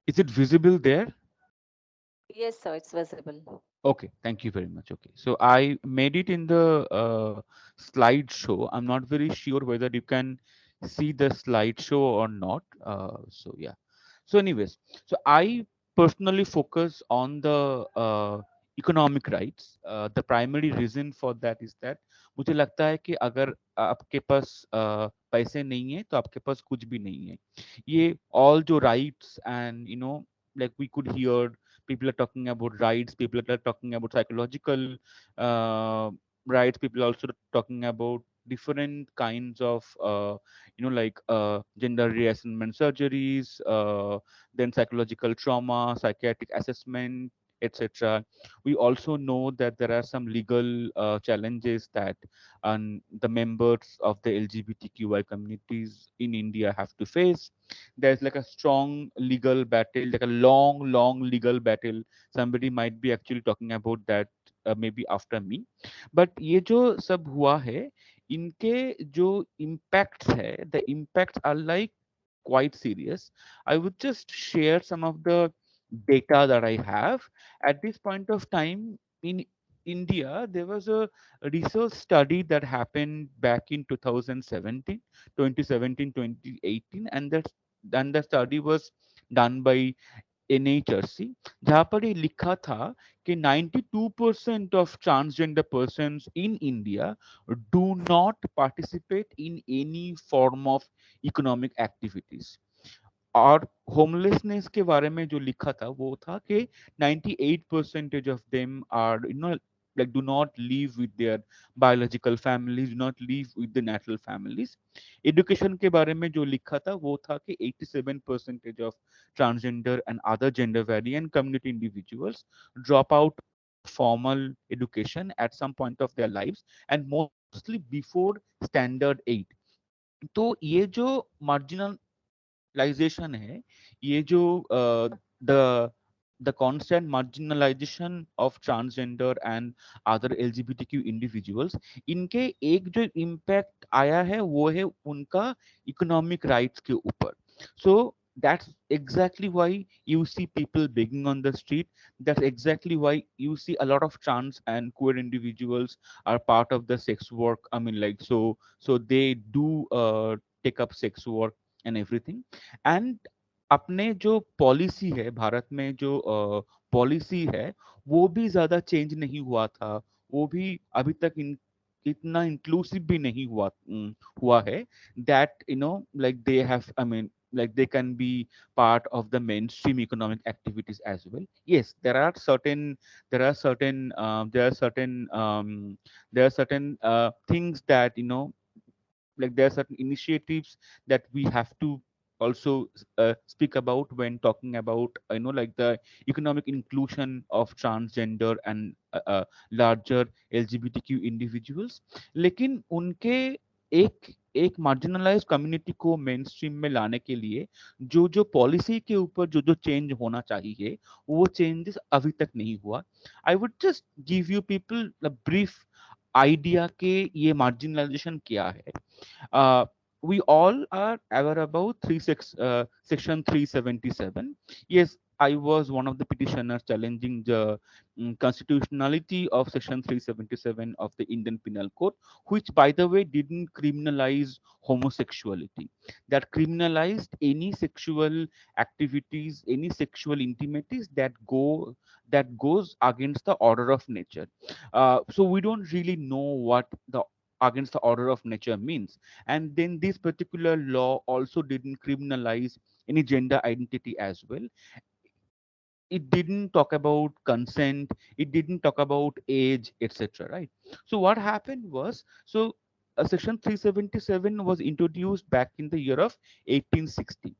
Is it visible there? Yes, sir, it's visible. Okay, thank you very much. Okay, so I made it in the slideshow. I'm not very sure whether you can see the slideshow or not. So yeah. So anyways, so I personally focus on the economic rights. The primary reason for that is that मुझे लगता है कि अगर आपके पास पैसे नहीं है तो आपके पास कुछ भी नहीं है. ये all जो rights and like we could hear people are talking about rights, people are talking about psychological uh, rights, people are also talking about different kinds of gender reassignment surgeries, then psychological trauma, psychiatric assessment, etc. We also know that there are some legal challenges that the members of the LGBTQI communities in India have to face. There's like a strong legal battle, like a long legal battle. Somebody might be actually talking about that maybe after me. But ये जो सब हुआ है, इनके जो impacts है, the impacts are like quite serious. I would just share some of the data that I have. At this point of time in India, there was a research study that happened back in 2017, 2017, 2018, and the study was done by NHRC, जहाँ पर ये लिखा था कि 92% of transgender persons in India do not participate in any form of economic activities. और homelessness के बारे में जो लिखा था वो था कि 98% of them are like do not live with their biological families, do not live with the natural families. Education के बारे में जो लिखा था वो था कि 87% of transgender and other gender variant community individuals drop out of formal education at some point of their lives, and mostly before standard 8. तो ये जो marginal marginalization है, ये जो the the constant marginalization of transgender and other LGBTQ individuals, इनके एक जो impact आया है वो है उनका economic rights के ऊपर. So that's exactly why you see people begging on the street. That's exactly why you see a lot of trans and queer individuals are part of the sex work. I mean, like, so they do take up sex work and everything. And अपने जो policy है भारत में, जो policy है, वो भी ज्यादा change नहीं हुआ था। वो भी अभी तक इतना इंक्लूसिव भी नहीं हुआ है, that like they have, I mean, like they can be part of the mainstream economic activities as well. Yes, there are certain things that, like there are certain initiatives that we have to also speak about when talking about, like the economic inclusion of transgender and larger LGBTQ individuals. लेकिन उनके एक एक marginalise community को main stream में लाने के लिए जो पॉलिसी के ऊपर जो चेंज होना चाहिए, वो चेंजेस अभी तक नहीं हुआ। I would just give you people brief idea के ये मार्जिनलाइजेशन क्या है। uh, we all are aware about section 377. Yes, I was one of the petitioners challenging the constitutionality of section 377 of the Indian Penal Code, which, by the way, didn't criminalize homosexuality. That criminalized any sexual activities, any sexual intimities that goes against the order of nature. So we don't really know what the against the order of nature means. And then this particular law also didn't criminalize any gender identity as well. It didn't talk about consent, it didn't talk about age, etc., right? So what happened was, section 377 was introduced back in the year of 1860.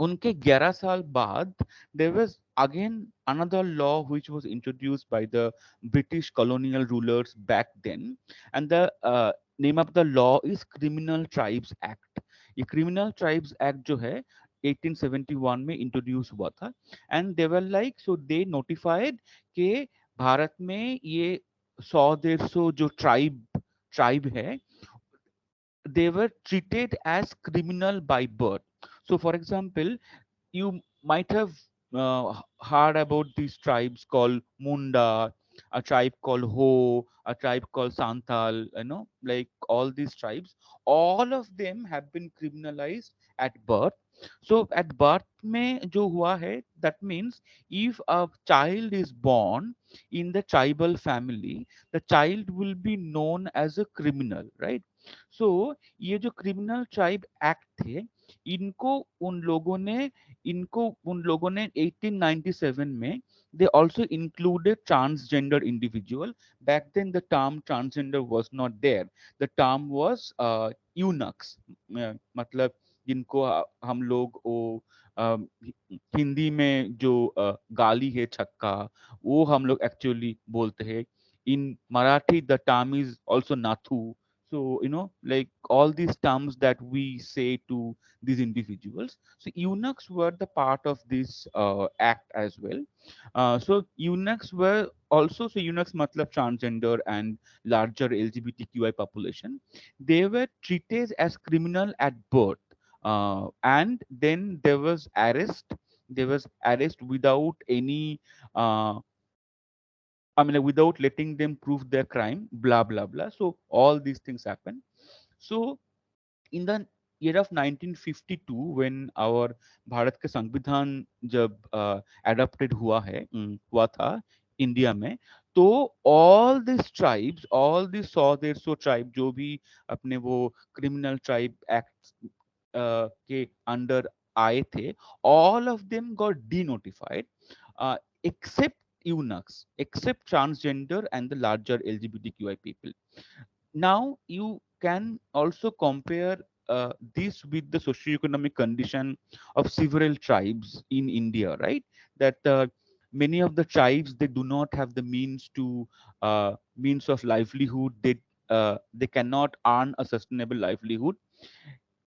उनके 11 साल बाद there was again another law which was introduced by the British colonial rulers back then, and the name of the law is Criminal Tribes Act. ये Criminal Tribes Act जो है 1871 में introduce हुआ था, and they were like, so they notified कि भारत में ये 100-150 जो ट्राइब है, they were treated as criminal by birth. So, for example, you might have heard about these tribes called Munda, a tribe called Ho, a tribe called Santal, like all these tribes, all of them have been criminalized at birth. So at birth mein jo hua hai, that means if a child is born in the tribal family, the child will be known as a criminal, right? So ये जो criminal tribe act थे, इनको उन लोगों ने उन लोगों ने 1897 में, they also included transgender individual. Back then the term transgender was not there. The term was eunuchs. मतलब जिनको हम लोग वो हिंदी में जो गाली है छक्का, वो हम लोग एक्चुअली बोलते हैं। In Marathi the term is also nathu. So like all these terms that we say to these individuals. So eunuchs were the part of this act as well. So eunuchs were also, so eunuchs matlab transgender and larger LGBTQI population, they were treated as criminal at birth, and then there was arrest without any uh, I mean, like, without letting them prove their crime, blah blah blah. So all these things happen. So in the year of 1952, when our Bharat का संविधान जब adopted हुआ था India में, तो all these tribes, all these 100-150 tribe जो भी अपने वो criminal tribe acts के अंडर आए थे, all of them got denotified, uh, except eunuchs, except transgender and the larger LGBTQI people. Now you can also compare this with the socioeconomic condition of several tribes in India, right? That many of the tribes, they do not have the means to means of livelihood. They cannot earn a sustainable livelihood.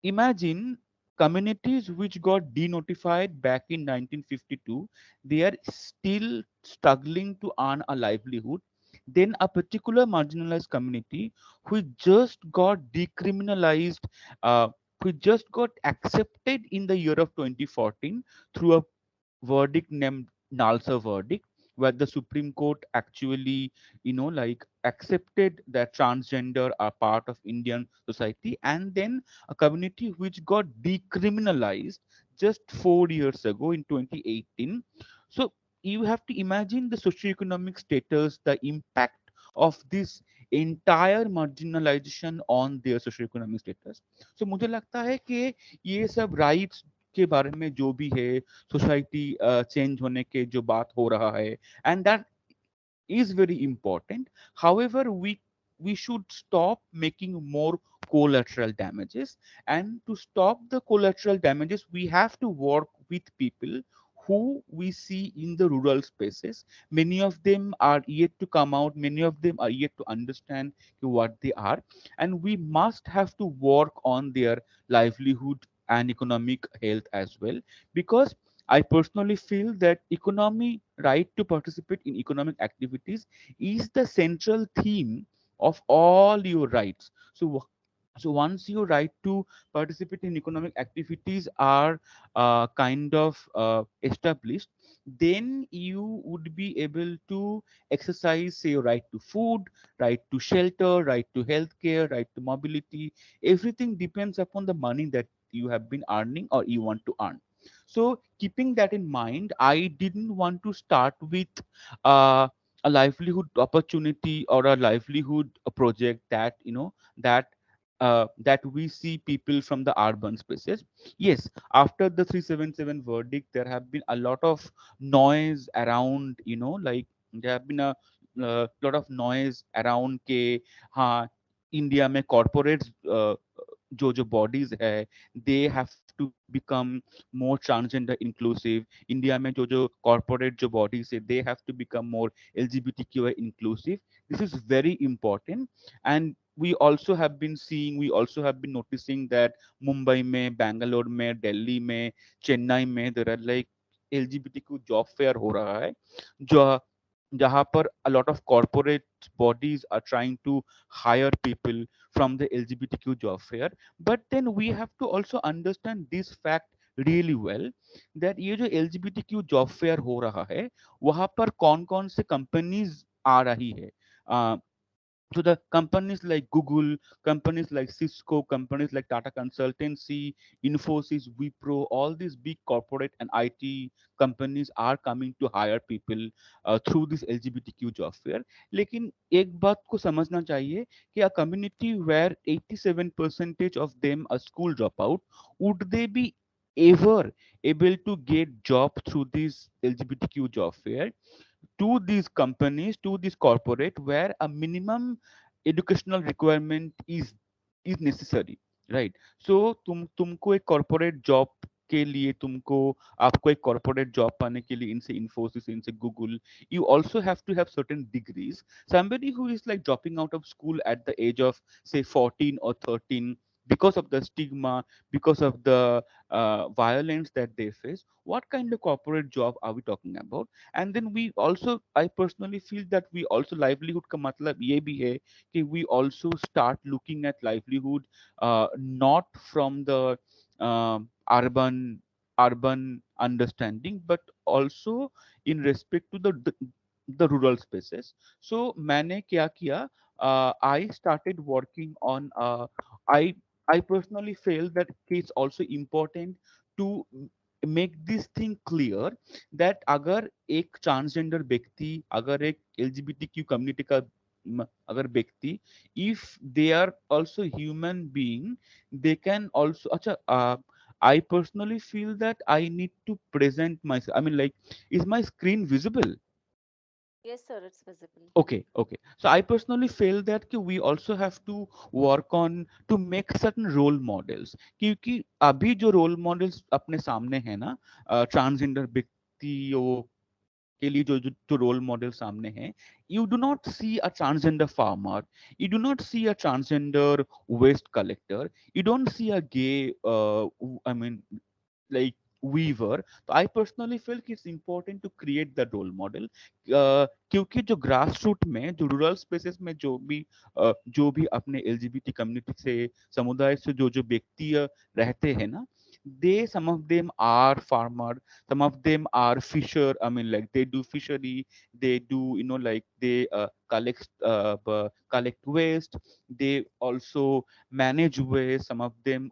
Imagine communities which got denotified back in 1952, they are still struggling to earn a livelihood. Then a particular marginalized community which just got decriminalized uh, which just got accepted in the year of 2014 through a verdict named Nalsa verdict, where the Supreme Court actually, like accepted that transgender are part of Indian society, and then a community which got decriminalized just 4 years ago in 2018. So you have to imagine the socioeconomic status, the impact of this entire marginalization on their socioeconomic status. So मुझे लगता है कि ये सब rights के बारे में जो भी है सोसाइटी चेंज होने के जो बात हो रहा है and that is very important. However, we should stop making more collateral damages, and to stop the collateral damages, we have to work with people who we see in the rural spaces. Many of them are yet to come out. Many of them are yet to understand what they are, and we must have to work on their livelihood and economic health as well, because I personally feel that economy right to participate in economic activities is the central theme of all your rights. So once your right to participate in economic activities are kind of established, then you would be able to exercise, say, your right to food, right to shelter, right to healthcare, right to mobility. Everything depends upon the money that you have been earning or you want to earn. So keeping that in mind, I didn't want to start with uh, a livelihood opportunity or a livelihood project that that that we see people from the urban spaces. Yes, after the 377 verdict, there have been a lot of noise around, like there have been a lot of noise around के हाँ India में corporates जो bodies है they have to become more transgender inclusive. India में जो corporate जो bodies है they have to become more LGBTQI inclusive. This is very important, and we also have been noticing that Mumbai में, Bangalore में, Delhi में, Chennai में there are like LGBTQ job fair हो रहा है जो जहाँ पर a lot of corporate bodies are trying to hire people from the LGBTQ job fair. But then we have to also understand this fact really well, that ये जो LGBTQ job fair हो रहा है वहाँ पर कौन कौन से companies आ रही है. So the companies like Google, companies like Cisco, companies like Tata Consultancy, Infosys, Wipro, all these big corporate and IT companies are coming to hire people through this LGBTQ job fair. लेकिन एक बात को समझना चाहिए कि a community where 87% of them are school dropout, would they be ever able to get job through this LGBTQ job fair? To these companies, to this corporate, where a minimum educational requirement is necessary, right? So तुमको एक corporate job के लिए तुमको आपको एक corporate job पाने के लिए इनसे Infosys, इनसे Google, you also have to have certain degrees. Somebody who is like dropping out of school at the age of say 14 or 13 because of the stigma, because of the violence that they face, what kind of corporate job are we talking about? And then we also, I personally feel that we also livelihood का मतलब ये भी है कि we also start looking at livelihood not from the urban understanding, but also in respect to the rural spaces. So मैंने क्या किया, I started working on I I personally feel that it's also important to make this thing clear that अगर एक transgender व्यक्ति, अगर एक LGBTQ community का अगर व्यक्ति, if they are also human being, they can also अच्छा I personally feel that I need to present myself. I mean, like, is my screen visible? Yes, sir, it's visible. Okay, okay. So I personally feel that कि we also have to work on to make certain role models. क्योंकि अभी जो role models अपने सामने है ना, transgender व्यक्तियों के लिए जो role model सामने है, you do not see a transgender farmer, you do not see a transgender waste collector, you don't see a gay I mean like we were. तो I personally feel कि it's important to create that role model, क्योंकि जो grass root में, जो rural spaces में जो भी अपने एलजीबीटी कम्युनिटी से, समुदाय से जो जो व्यक्ति रहते हैं ना, they, some of them are farmer, some of them are fisher. I mean, like they do fishery, they do, like they collect waste, they also manage waste. Some of them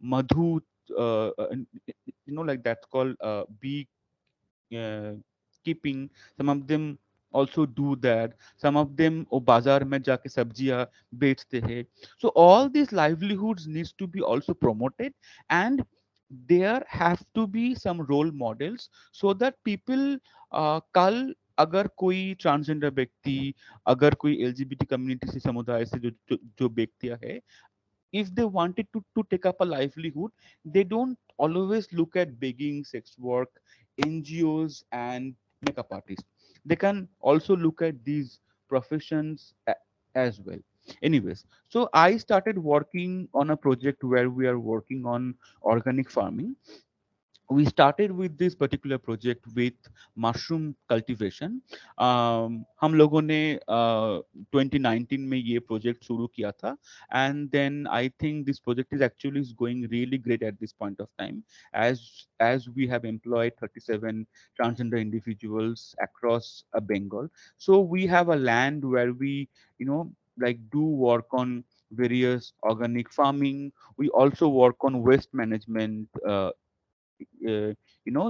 madhu, like that's called bee uh, keeping. Some of them also do that. Some of them वो बाजार में जाके सब्जियां बेचते हैं. So all these livelihoods needs to be also promoted, and there have to be some role models so that people, कल अगर कोई ट्रांसजेंडर व्यक्ति, अगर कोई एलजीबीटी कम्युनिटी से, समुदाय से जो व्यक्तियां है, if they wanted to take up a livelihood, they don't always look at begging, sex work, NGOs, and makeup artists. They can also look at these professions as well. Anyways, so I started working on a project where we are working on organic farming. We started with this particular project with mushroom cultivation. हम लोगों ने 2019 में ये project शुरू किया था, and then I think this project is actually is going really great at this point of time, as we have employed 37 transgender individuals across Bengal. So we have a land where we, like do work on various organic farming. We also work on waste management, uh,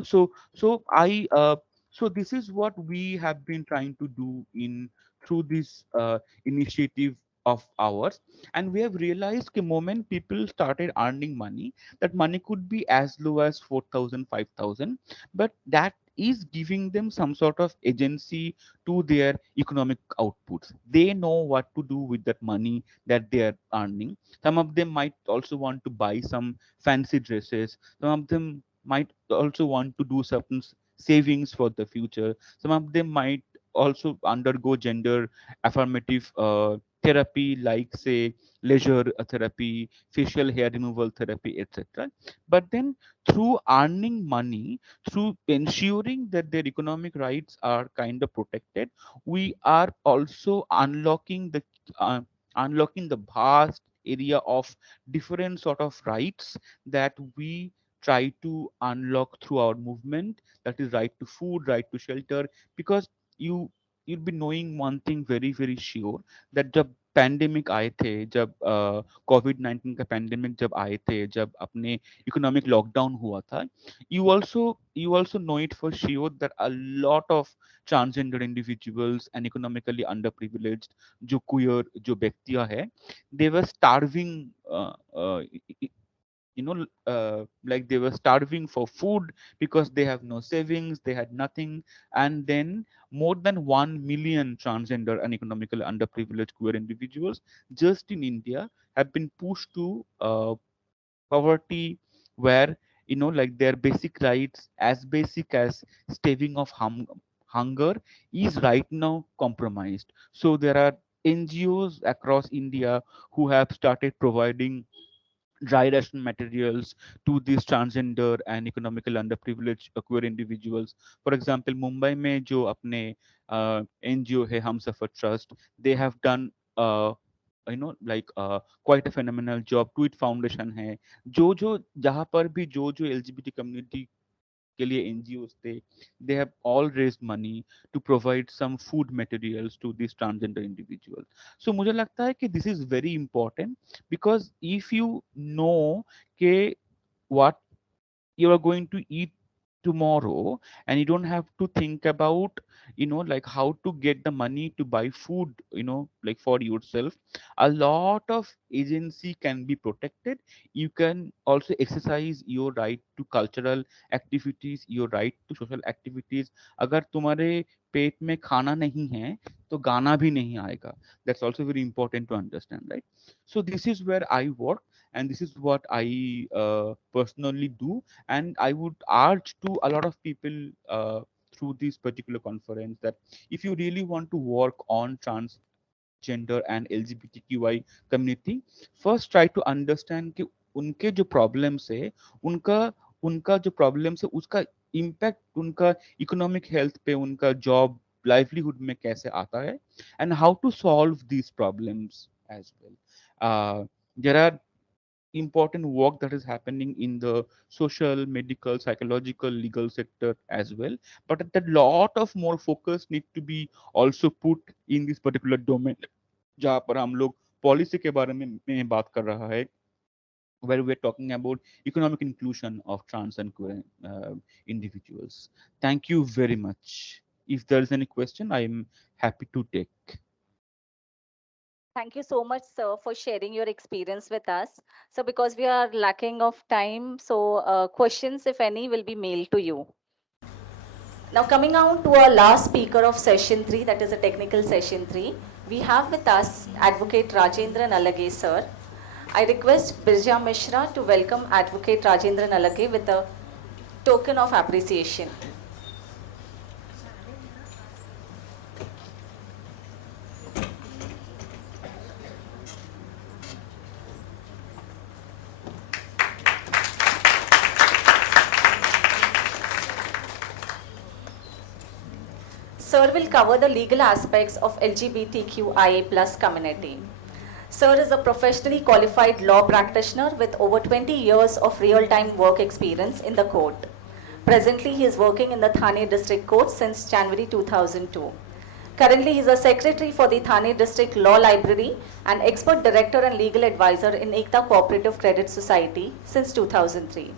so this is what we have been trying to do in through this initiative of ours. And we have realized the moment people started earning money, that money could be as low as 4,000, 5,000, but that is giving them some sort of agency to their economic outputs. They know what to do with that money that they are earning. Some of them might also want to buy some fancy dresses. Some of them might also want to do certain savings for the future. Some of them might also undergo gender affirmative therapy, like say leisure therapy, facial hair removal therapy, etc. But then through earning money, through ensuring that their economic rights are kind of protected, we are also uh, unlocking the vast area of different sort of rights that we try to unlock through our movement. That is right to food, right to shelter. Because you you'll be knowing one thing very very sure, that जब pandemic आए थे, जब Covid 19 का pandemic जब आए थे, जब अपने इकोनॉमिक लॉकडाउन हुआ था, you also know it for sure that a lot of transgender individuals and economically underprivileged जो queer जो व्यक्तियां है, they were starving, like they were starving for food because they have no savings, they had nothing. And then more than 1 million transgender and economically underprivileged queer individuals just in India have been pushed to poverty, where, like their basic rights, as basic as staving of hunger, is right now compromised. So there are NGOs across India who have started providing dry ration materials to these transgender and economically underprivileged queer individuals. For example, Mumbai में जो अपने NGO है Humsafar trust, they have done like quite a phenomenal job. Tweet foundation है, जो जहाँ पर भी जो LGBT community के लिए NGOs थे, they have all raised money to provide some food materials to these transgender individuals. So मुझे लगता है कि this is very important, because if you know कि what you are going to eat tomorrow, and you don't have to think about, like how to get the money to buy food, like for yourself, a lot of agency can be protected. You can also exercise your right to cultural activities, your right to social activities. अगर तुम्हारे पेट में खाना नहीं है, तो गाना भी नहीं आएगा. That's also very important to understand, right? So this is where I work, and this is what I personally do. And I would urge to a lot of people through this particular conference, that if you really want to work on transgender and LGBTQI community, first try to understand कि उनके जो problems है उनका उनका जो problems है उसका impact उनका इकोनॉमिक हेल्थ पे, उनका जॉब लाइवलीहुड में कैसे आता है, and how to solve these problems as well. There are important work that is happening in the social, medical, psychological, legal sector as well, but that lot of more focus need to be also put in this particular domain जहाँ पर हम लोग policy के बारे में बात कर रहा है, where we're talking about economic inclusion of trans and queer individuals. Thank you very much. If there is any question, I am happy to take. Thank you so much, sir, for sharing your experience with us. So, because we are lacking of time, so questions, if any, will be mailed to you. Now, coming on to our last speaker of session 3, that is a technical session 3, we have with us Advocate Rajendra Nalagi, sir. I request Birja Mishra to welcome Advocate Rajendra Nalagi with a token of appreciation. Sir will cover the legal aspects of LGBTQIA+ community. Sir is a professionally qualified law practitioner with over 20 years of real-time work experience in the court. Presently, he is working in the Thane District Court since January 2002. Currently, he is a secretary for the Thane District Law Library and expert director and legal advisor in Ekta Cooperative Credit Society since 2003.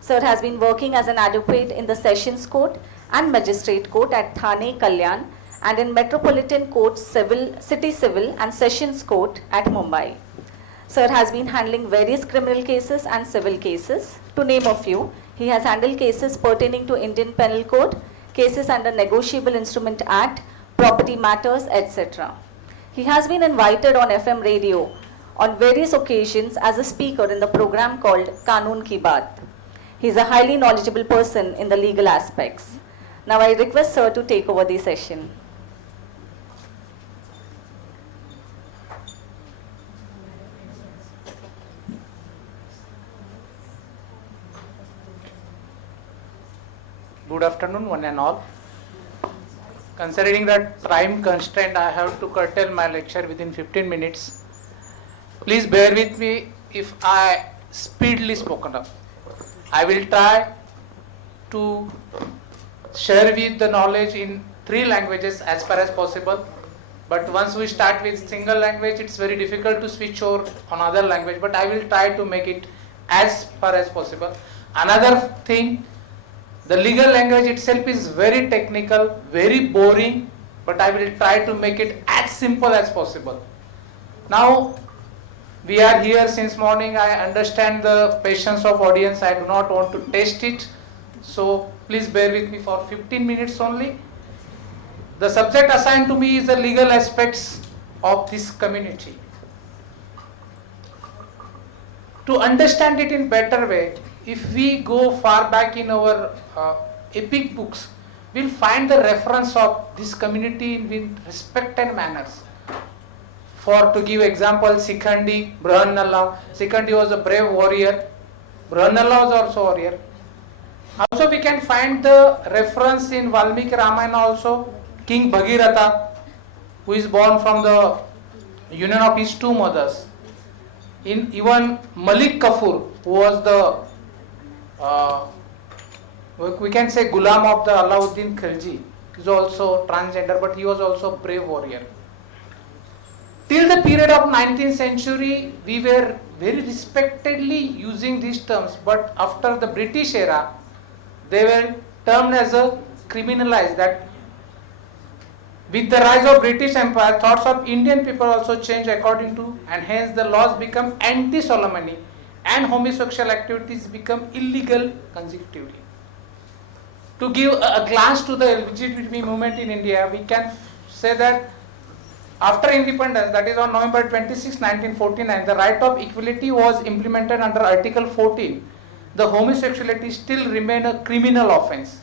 Sir has been working as an advocate in the Sessions Court and Magistrate Court at Thane, Kalyan, and in Metropolitan Court, City Civil and Sessions Court at Mumbai. Sir has been handling various criminal cases and civil cases. To name a few, he has handled cases pertaining to Indian Penal Code, cases under Negotiable Instrument Act, property matters, etc. He has been invited on FM radio on various occasions as a speaker in the program called Kanun Ki Baat. He is a highly knowledgeable person in the legal aspects. Now I request sir to take over the session. Good afternoon, one and all. Considering that time constraint, I have to curtail my lecture within 15 minutes. Please bear with me if I speedily spoken up. I will try to share with the knowledge in 3 languages as far as possible. But once we start with single language, it's very difficult to switch over on other language. But I will try to make it as far as possible. Another thing, the legal language itself is very technical, very boring, but I will try to make it as simple as possible. Now, we are here since morning. I understand the patience of audience. I do not want to test it. So, please bear with me for 15 minutes only. The subject assigned to me is the legal aspects of this community. To understand it in better way, if we go far back in our epic books, we'll find the reference of this community with respect and manners. For to give example, Sikhandi, Brahannalla. Sikhandi was a brave warrior. Brahannalla was also a warrior. Also we can find the reference in Valmiki Ramayana also, King Bhagiratha, who is born from the union of his 2 mothers. In even Malik Kafur, who was the we can say Ghulam of the Alauddin Khilji, is also transgender, but he was also a brave warrior. Till the period of 19th century, we were very respectedly using these terms, but after the British era, they were termed as a criminalized. That with the rise of British Empire, thoughts of Indian people also changed according to, and hence the laws become anti-sodomy and homosexual activities become illegal consecutively. To give a glance to the LGBT movement in India, we can say that after independence, that is on November 26, 1949, the right of equality was implemented under Article 14. The homosexuality still remained a criminal offence.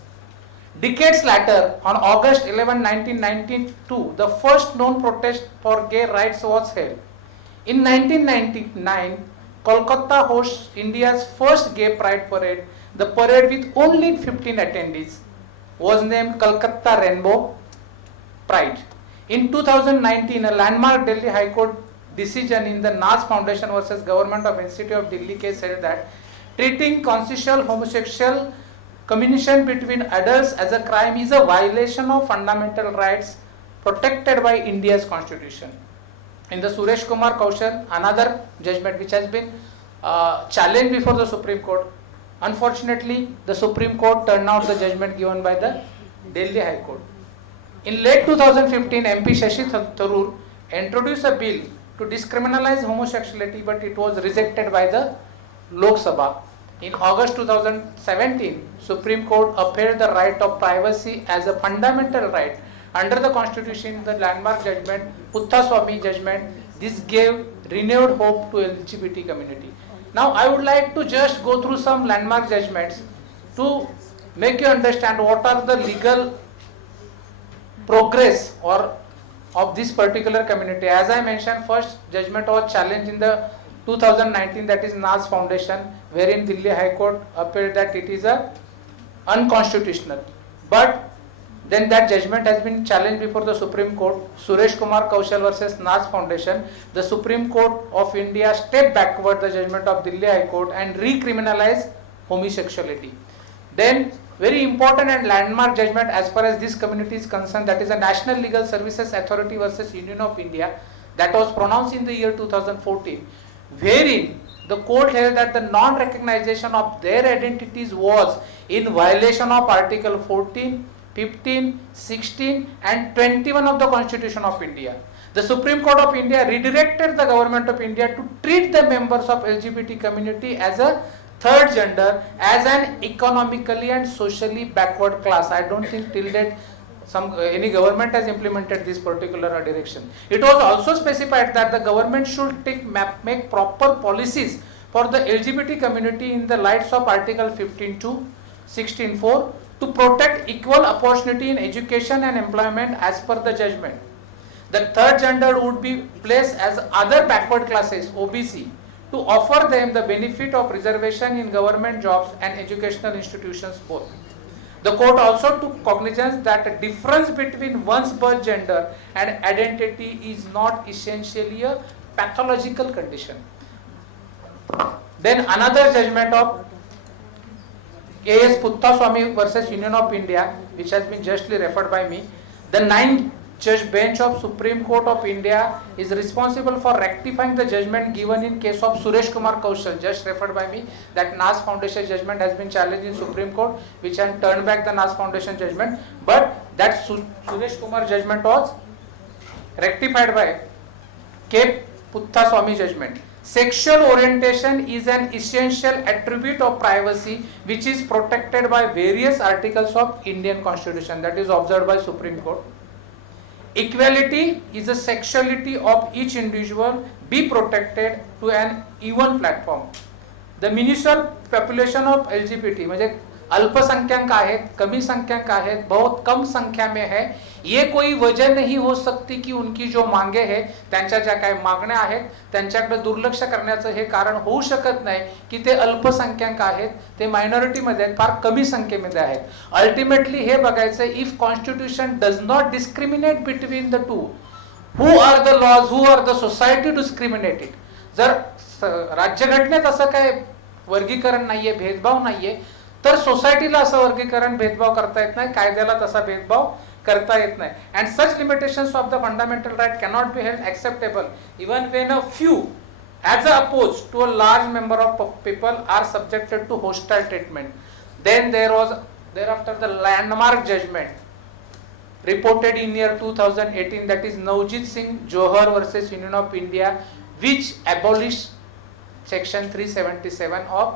Decades later, on August 11, 1992, the first known protest for gay rights was held. In 1999, Kolkata hosts India's first gay pride parade. The parade with only 15 attendees was named Kolkata Rainbow Pride. In 2019, a landmark Delhi High Court decision in the Nas Foundation versus Government of Institute of Delhi case said that treating consensual homosexual communication between adults as a crime is a violation of fundamental rights protected by India's constitution. In the Suresh Kumar Kaushal, another judgment which has been challenged before the Supreme Court, unfortunately the Supreme Court turned out the judgment given by the Delhi High Court. In late 2015, MP Shashi Tharoor introduced a bill to decriminalize homosexuality, but it was rejected by the Lok Sabha. In August 2017, Supreme Court upheld the right of privacy as a fundamental right under the Constitution. The landmark judgment, Puthaswamy judgment, this gave renewed hope to LGBT community. Now I would like to just go through some landmark judgments to make you understand what are the legal progress or of this particular community. As I mentioned, first judgment was challenged in the 2019, that is Nas Foundation, wherein Delhi High Court upheld that it is unconstitutional. But then that judgment has been challenged before the Supreme Court. Suresh Kumar Kaushal versus Nas Foundation. The Supreme Court of India stepped backward the judgment of Delhi High Court and recriminalized homosexuality. Then very important and landmark judgment as far as this community is concerned, that is a National Legal Services Authority versus Union of India, that was pronounced in the year 2014, wherein the court held that the non-recognition of their identities was in violation of Article 14, 15, 16 and 21 of the Constitution of India. The Supreme Court of India redirected the Government of India to treat the members of LGBT community as a third gender, as an economically and socially backward class. I don't think till date any government has implemented this particular direction. It was also specified that the government should make proper policies for the LGBT community in the lights of Article 15.2, 16.4 to protect equal opportunity in education and employment as per the judgment. The third gender would be placed as other backward classes, OBC, to offer them the benefit of reservation in government jobs and educational institutions both. The court also took cognizance that a difference between one's birth gender and identity is not essentially a pathological condition. Then another judgment of A.S. Puthaswamy versus Union of India, which has been justly referred by me. The 9th Judge Bench of Supreme Court of India is responsible for rectifying the judgment given in case of Suresh Kumar Kaushal, just referred by me, that Nas Foundation judgment has been challenged in Supreme Court, which had turned back the Nas Foundation judgment, but that Suresh Kumar judgment was rectified by K. Puthaswamy judgment. Sexual orientation is an essential attribute of privacy which is protected by various articles of Indian Constitution, that is observed by Supreme Court. Equality is the sexuality of each individual be protected to an even platform. The minuscule population of LGBT, म्हणजे अल्पसंख्यक आहेत, कमी संख्यक आहेत, बहुत कम संख्या में है, ये कोई वजह नहीं हो सकती की उनकी जो मांगे है, त्यांच्या ज्या काही मागण्या आहेत त्यांच्याकडे दुर्लक्ष करण्याचं हे कारण होऊ शकत नाही की ते अल्पसंख्यक आहेत, ते मायनॉरिटी मध्ये आहेत, फार कमी संख्येमध्ये आहेत. अल्टिमेटली हे बघायचं, if constitution does not discriminate between the two, who are the laws, who are the society to discriminate it. जर राज्यघटनेत असं काय वर्गीकरण नाहीये, भेदभाव नाहीये, तर सोसायटीला असं वर्गीकरण भेदभाव करता येत नाही, कायद्याला तसा भेदभाव करता येत नाही. And such limitations of the fundamental right cannot be held acceptable even when a few as opposed to a large number of people are subjected to hostile treatment. Then there was thereafter the landmark judgment reported in year 2018, that is Navjit Singh Johar versus Union of India, which abolished section 377 of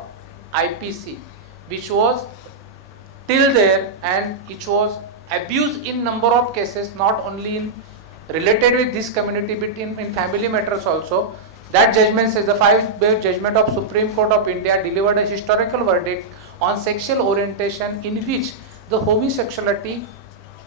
IPC, which was till there and it was abused in number of cases, not only in related with this community but in family matters also. That judgment says the 5-bench judgment of Supreme Court of India delivered a historical verdict on sexual orientation in which the homosexuality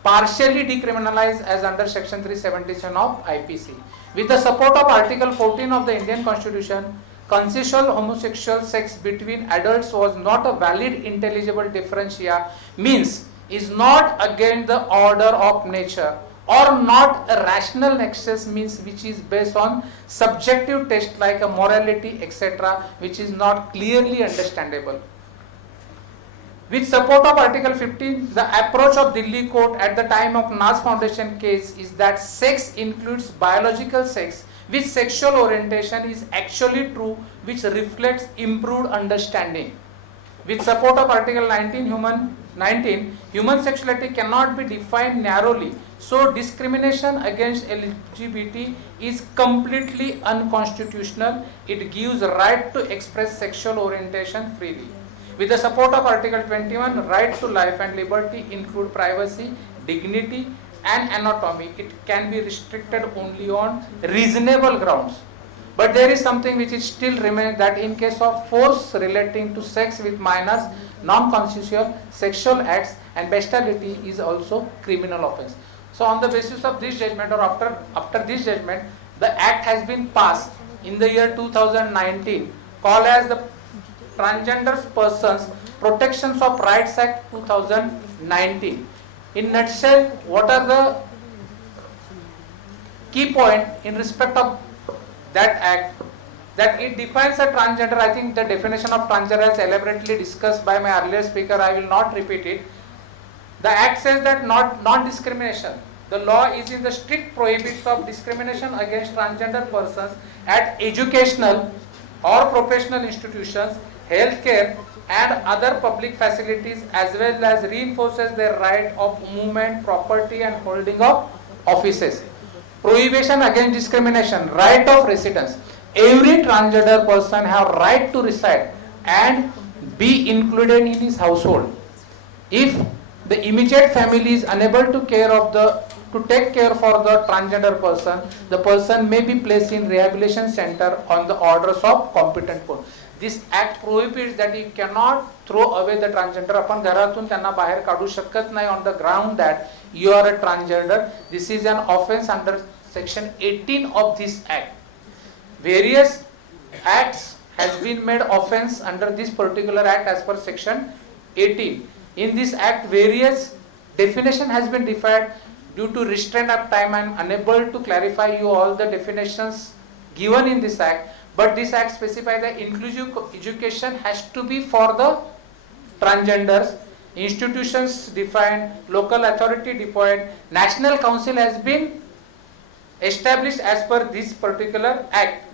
partially decriminalized as under section 377 of IPC. With the support of Article 14 of the Indian Constitution, consensual homosexual sex between adults was not a valid intelligible differentia means is not against the order of nature, or not a rational nexus means which is based on subjective test like a morality etc., which is not clearly understandable. With support of Article 15, the approach of Delhi court at the time of Nas Foundation case is that sex includes biological sex, which sexual orientation is actually true, which reflects improved understanding. With support of Article 19, human sexuality cannot be defined narrowly, so discrimination against LGBT is completely unconstitutional. It gives right to express sexual orientation freely. With the support of Article 21, right to life and liberty include privacy, dignity and anatomy. It can be restricted only on reasonable grounds. But there is something which is still remains, that in case of force relating to sex with minors, non-consensual sexual acts and bestiality is also criminal offence. So on the basis of this judgment, or after this judgment, the act has been passed in the year 2019, called as the Transgenders Persons Protections of Rights Act 2019. In nutshell, what are the key point in respect of that act? That it defines a transgender. I think the definition of transgender is elaborately discussed by my earlier speaker. I will not repeat it. The act says that non-discrimination. The law is in the strict prohibits of discrimination against transgender persons at educational or professional institutions, healthcare and other public facilities, as well as reinforces their right of movement, property and holding of offices. Prohibition against discrimination, right of residence. Every transgender person have right to reside and be included in his household. If the immediate family is unable to take care for the transgender person, the person may be placed in rehabilitation center on the orders of competent court. This act prohibits that you cannot throw away the transgender. आपण घरातून त्यांना बाहेर काढू शकत नाही on the ground that you are a transgender. This is an offence under section 18 of this act. Various acts has been made offence under this particular act as per section 18. In this act, various definition has been defined. Due to restraint of time, I am unable to clarify you all the definitions given in this act. But this act specifies that inclusive education has to be for the transgenders. Institutions defined, local authority defined, national council has been established as per this particular act.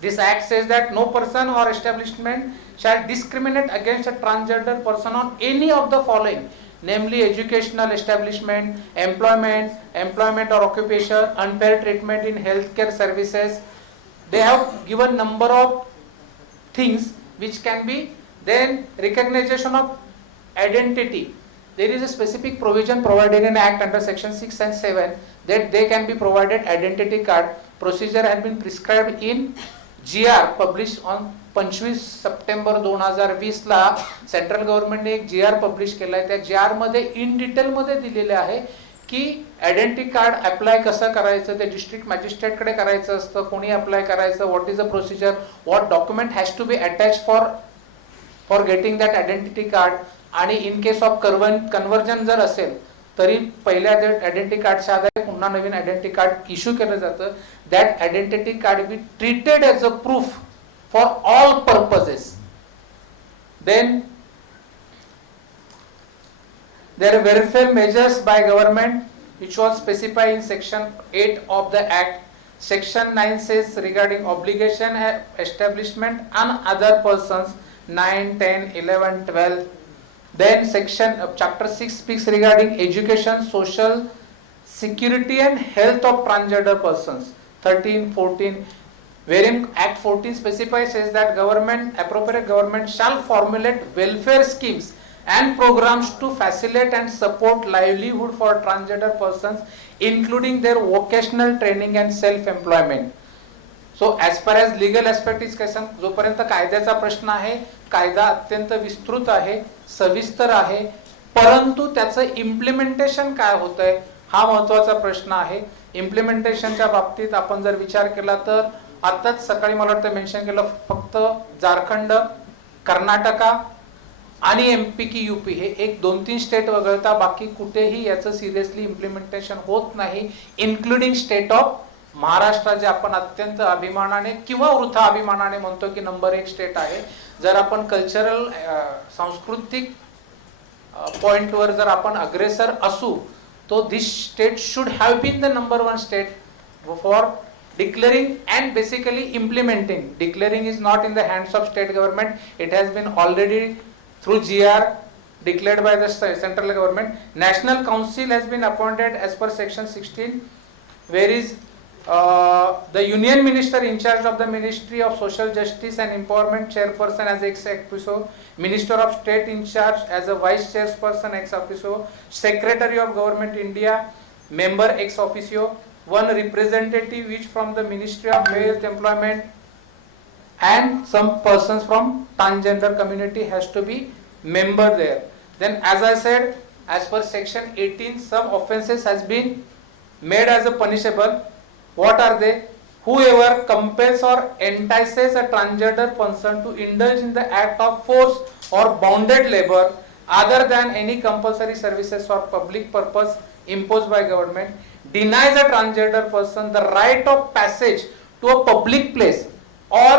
This act says that no person or establishment shall discriminate against a transgender person on any of the following, namely educational establishment, employment or occupation, unfair treatment in healthcare services. They have given number of things which can be. Then recognition of identity. There is a specific provision provided in Act under section 6 and 7 that they can be provided identity card. Procedure has been prescribed in GR published on 25 September 2020 ला central गव्हर्नमेंटने एक GR publish केलाय. त्या GR मध्ये in detail मध्ये दिलेले आहे की आयडेंटिटी कार्ड अप्लाय कसं करायचं, ते डिस्ट्रिक्ट मॅजिस्ट्रेट कडे करायचं असतं, कोणी अप्लाय करायचं, what is the procedure, what document has to be attach for getting that identity card. आणि इन केस ऑफ कन्वर्जन जर असेल तरी पहिल्या आयडेंटिटी कार्डच्या आधारे पुन्हा नवीन आयडेंटिटी कार्ड इश्यू केलं जातं. That identity card be treated as a proof for all purposes. Then there are welfare measures by government which was specified in section 8 of the act. Section 9 says regarding obligation establishment and other persons, 9, 10, 11, 12. Then section chapter 6 speaks regarding education, social security and health of transgender persons, 13, 14. Wherein Act 14 specifies says that appropriate government shall formulate welfare schemes and programs to facilitate and support livelihood for transgender persons, including their vocational training and self-employment. So as far as legal aspect is concerned, जोपर्यंत कायद्याचा प्रश्न आहे, कायदा अत्यंत विस्तृत आहे, सविस्तर आहे, परंतु त्याचं इम्प्लिमेंटेशन काय होतंय हा महत्त्वाचा प्रश्न आहे. इम्प्लिमेंटेशनच्या बाबतीत आपण जर विचार केला तर आत्ताच सकाळी मला वाटतं मेन्शन केलं, फक्त झारखंड, कर्नाटका आणि MP की UP हे 1-2-3 स्टेट वगळता बाकी कुठेही याचं सिरियसली इम्प्लिमेंटेशन होत नाही, इन्क्लुडिंग स्टेट ऑफ महाराष्ट्र, जे आपण अत्यंत अभिमानाने किंवा वृथा अभिमानाने म्हणतो की नंबर 1 स्टेट आहे. जर आपण कल्चरल सांस्कृतिक पॉइंटवर जर आपण अग्रेसर असू, तो this state should have been the number 1 state for declaring and basically implementing. Declaring is not in the hands of state government. It has been already through GR declared by the central government. National Council has been appointed as per section 16, where is the Union Minister in charge of the Ministry of Social Justice and Empowerment chairperson as ex officio, Minister of State in charge as a vice chairperson ex officio, Secretary of Government India member ex officio, one representative each from the Ministry of Health, Employment, and some persons from transgender community has to be member there. Then as I said, as per section 18, some offences has been made as a punishable. What are they? Whoever compels or entices a transgender person to indulge in the act of force or bonded labor other than any compulsory services or public purpose imposed by government, denies a transgender person the right of passage to a public place, or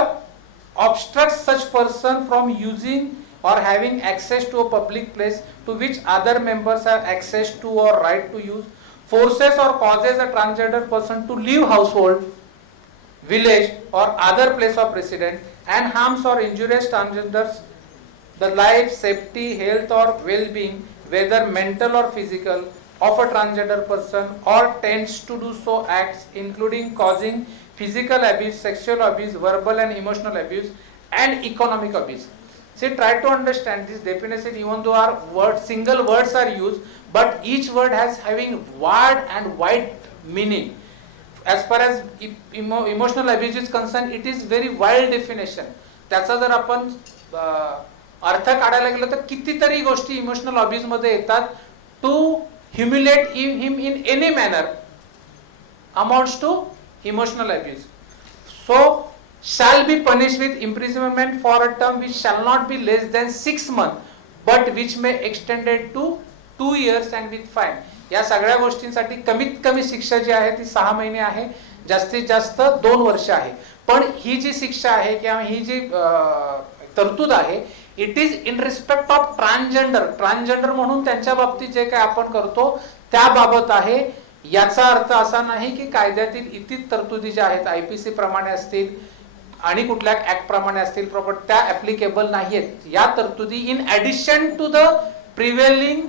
obstructs such person from using or having access to a public place to which other members have access to or right to use, forces or causes a transgender person to leave household, village or other place of residence, and harms or injures transgenders the life, safety, health or well-being, whether mental or physical, of a transgender person, or tends to do so acts including causing physical abuse, sexual abuse, verbal and emotional abuse, and economic abuse. See, try to understand this definition, even though our words, single words are used, but each word has having wide and wide meaning. As far as emotional abuse is concerned, it is very wild definition. त्याचा जर आपण अर्थ काढायला गेलो तर कितीतरी गोष्टी emotional abuse मध्ये येतात. To humiliate him in any manner amounts to emotional abuse. So shall be punished with imprisonment for a term which shall not be less than 6 months, but which may extended to 2 years and with fine. या सगळ्या गोष्टींसाठी कमीत कमी शिक्षा जी आहे ती 6 महिने आहे, जास्तीत जास्त 2 वर्ष आहे. पण ही जी शिक्षा आहे किंवा ही जी तरतूद आहे, it is in respect of transgender. Transgender म्हणून त्यांच्या बाबतीत जे काय आपण करतो त्याबाबत आहे. याचा अर्थ असा नाही की कायद्यातील इतर तरतुदी ज्या आहेत IPC प्रमाणे असतील आणि कुठल्या ऍक्ट प्रमाणे असतील प्रॉपर त्या ऍप्लिकेबल नाहीयेत. या तरतुदी in addition to the prevailing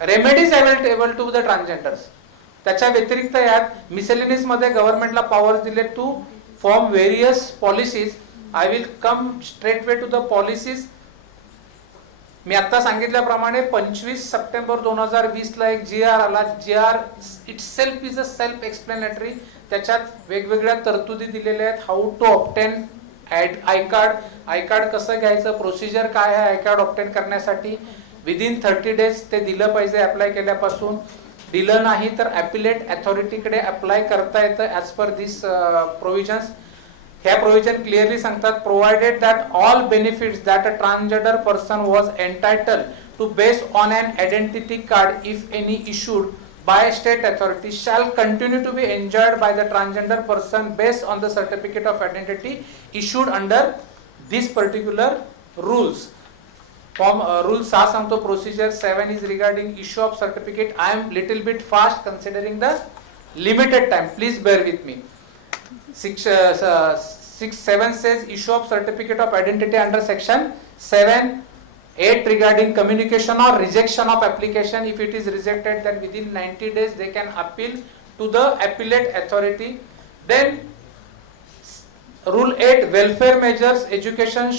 remedies available to the transgenders, त्याच्या व्यतिरिक्त यात मिसेलिनियस मध्ये गव्हर्नमेंटला पॉवर्स दिले to form various policies. I will come straightway to the policies. मी आता सांगितल्याप्रमाणे 25 सप्टेंबर 2020 ला एक GR आला. GR itself is a self explanatory. त्याच्यात वेगवेगळ्या तरतुदी दिलेल्या आहेत. How to obtain I card कसं घ्यायचं, प्रोसिजर काय आहे आय कार्ड ऑब्टेन करण्यासाठी. विदिन 30 डेज ते दिलं पाहिजे अप्लाय केल्यापासून. दिलं नाही तर ॲपिलेट अथॉरिटीकडे अप्लाय करता येतं ॲज पर दिस प्रोव्हिजन्स. ह्या प्रोव्हिजन क्लिअरली सांगतात, provided that all benefits that a transgender person was entitled to base on an identity card if any issued by state authority shall continue to be enjoyed by the transgender person based on the certificate of identity issued under this particular rules. Form rule 6 सांगतो procedure. 7 is regarding issue of certificate. I am little bit fast considering the limited time, please bear with me. 6-7 says issue of certificate of identity under section 7. 8 regarding communication or rejection of application. If it is rejected, then within 90 days they can appeal to the appellate authority. Then rule 8, welfare measures, education,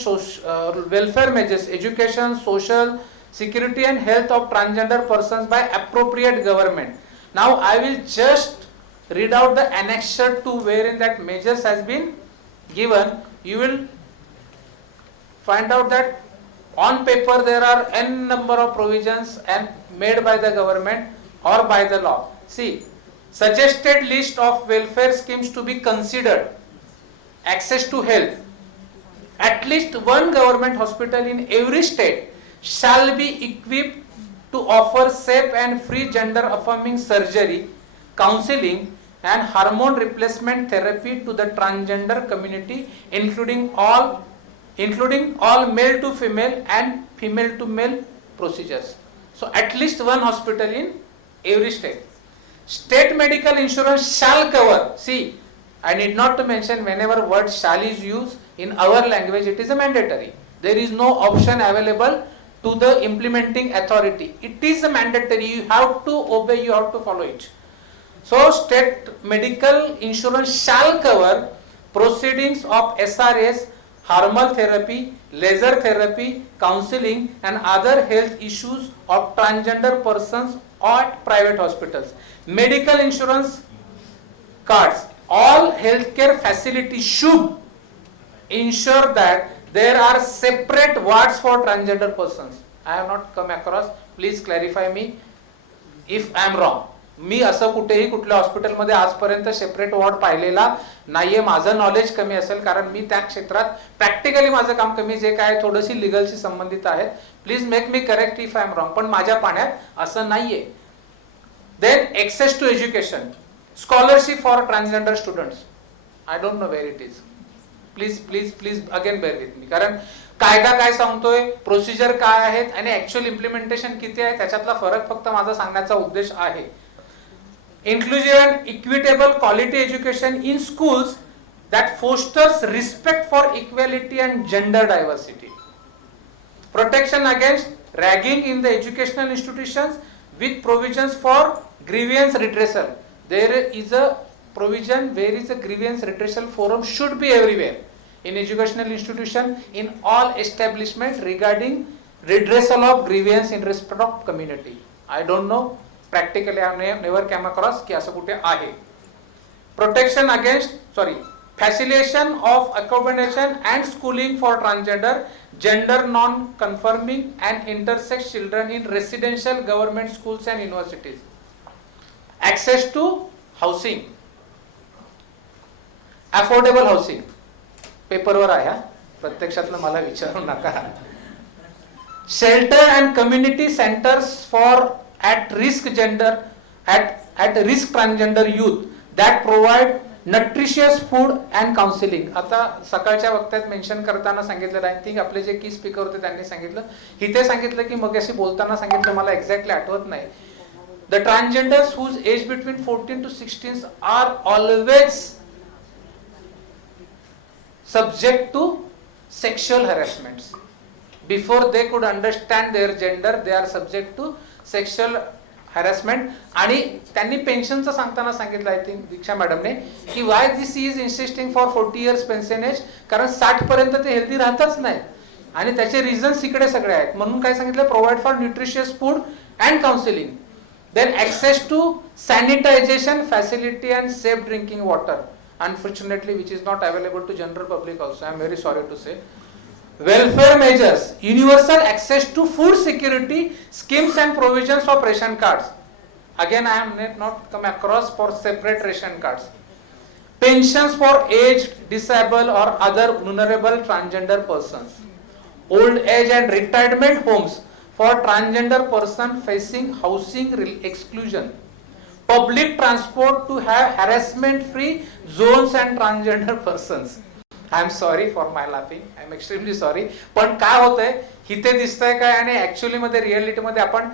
social security and health of transgender persons by appropriate government. Now I will just read out the annexure 2 wherein that measures has been given. You will find out that on paper there are n number of provisions and made by the government or by the law. See, suggested list of welfare schemes to be considered access to health. At least one government hospital in every state shall be equipped to offer safe and free gender affirming surgery, counseling and hormone replacement therapy to the transgender community, including all male to female and female to male procedures. So at least one hospital in every state. State medical insurance shall cover. See, I need not to mention, whenever word shall is used in our language, it is a mandatory. There is no option available to the implementing authority. It is a mandatory. You have to obey, you have to follow it. So state medical insurance shall cover proceedings of SRS, hormonal therapy, laser therapy, counseling and other health issues of transgender persons at private hospitals. Medical insurance cards, all healthcare facilities should ensure that there are separate wards for transgender persons. I have not come across, please clarify me if I am wrong. मी असं कुठेही कुठल्या हॉस्पिटलमध्ये आजपर्यंत separate ward पाहिलेला नाहीये. माझं knowledge कमी असेल कारण मी त्या क्षेत्रात प्रॅक्टिकली माझं काम कमी, जे काय थोडीशी लिगलशी संबंधित आहेत. Please make me correct if I am wrong, पण माझ्या पाण्यात असं नाहीये. Then access to education, scholarship for transgender students, I don't know where it is. Please please please again bear with me, कारण कायदा काय सांगतोय, प्रोसिजर काय आहेत आणि ऍक्च्युअल इम्प्लिमेंटेशन किती आहे त्याच्यातला फरक फक्त माझा सांगण्याचा उद्देश आहे. Inclusive and equitable quality education in schools that fosters respect for equality and gender diversity. Protection against ragging in the educational institutions with provisions for grievance redressal. There is a provision where is a grievance redressal forum should be everywhere in educational institution, in all establishment regarding redressal of grievance in respect of community. I don't know. Practically I have never come across की असं कुठे आहे. Protection against facilitation of accommodation and schooling for transgender, gender non-conforming and intersex children in residential government schools and universities. Access to housing, affordable housing. पेपरवर आहे, प्रत्यक्षातलं मला विचारू नका. Shelter and community centers for at risk transgender youth that provide nutritious food and counseling. आता सकाळच्या वक्तात mention करताना सांगितलं, I think आपले जे की स्पीकर होते त्यांनी सांगितलं, इथे सांगितलं की मग अशी बोलताना सांगितलं, मला एक्झॅक्टली आठवत नाही. The transgenders whose age between 14 to 16 are always subject to sexual harassments. Before they could understand their gender, they are subject to sexual harassment. आणि त्यांनी पेन्शनचं सांगताना सांगितलं, आय थिंक दीक्षा मॅडमने, की why this is insisting for 40 years pension age, कारण 60 पर्यंत ते healthy राहतच नाही आणि त्याचे रिझन्स इकडे सगळे आहेत. म्हणून काय सांगितलं, provide for nutritious food and counselling. Then access to sanitisation facility and safe drinking water, unfortunately which is not available to general public also. I am very sorry to say. Welfare measures, universal access to food security schemes and provisions of ration cards. Again, I am not come across for separate ration cards. Pensions for aged, disabled or other vulnerable transgender persons. Old age and retirement homes for transgender person facing housing exclusion. Public transport to have harassment free zones and transgender persons. I am sorry for my laughing, I am extremely sorry. पण काय होतंय, इथे दिसतंय काय आणि actually मध्ये रिअलिटीमध्ये आपण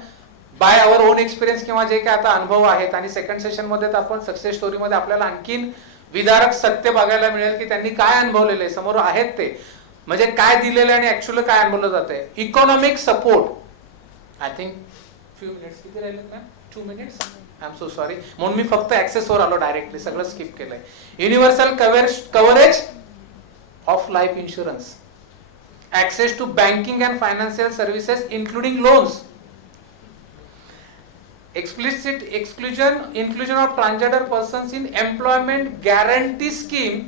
by our own experience किंवा जे काय आता अनुभव आहेत, आणि सेकंड सेशन मध्ये आपण सक्सेस स्टोरीमध्ये आपल्याला आणखीन विदारक सत्य बघायला मिळेल की त्यांनी काय अनुभवलेलं आहे, समोर आहेत ते, म्हणजे काय दिलेलं आणि ऍक्च्युअली काय अनुभवलं जातंय. Economic support, I think few minutes किती राहिले ना, 2 minutes. I am so sorry. म्हणून मी फक्त ऍक्सेसवर आलो, डायरेक्टली सगळं स्किप केलंय. Universal coverage of life insurance, access to banking and financial services including loans, explicit inclusion of transgender persons in employment guarantee scheme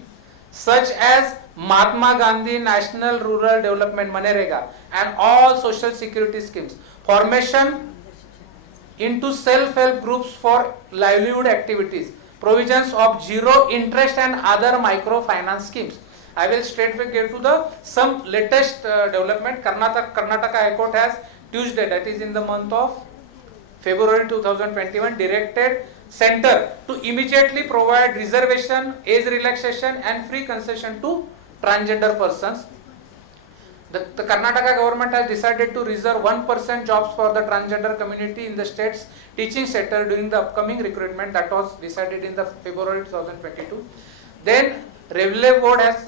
such as Mahatma Gandhi National Rural Development Manrega and all social security schemes, formation into self-help groups for livelihood activities, provisions of zero interest and other microfinance schemes. I will straightway get to the some latest development. Karnataka High Court has Tuesday, that is in the month of February 2021, directed center to immediately provide reservation, age relaxation and free concession to transgender persons. The Karnataka government has decided to reserve 1% jobs for the transgender community in the state's teaching sector during the upcoming recruitment. That was decided in the February 2022. Then Railway Board has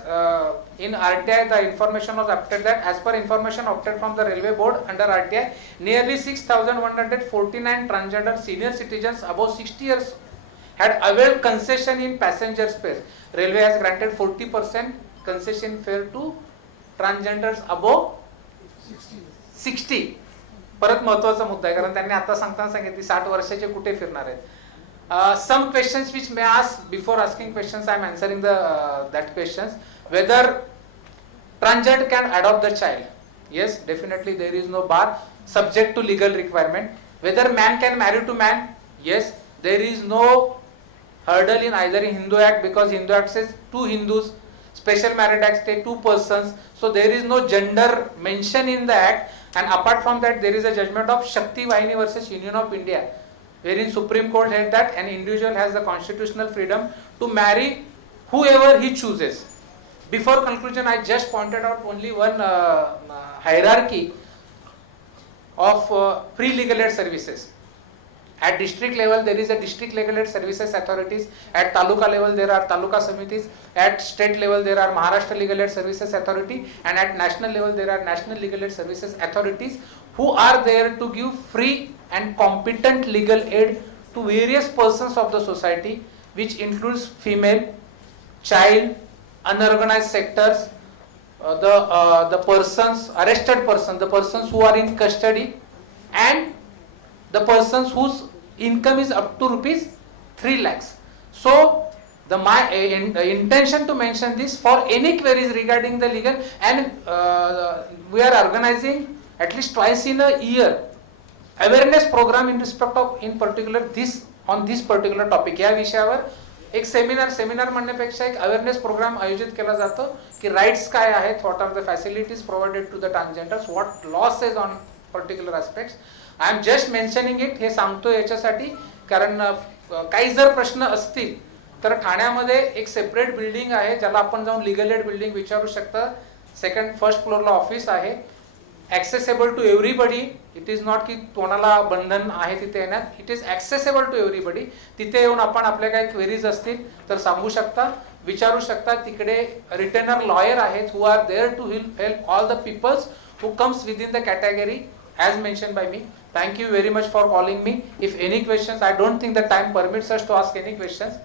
in RTI the information was obtained that as per information obtained from the Railway Board under RTI, nearly 6,149 transgender senior citizens above 60 years had availed concession in passenger space. Railway has granted 40% concession fare to transgenders above 60. परत महत्वाचा मुद्दा आहे कारण त्यांनी आता सांगताना सांगितली 60 वर्षाचे कुठे फिरणार आहेत. Some questions which may ask before asking questions, I am answering that questions. Whether transgender can adopt the child? Yes, definitely there is no bar subject to legal requirement. Whether man can marry to man? Yes, there is no hurdle in either in Hindu Act because Hindu Act says two Hindus. Special Marriage Act say two persons, so there is no gender mention in the act. And apart from that, there is a judgment of Shakti Vahini versus Union of India, wherein Supreme Court held that an individual has the constitutional freedom to marry whoever he chooses. Before conclusion, I just pointed out only one hierarchy of pre-legal aid services. At district level, there is a district legal aid services authorities. At taluka level, there are taluka samitis. At state level, there are Maharashtra Legal Aid Services Authority. And at national level, there are National Legal Aid Services Authorities who are there to give free and competent legal aid to various persons of the society, which includes female, child, unorganized sectors, the persons, arrested persons, the persons who are in custody, and the persons whose income is up to rupees 3 lakhs. So my intention to mention this for any queries regarding the legal, and we are organizing at least twice in a year awareness program in respect of in particular this on this particular topic. या विषयावर एक seminar म्हणण्यापेक्षा एक awareness programme आयोजित केला जातो की rights काय आहेत, what are the facilities provided to the transgenders, what laws is on particular aspects. I am just mentioning it, हे सांगतो याच्यासाठी कारण काही जर प्रश्न असतील तर ठाण्यामध्ये एक सेपरेट बिल्डिंग आहे ज्याला आपण जाऊन लिगल एड बिल्डिंग विचारू शकता. फर्स्ट फ्लोअरला ऑफिस आहे, accessible to everybody. It is not की कोणाला बंधन आहे तिथे येण्यात, it is accessible to everybody. तिथे येऊन आपण आपल्या काही क्वेरीज असतील तर सांगू शकता, विचारू शकता. तिकडे रिटेनर लॉयर आहेत who are there to help all the peoples who comes within the category as mentioned by me. Thank you very much for calling me. If any questions, I don't think the time permits us to ask any questions.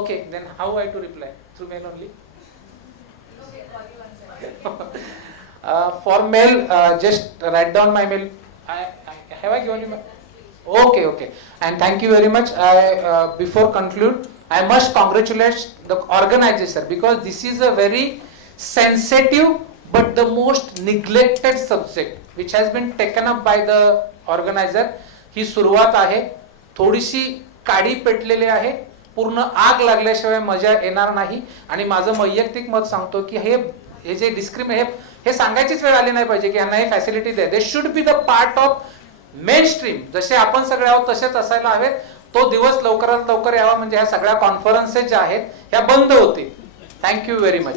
Okay, then how I to reply? Through mail only? For mail, just write down my mail. Have I given you my? Okay. And thank you very much. Before conclude, I must congratulate the organizer because this is a very sensitive but the most neglected subject which has been taken up by the organizer. ही सुरुवात आहे, थोडीशी काडी पेटलेली आहे, पूर्ण आग लागल्याशिवाय मजा येणार नाही. आणि माझं वैयक्तिक मत सांगतो की हे जे हे सांगायचीच वेळ आली नाही पाहिजे की यांना हे फॅसिलिटी द्या. They should be the part of main stream. जसे आपण सगळे आहोत तसेच असायला हवेत. तो दिवस लवकरात लवकर यावा म्हणजे ह्या सगळ्या कॉन्फरन्सेस ज्या आहेत ह्या बंद होतील. Thank you very much.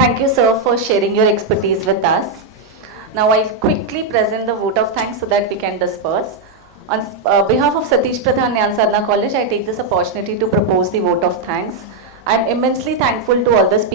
Thank you, sir, for sharing your expertise with us. Now, I'll quickly present the vote of thanks so that we can disperse. On behalf of Satish Pradhan Nyan Sadhana College, I take this opportunity to propose the vote of thanks. I'm immensely thankful to all the speakers